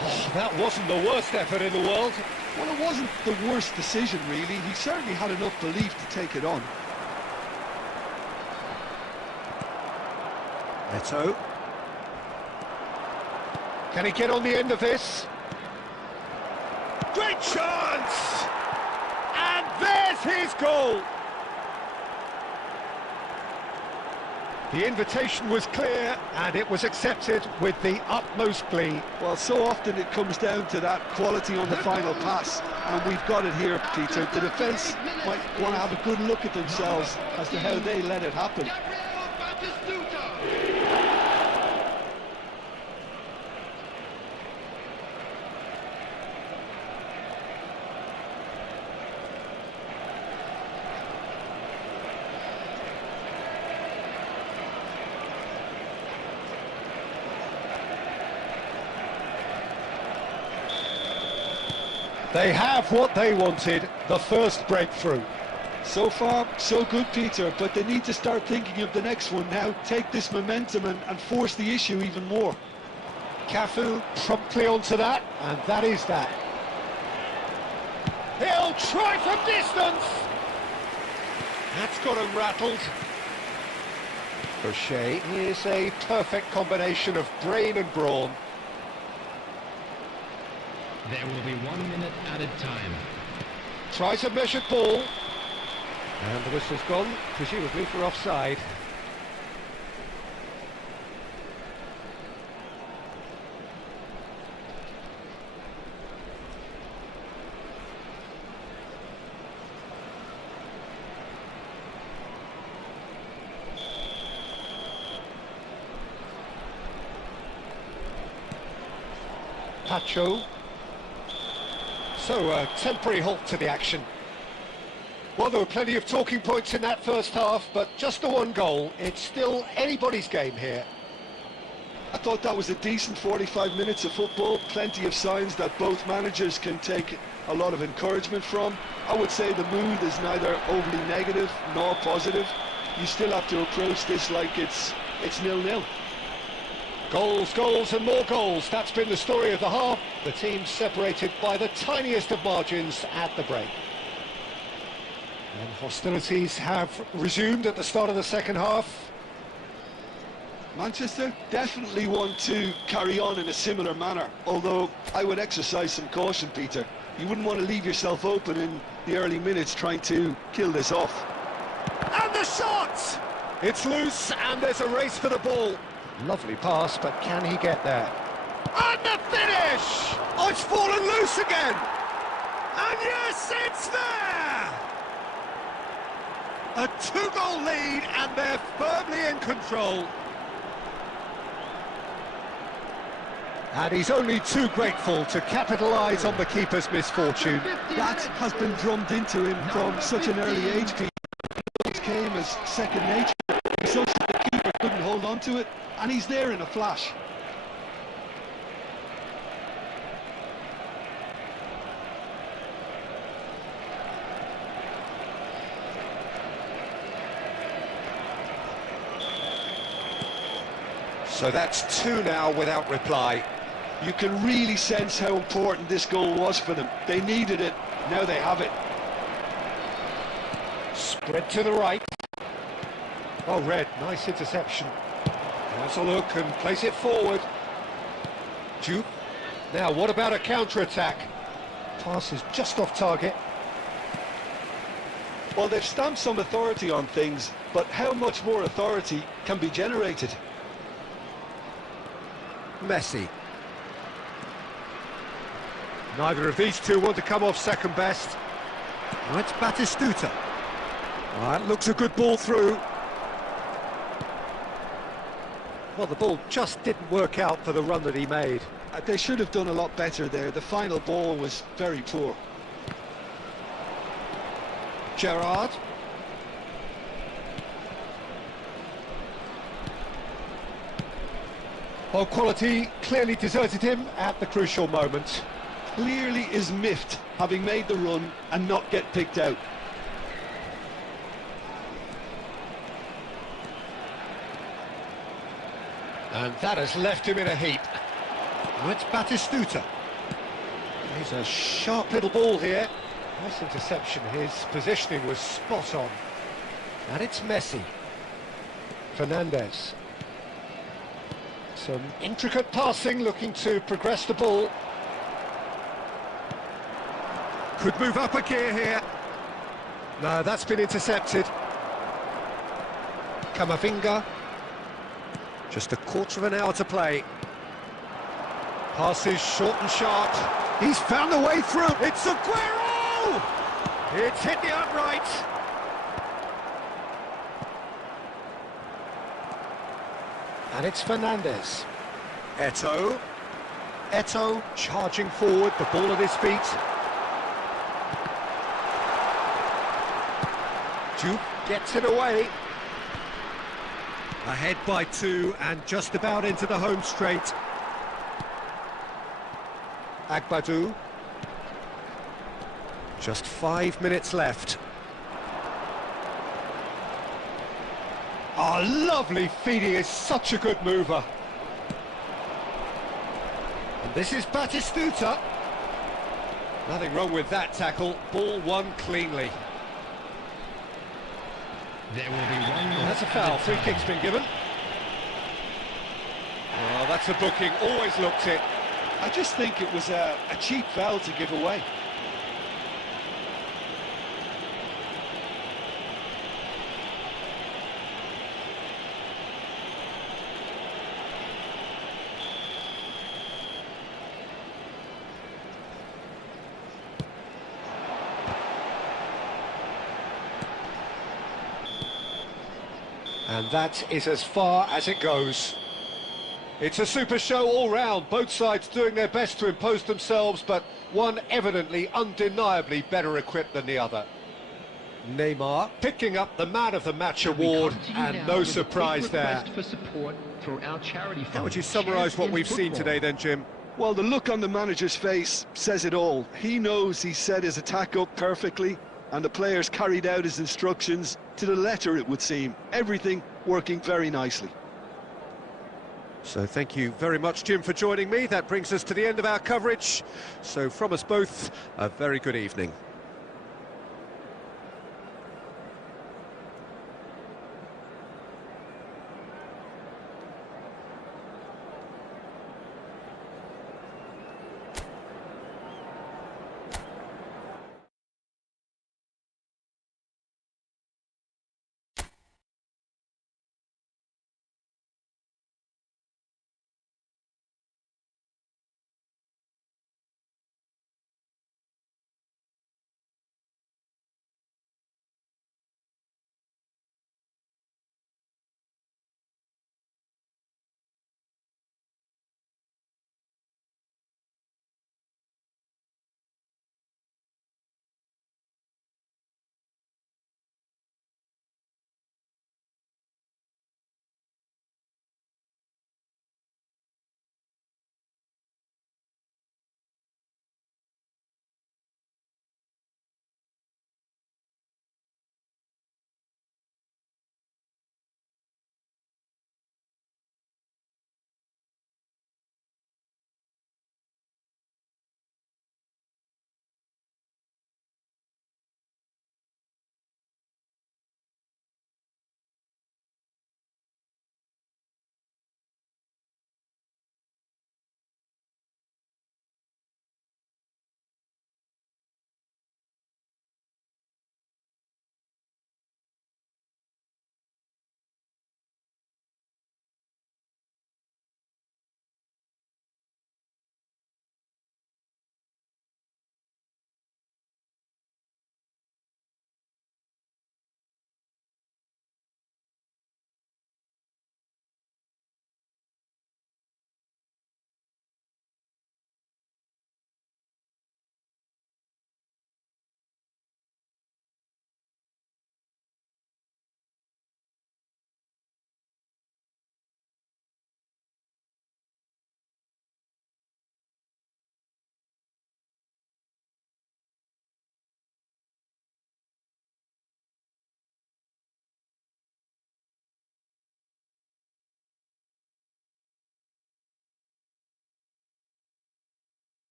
Oh, that wasn't the worst effort in the world. Well, it wasn't the worst decision, really. He certainly had enough belief to take it on. Eto'o. Can he get on the end of this? Great chance! And there's his goal! The invitation was clear, and it was accepted with the utmost glee. Well, so often it comes down to that quality on the final pass, and we've got it here, Peter. The defence might want to have a good look at themselves as to how they let it happen. They have what they wanted, the first breakthrough. So far, so good, Peter, but they need to start thinking of the next one now. Take this momentum and force the issue even more. Cafu promptly onto that, and that is that. He'll try from distance! That's got him rattled. O'Shea is a perfect combination of brain and brawn. There will be 1 minute added time. Tries a measured ball. And the whistle's gone, presumably for offside. Pacho. So, a temporary halt to the action. Well, there were plenty of talking points in that first half, but just the one goal. It's still anybody's game here. I thought that was a decent 45 minutes of football. Plenty of signs that both managers can take a lot of encouragement from. I would say the mood is neither overly negative nor positive. You still have to approach this like it's 0-0. Goals, goals and more goals. That's been the story of the half. The team separated by the tiniest of margins at the break. And hostilities have resumed at the start of the second half. Manchester definitely want to carry on in a similar manner, although I would exercise some caution, Peter. You wouldn't want to leave yourself open in the early minutes trying to kill this off. And the shot! It's loose and there's a race for the ball. Lovely pass, but can he get there? And the finish! Oh, it's fallen loose again! And yes, it's there! A two-goal lead, and they're firmly in control. And he's only too grateful to capitalise on the keeper's misfortune. That has been drummed into him from such an early age. It came as second nature. Such that the keeper couldn't hold on to it, and he's there in a flash. So that's two now without reply. You can really sense how important this goal was for them. They needed it, now they have it. Spread to the right. Oh, Red, nice interception. Has a look and place it forward. Jupe. Now, what about a counter-attack? Pass is just off target. Well, they've stamped some authority on things, but how much more authority can be generated? Messi. Neither of these two want to come off second best. Now it's Batistuta. That looks a good ball through. Well, the ball just didn't work out for the run that he made. They should have done a lot better there. The final ball was very poor. Gerrard. Ball quality clearly deserted him at the crucial moment. Clearly is miffed, having made the run and not get picked out. And that has left him in a heap. Now it's Batistuta. He's a sharp little ball here. Nice interception. His positioning was spot on. And it's Messi. Fernandes. Some intricate passing, looking to progress the ball. Could move up a gear here. No, that's been intercepted. Camavinga. Just a quarter of an hour to play. Passes short and sharp. He's found a way through. It's Aguero! It's hit the upright. And it's Fernandes. Eto'o. Eto'o charging forward, the ball at his feet. Jupe gets it away. Ahead by two and just about into the home straight. Agbadou. Just 5 minutes left. Oh, lovely feed, he is such a good mover. And this is Batistuta. Nothing wrong with that tackle, ball won cleanly. There will be one. That's a foul, free kick's been given. Well, that's a booking, always looked it. I just think it was a cheap foul to give away. And that is as far as it goes. It's a super show all round, both sides doing their best to impose themselves, but one evidently, undeniably better equipped than the other. Neymar picking up the Man of the Match award, and no surprise there. For support for our charity fund. How would you summarise what we've seen today then, Jim? Well, the look on the manager's face says it all. He knows he set his attack up perfectly, and the players carried out his instructions to the letter, it would seem. Everything working very nicely. So thank you very much, Jim, for joining me. That brings us to the end of our coverage. So from us both, a very good evening.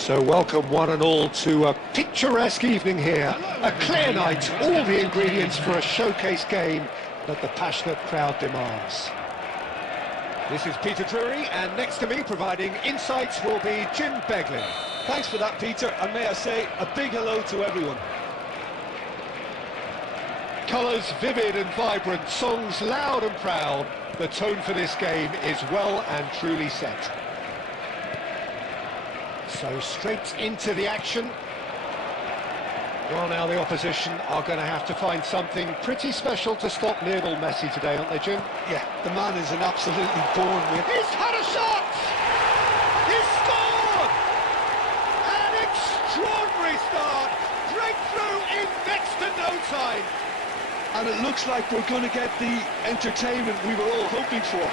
So welcome one and all to a picturesque evening here. A clear night, all the ingredients for a showcase game that the passionate crowd demands. This is Peter Drury, and next to me providing insights will be Jim Beglin. Thanks for that, Peter, and may I say a big hello to everyone. Colours vivid and vibrant, songs loud and proud. The tone for this game is well and truly set. So straight into the action. Well, now the opposition are going to have to find something pretty special to stop Lionel Messi today, aren't they, Jim? Yeah, the man is an absolutely born winner. He's had a shot! He's scored! An extraordinary start! Breakthrough in next to no time! And it looks like we're going to get the entertainment we were all hoping for.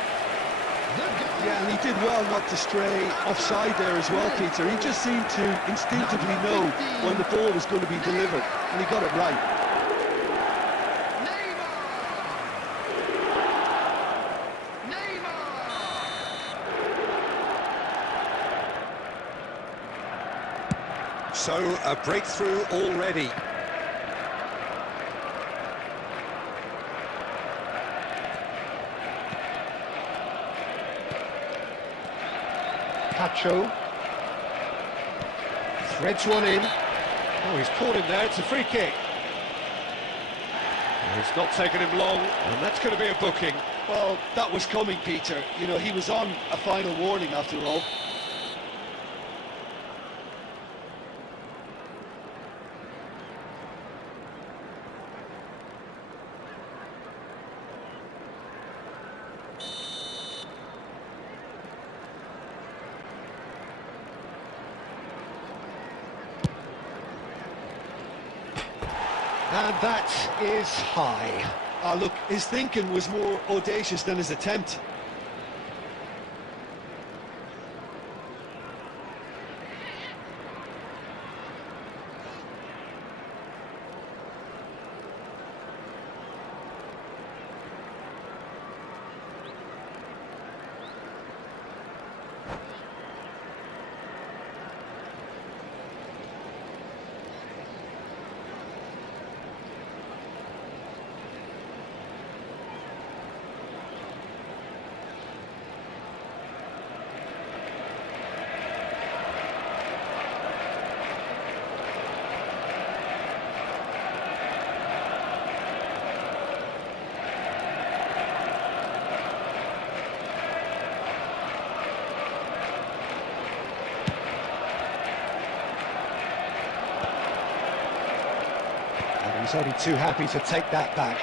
Yeah, and he did well not to stray offside there as well, Peter. He just seemed to instinctively know when the ball was going to be delivered, and he got it right. So, a breakthrough already. Pacho threads one in. Oh, he's caught him there. It's a free kick. It's not taken him long, and that's going to be a booking. Well, that was coming, Peter. You know, he was on a final warning after all. And that is high. Look, his thinking was more audacious than his attempt. He's only too happy to take that back.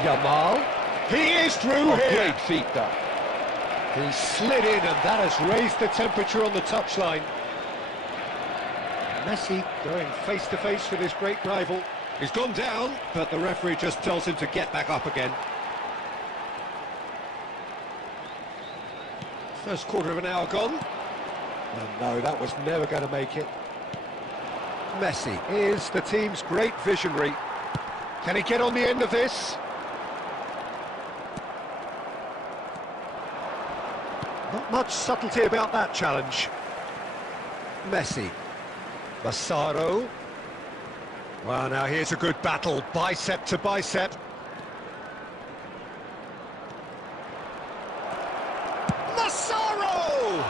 Yamal. He is through here. Great feet, that. He slid in, and that has raised the temperature on the touchline. Messi going face to face with his great rival. He's gone down, but the referee just tells him to get back up again. First quarter of an hour gone. And no, that was never going to make it. Messi is the team's great visionary. Can he get on the end of this? Not much subtlety about that challenge. Messi. Massaro. Well, now here's a good battle, bicep to bicep. Massaro!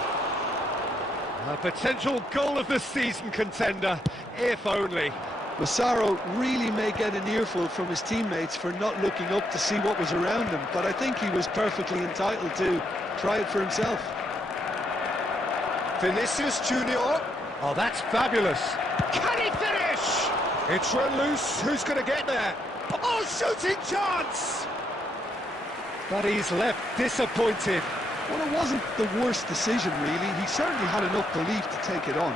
A potential goal of the season contender, if only. Massaro really may get an earful from his teammates for not looking up to see what was around him, but I think he was perfectly entitled to try it for himself. Vinicius Junior. Oh, that's fabulous. Can he finish? It's run loose. Who's going to get there? Oh, shooting chance! But he's left disappointed. Well, it wasn't the worst decision, really. He certainly had enough belief to take it on.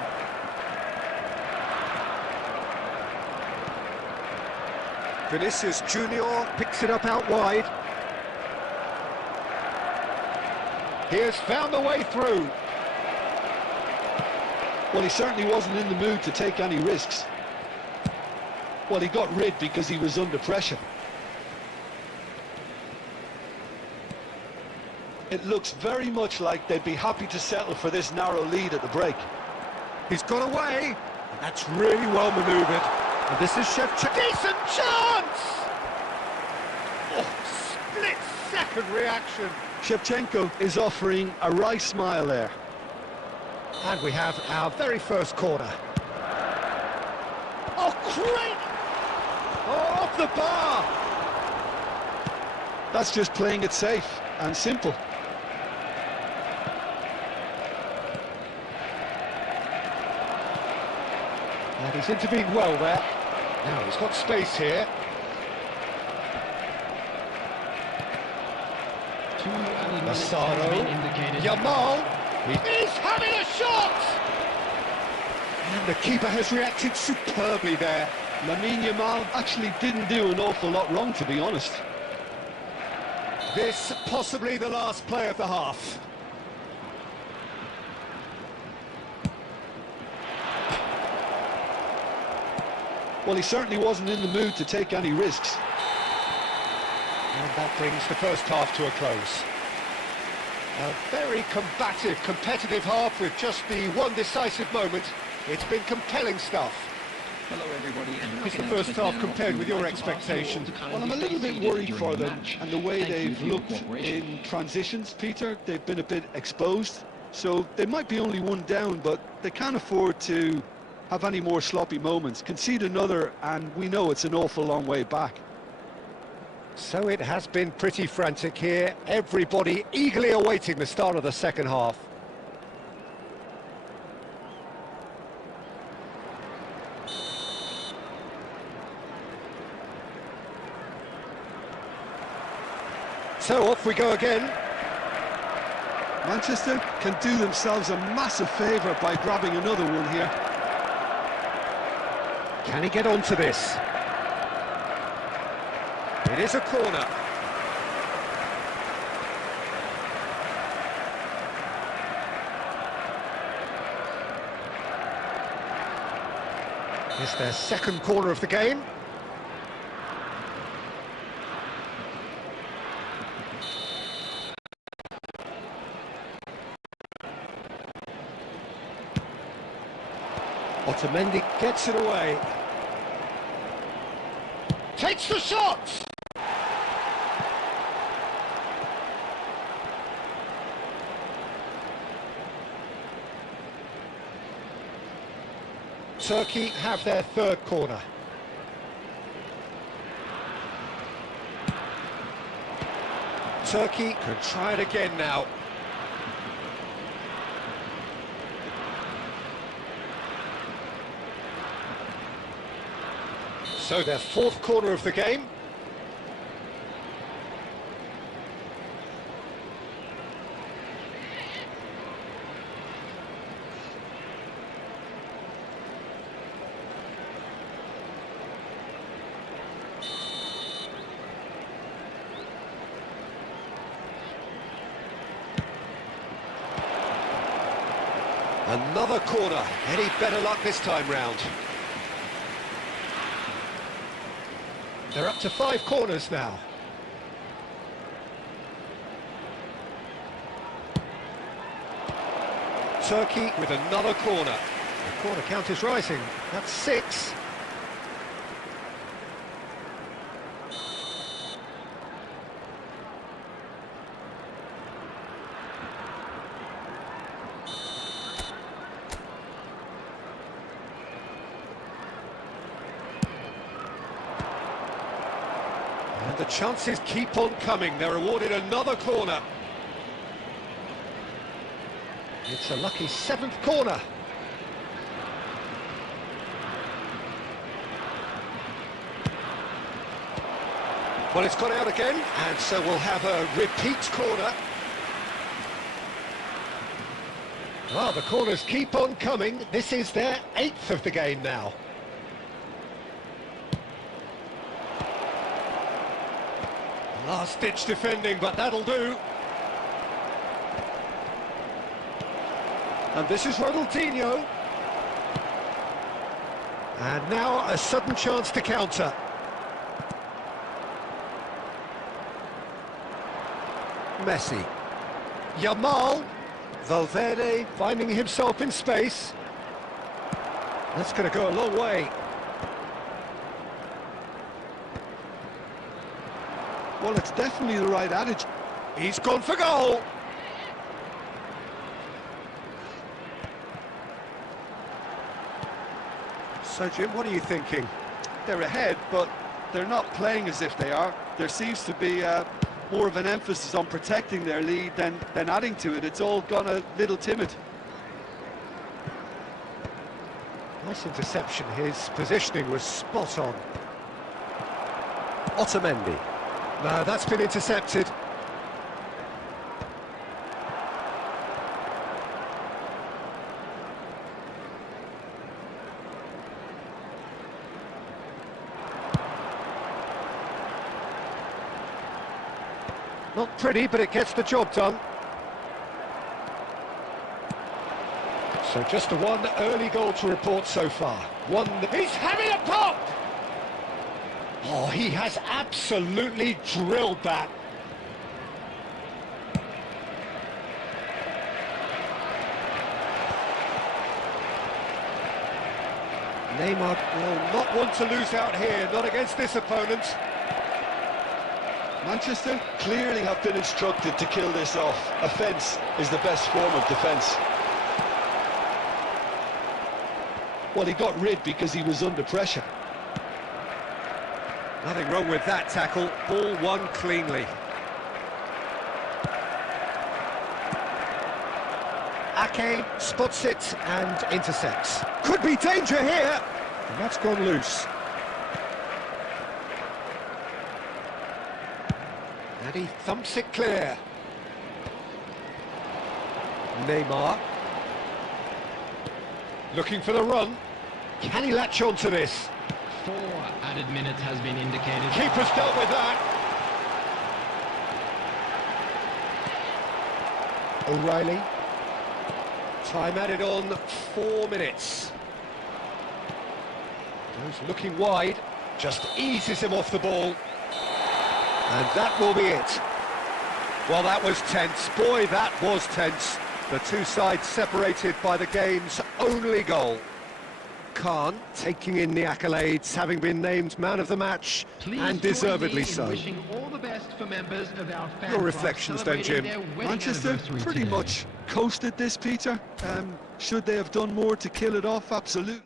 Vinicius Junior picks it up out wide. He has found the way through. Well, he certainly wasn't in the mood to take any risks. Well, he got rid because he was under pressure. It looks very much like they'd be happy to settle for this narrow lead at the break. He's got away. And that's really well manoeuvred. And this is Shevchenko. Decent chance! Oh, split-second reaction. Shevchenko is offering a wry smile there. And we have our very first corner. Oh, great! Oh, off the bar! That's just playing it safe and simple. And he's intervened well there. Now he's got space here. Massaro. Yamal. He's having a shot! And the keeper has reacted superbly there. Lamine Yamal actually didn't do an awful lot wrong, to be honest. This possibly the last play of the half. Well, he certainly wasn't in the mood to take any risks. And that brings the first half to a close. A very combative, competitive half with just the one decisive moment. It's been compelling stuff. Hello everybody, and It's the first half compared with your expectations. Well, I'm a little bit worried for them and the way they've looked in transitions, Peter. They've been a bit exposed, so they might be only one down, but they can't afford to have any more sloppy moments. Concede another, and we know it's an awful long way back. So it has been pretty frantic here. Everybody eagerly awaiting the start of the second half. So off we go again. Manchester can do themselves a massive favour by grabbing another one here. Can he get onto this? It is a corner. It's their second corner of the game. Otamendi gets it away. Takes the shot! Turkey have their third corner. Turkey can try it again now. So their fourth corner of the game. Another corner. Any better luck this time round? They're up to 5 corners now. Turkey with another corner. The corner count is rising. That's 6. And the chances keep on coming. They're awarded another corner. It's a lucky 7th corner. Well, it's got out again, and so we'll have a repeat corner. Well, the corners keep on coming. This is their 8th of the game now. Last-ditch defending, but that'll do. And this is Ronaldinho. And now a sudden chance to counter. Messi. Yamal. Valverde finding himself in space. That's going to go a long way. Well, it's definitely the right attitude. He's gone for goal. So, Jim, what are you thinking? They're ahead, but they're not playing as if they are. There seems to be more of an emphasis on protecting their lead than adding to it. It's all gone a little timid. Nice interception. His positioning was spot on. Otamendi. No, that's been intercepted. Not pretty, but it gets the job done. So just the one early goal to report so far. One. He's having a pop! Oh, he has absolutely drilled that. Neymar will not want to lose out here, not against this opponent. Manchester clearly have been instructed to kill this off. Offence is the best form of defence. Well, he got rid because he was under pressure. Nothing wrong with that tackle. Ball won cleanly. Ake spots it and intercepts. Could be danger here. And that's gone loose. And he thumps it clear. Neymar. Looking for the run. Can he latch on to this? 4 added minutes has been indicated. Keeper's dealt with that. O'Reilly. Time added on 4 minutes. Goes looking wide. Just eases him off the ball. And that will be it. Well, that was tense. Boy, that was tense. The two sides separated by the game's only goal. Khan taking in the accolades, having been named man of the match, Please and deservedly join me in so. wishing all the best for members of our fan Your club reflections then, celebrating Jim? their wedding Manchester anniversary pretty today. much coasted this, Peter. Should they have done more to kill it off? Absolutely.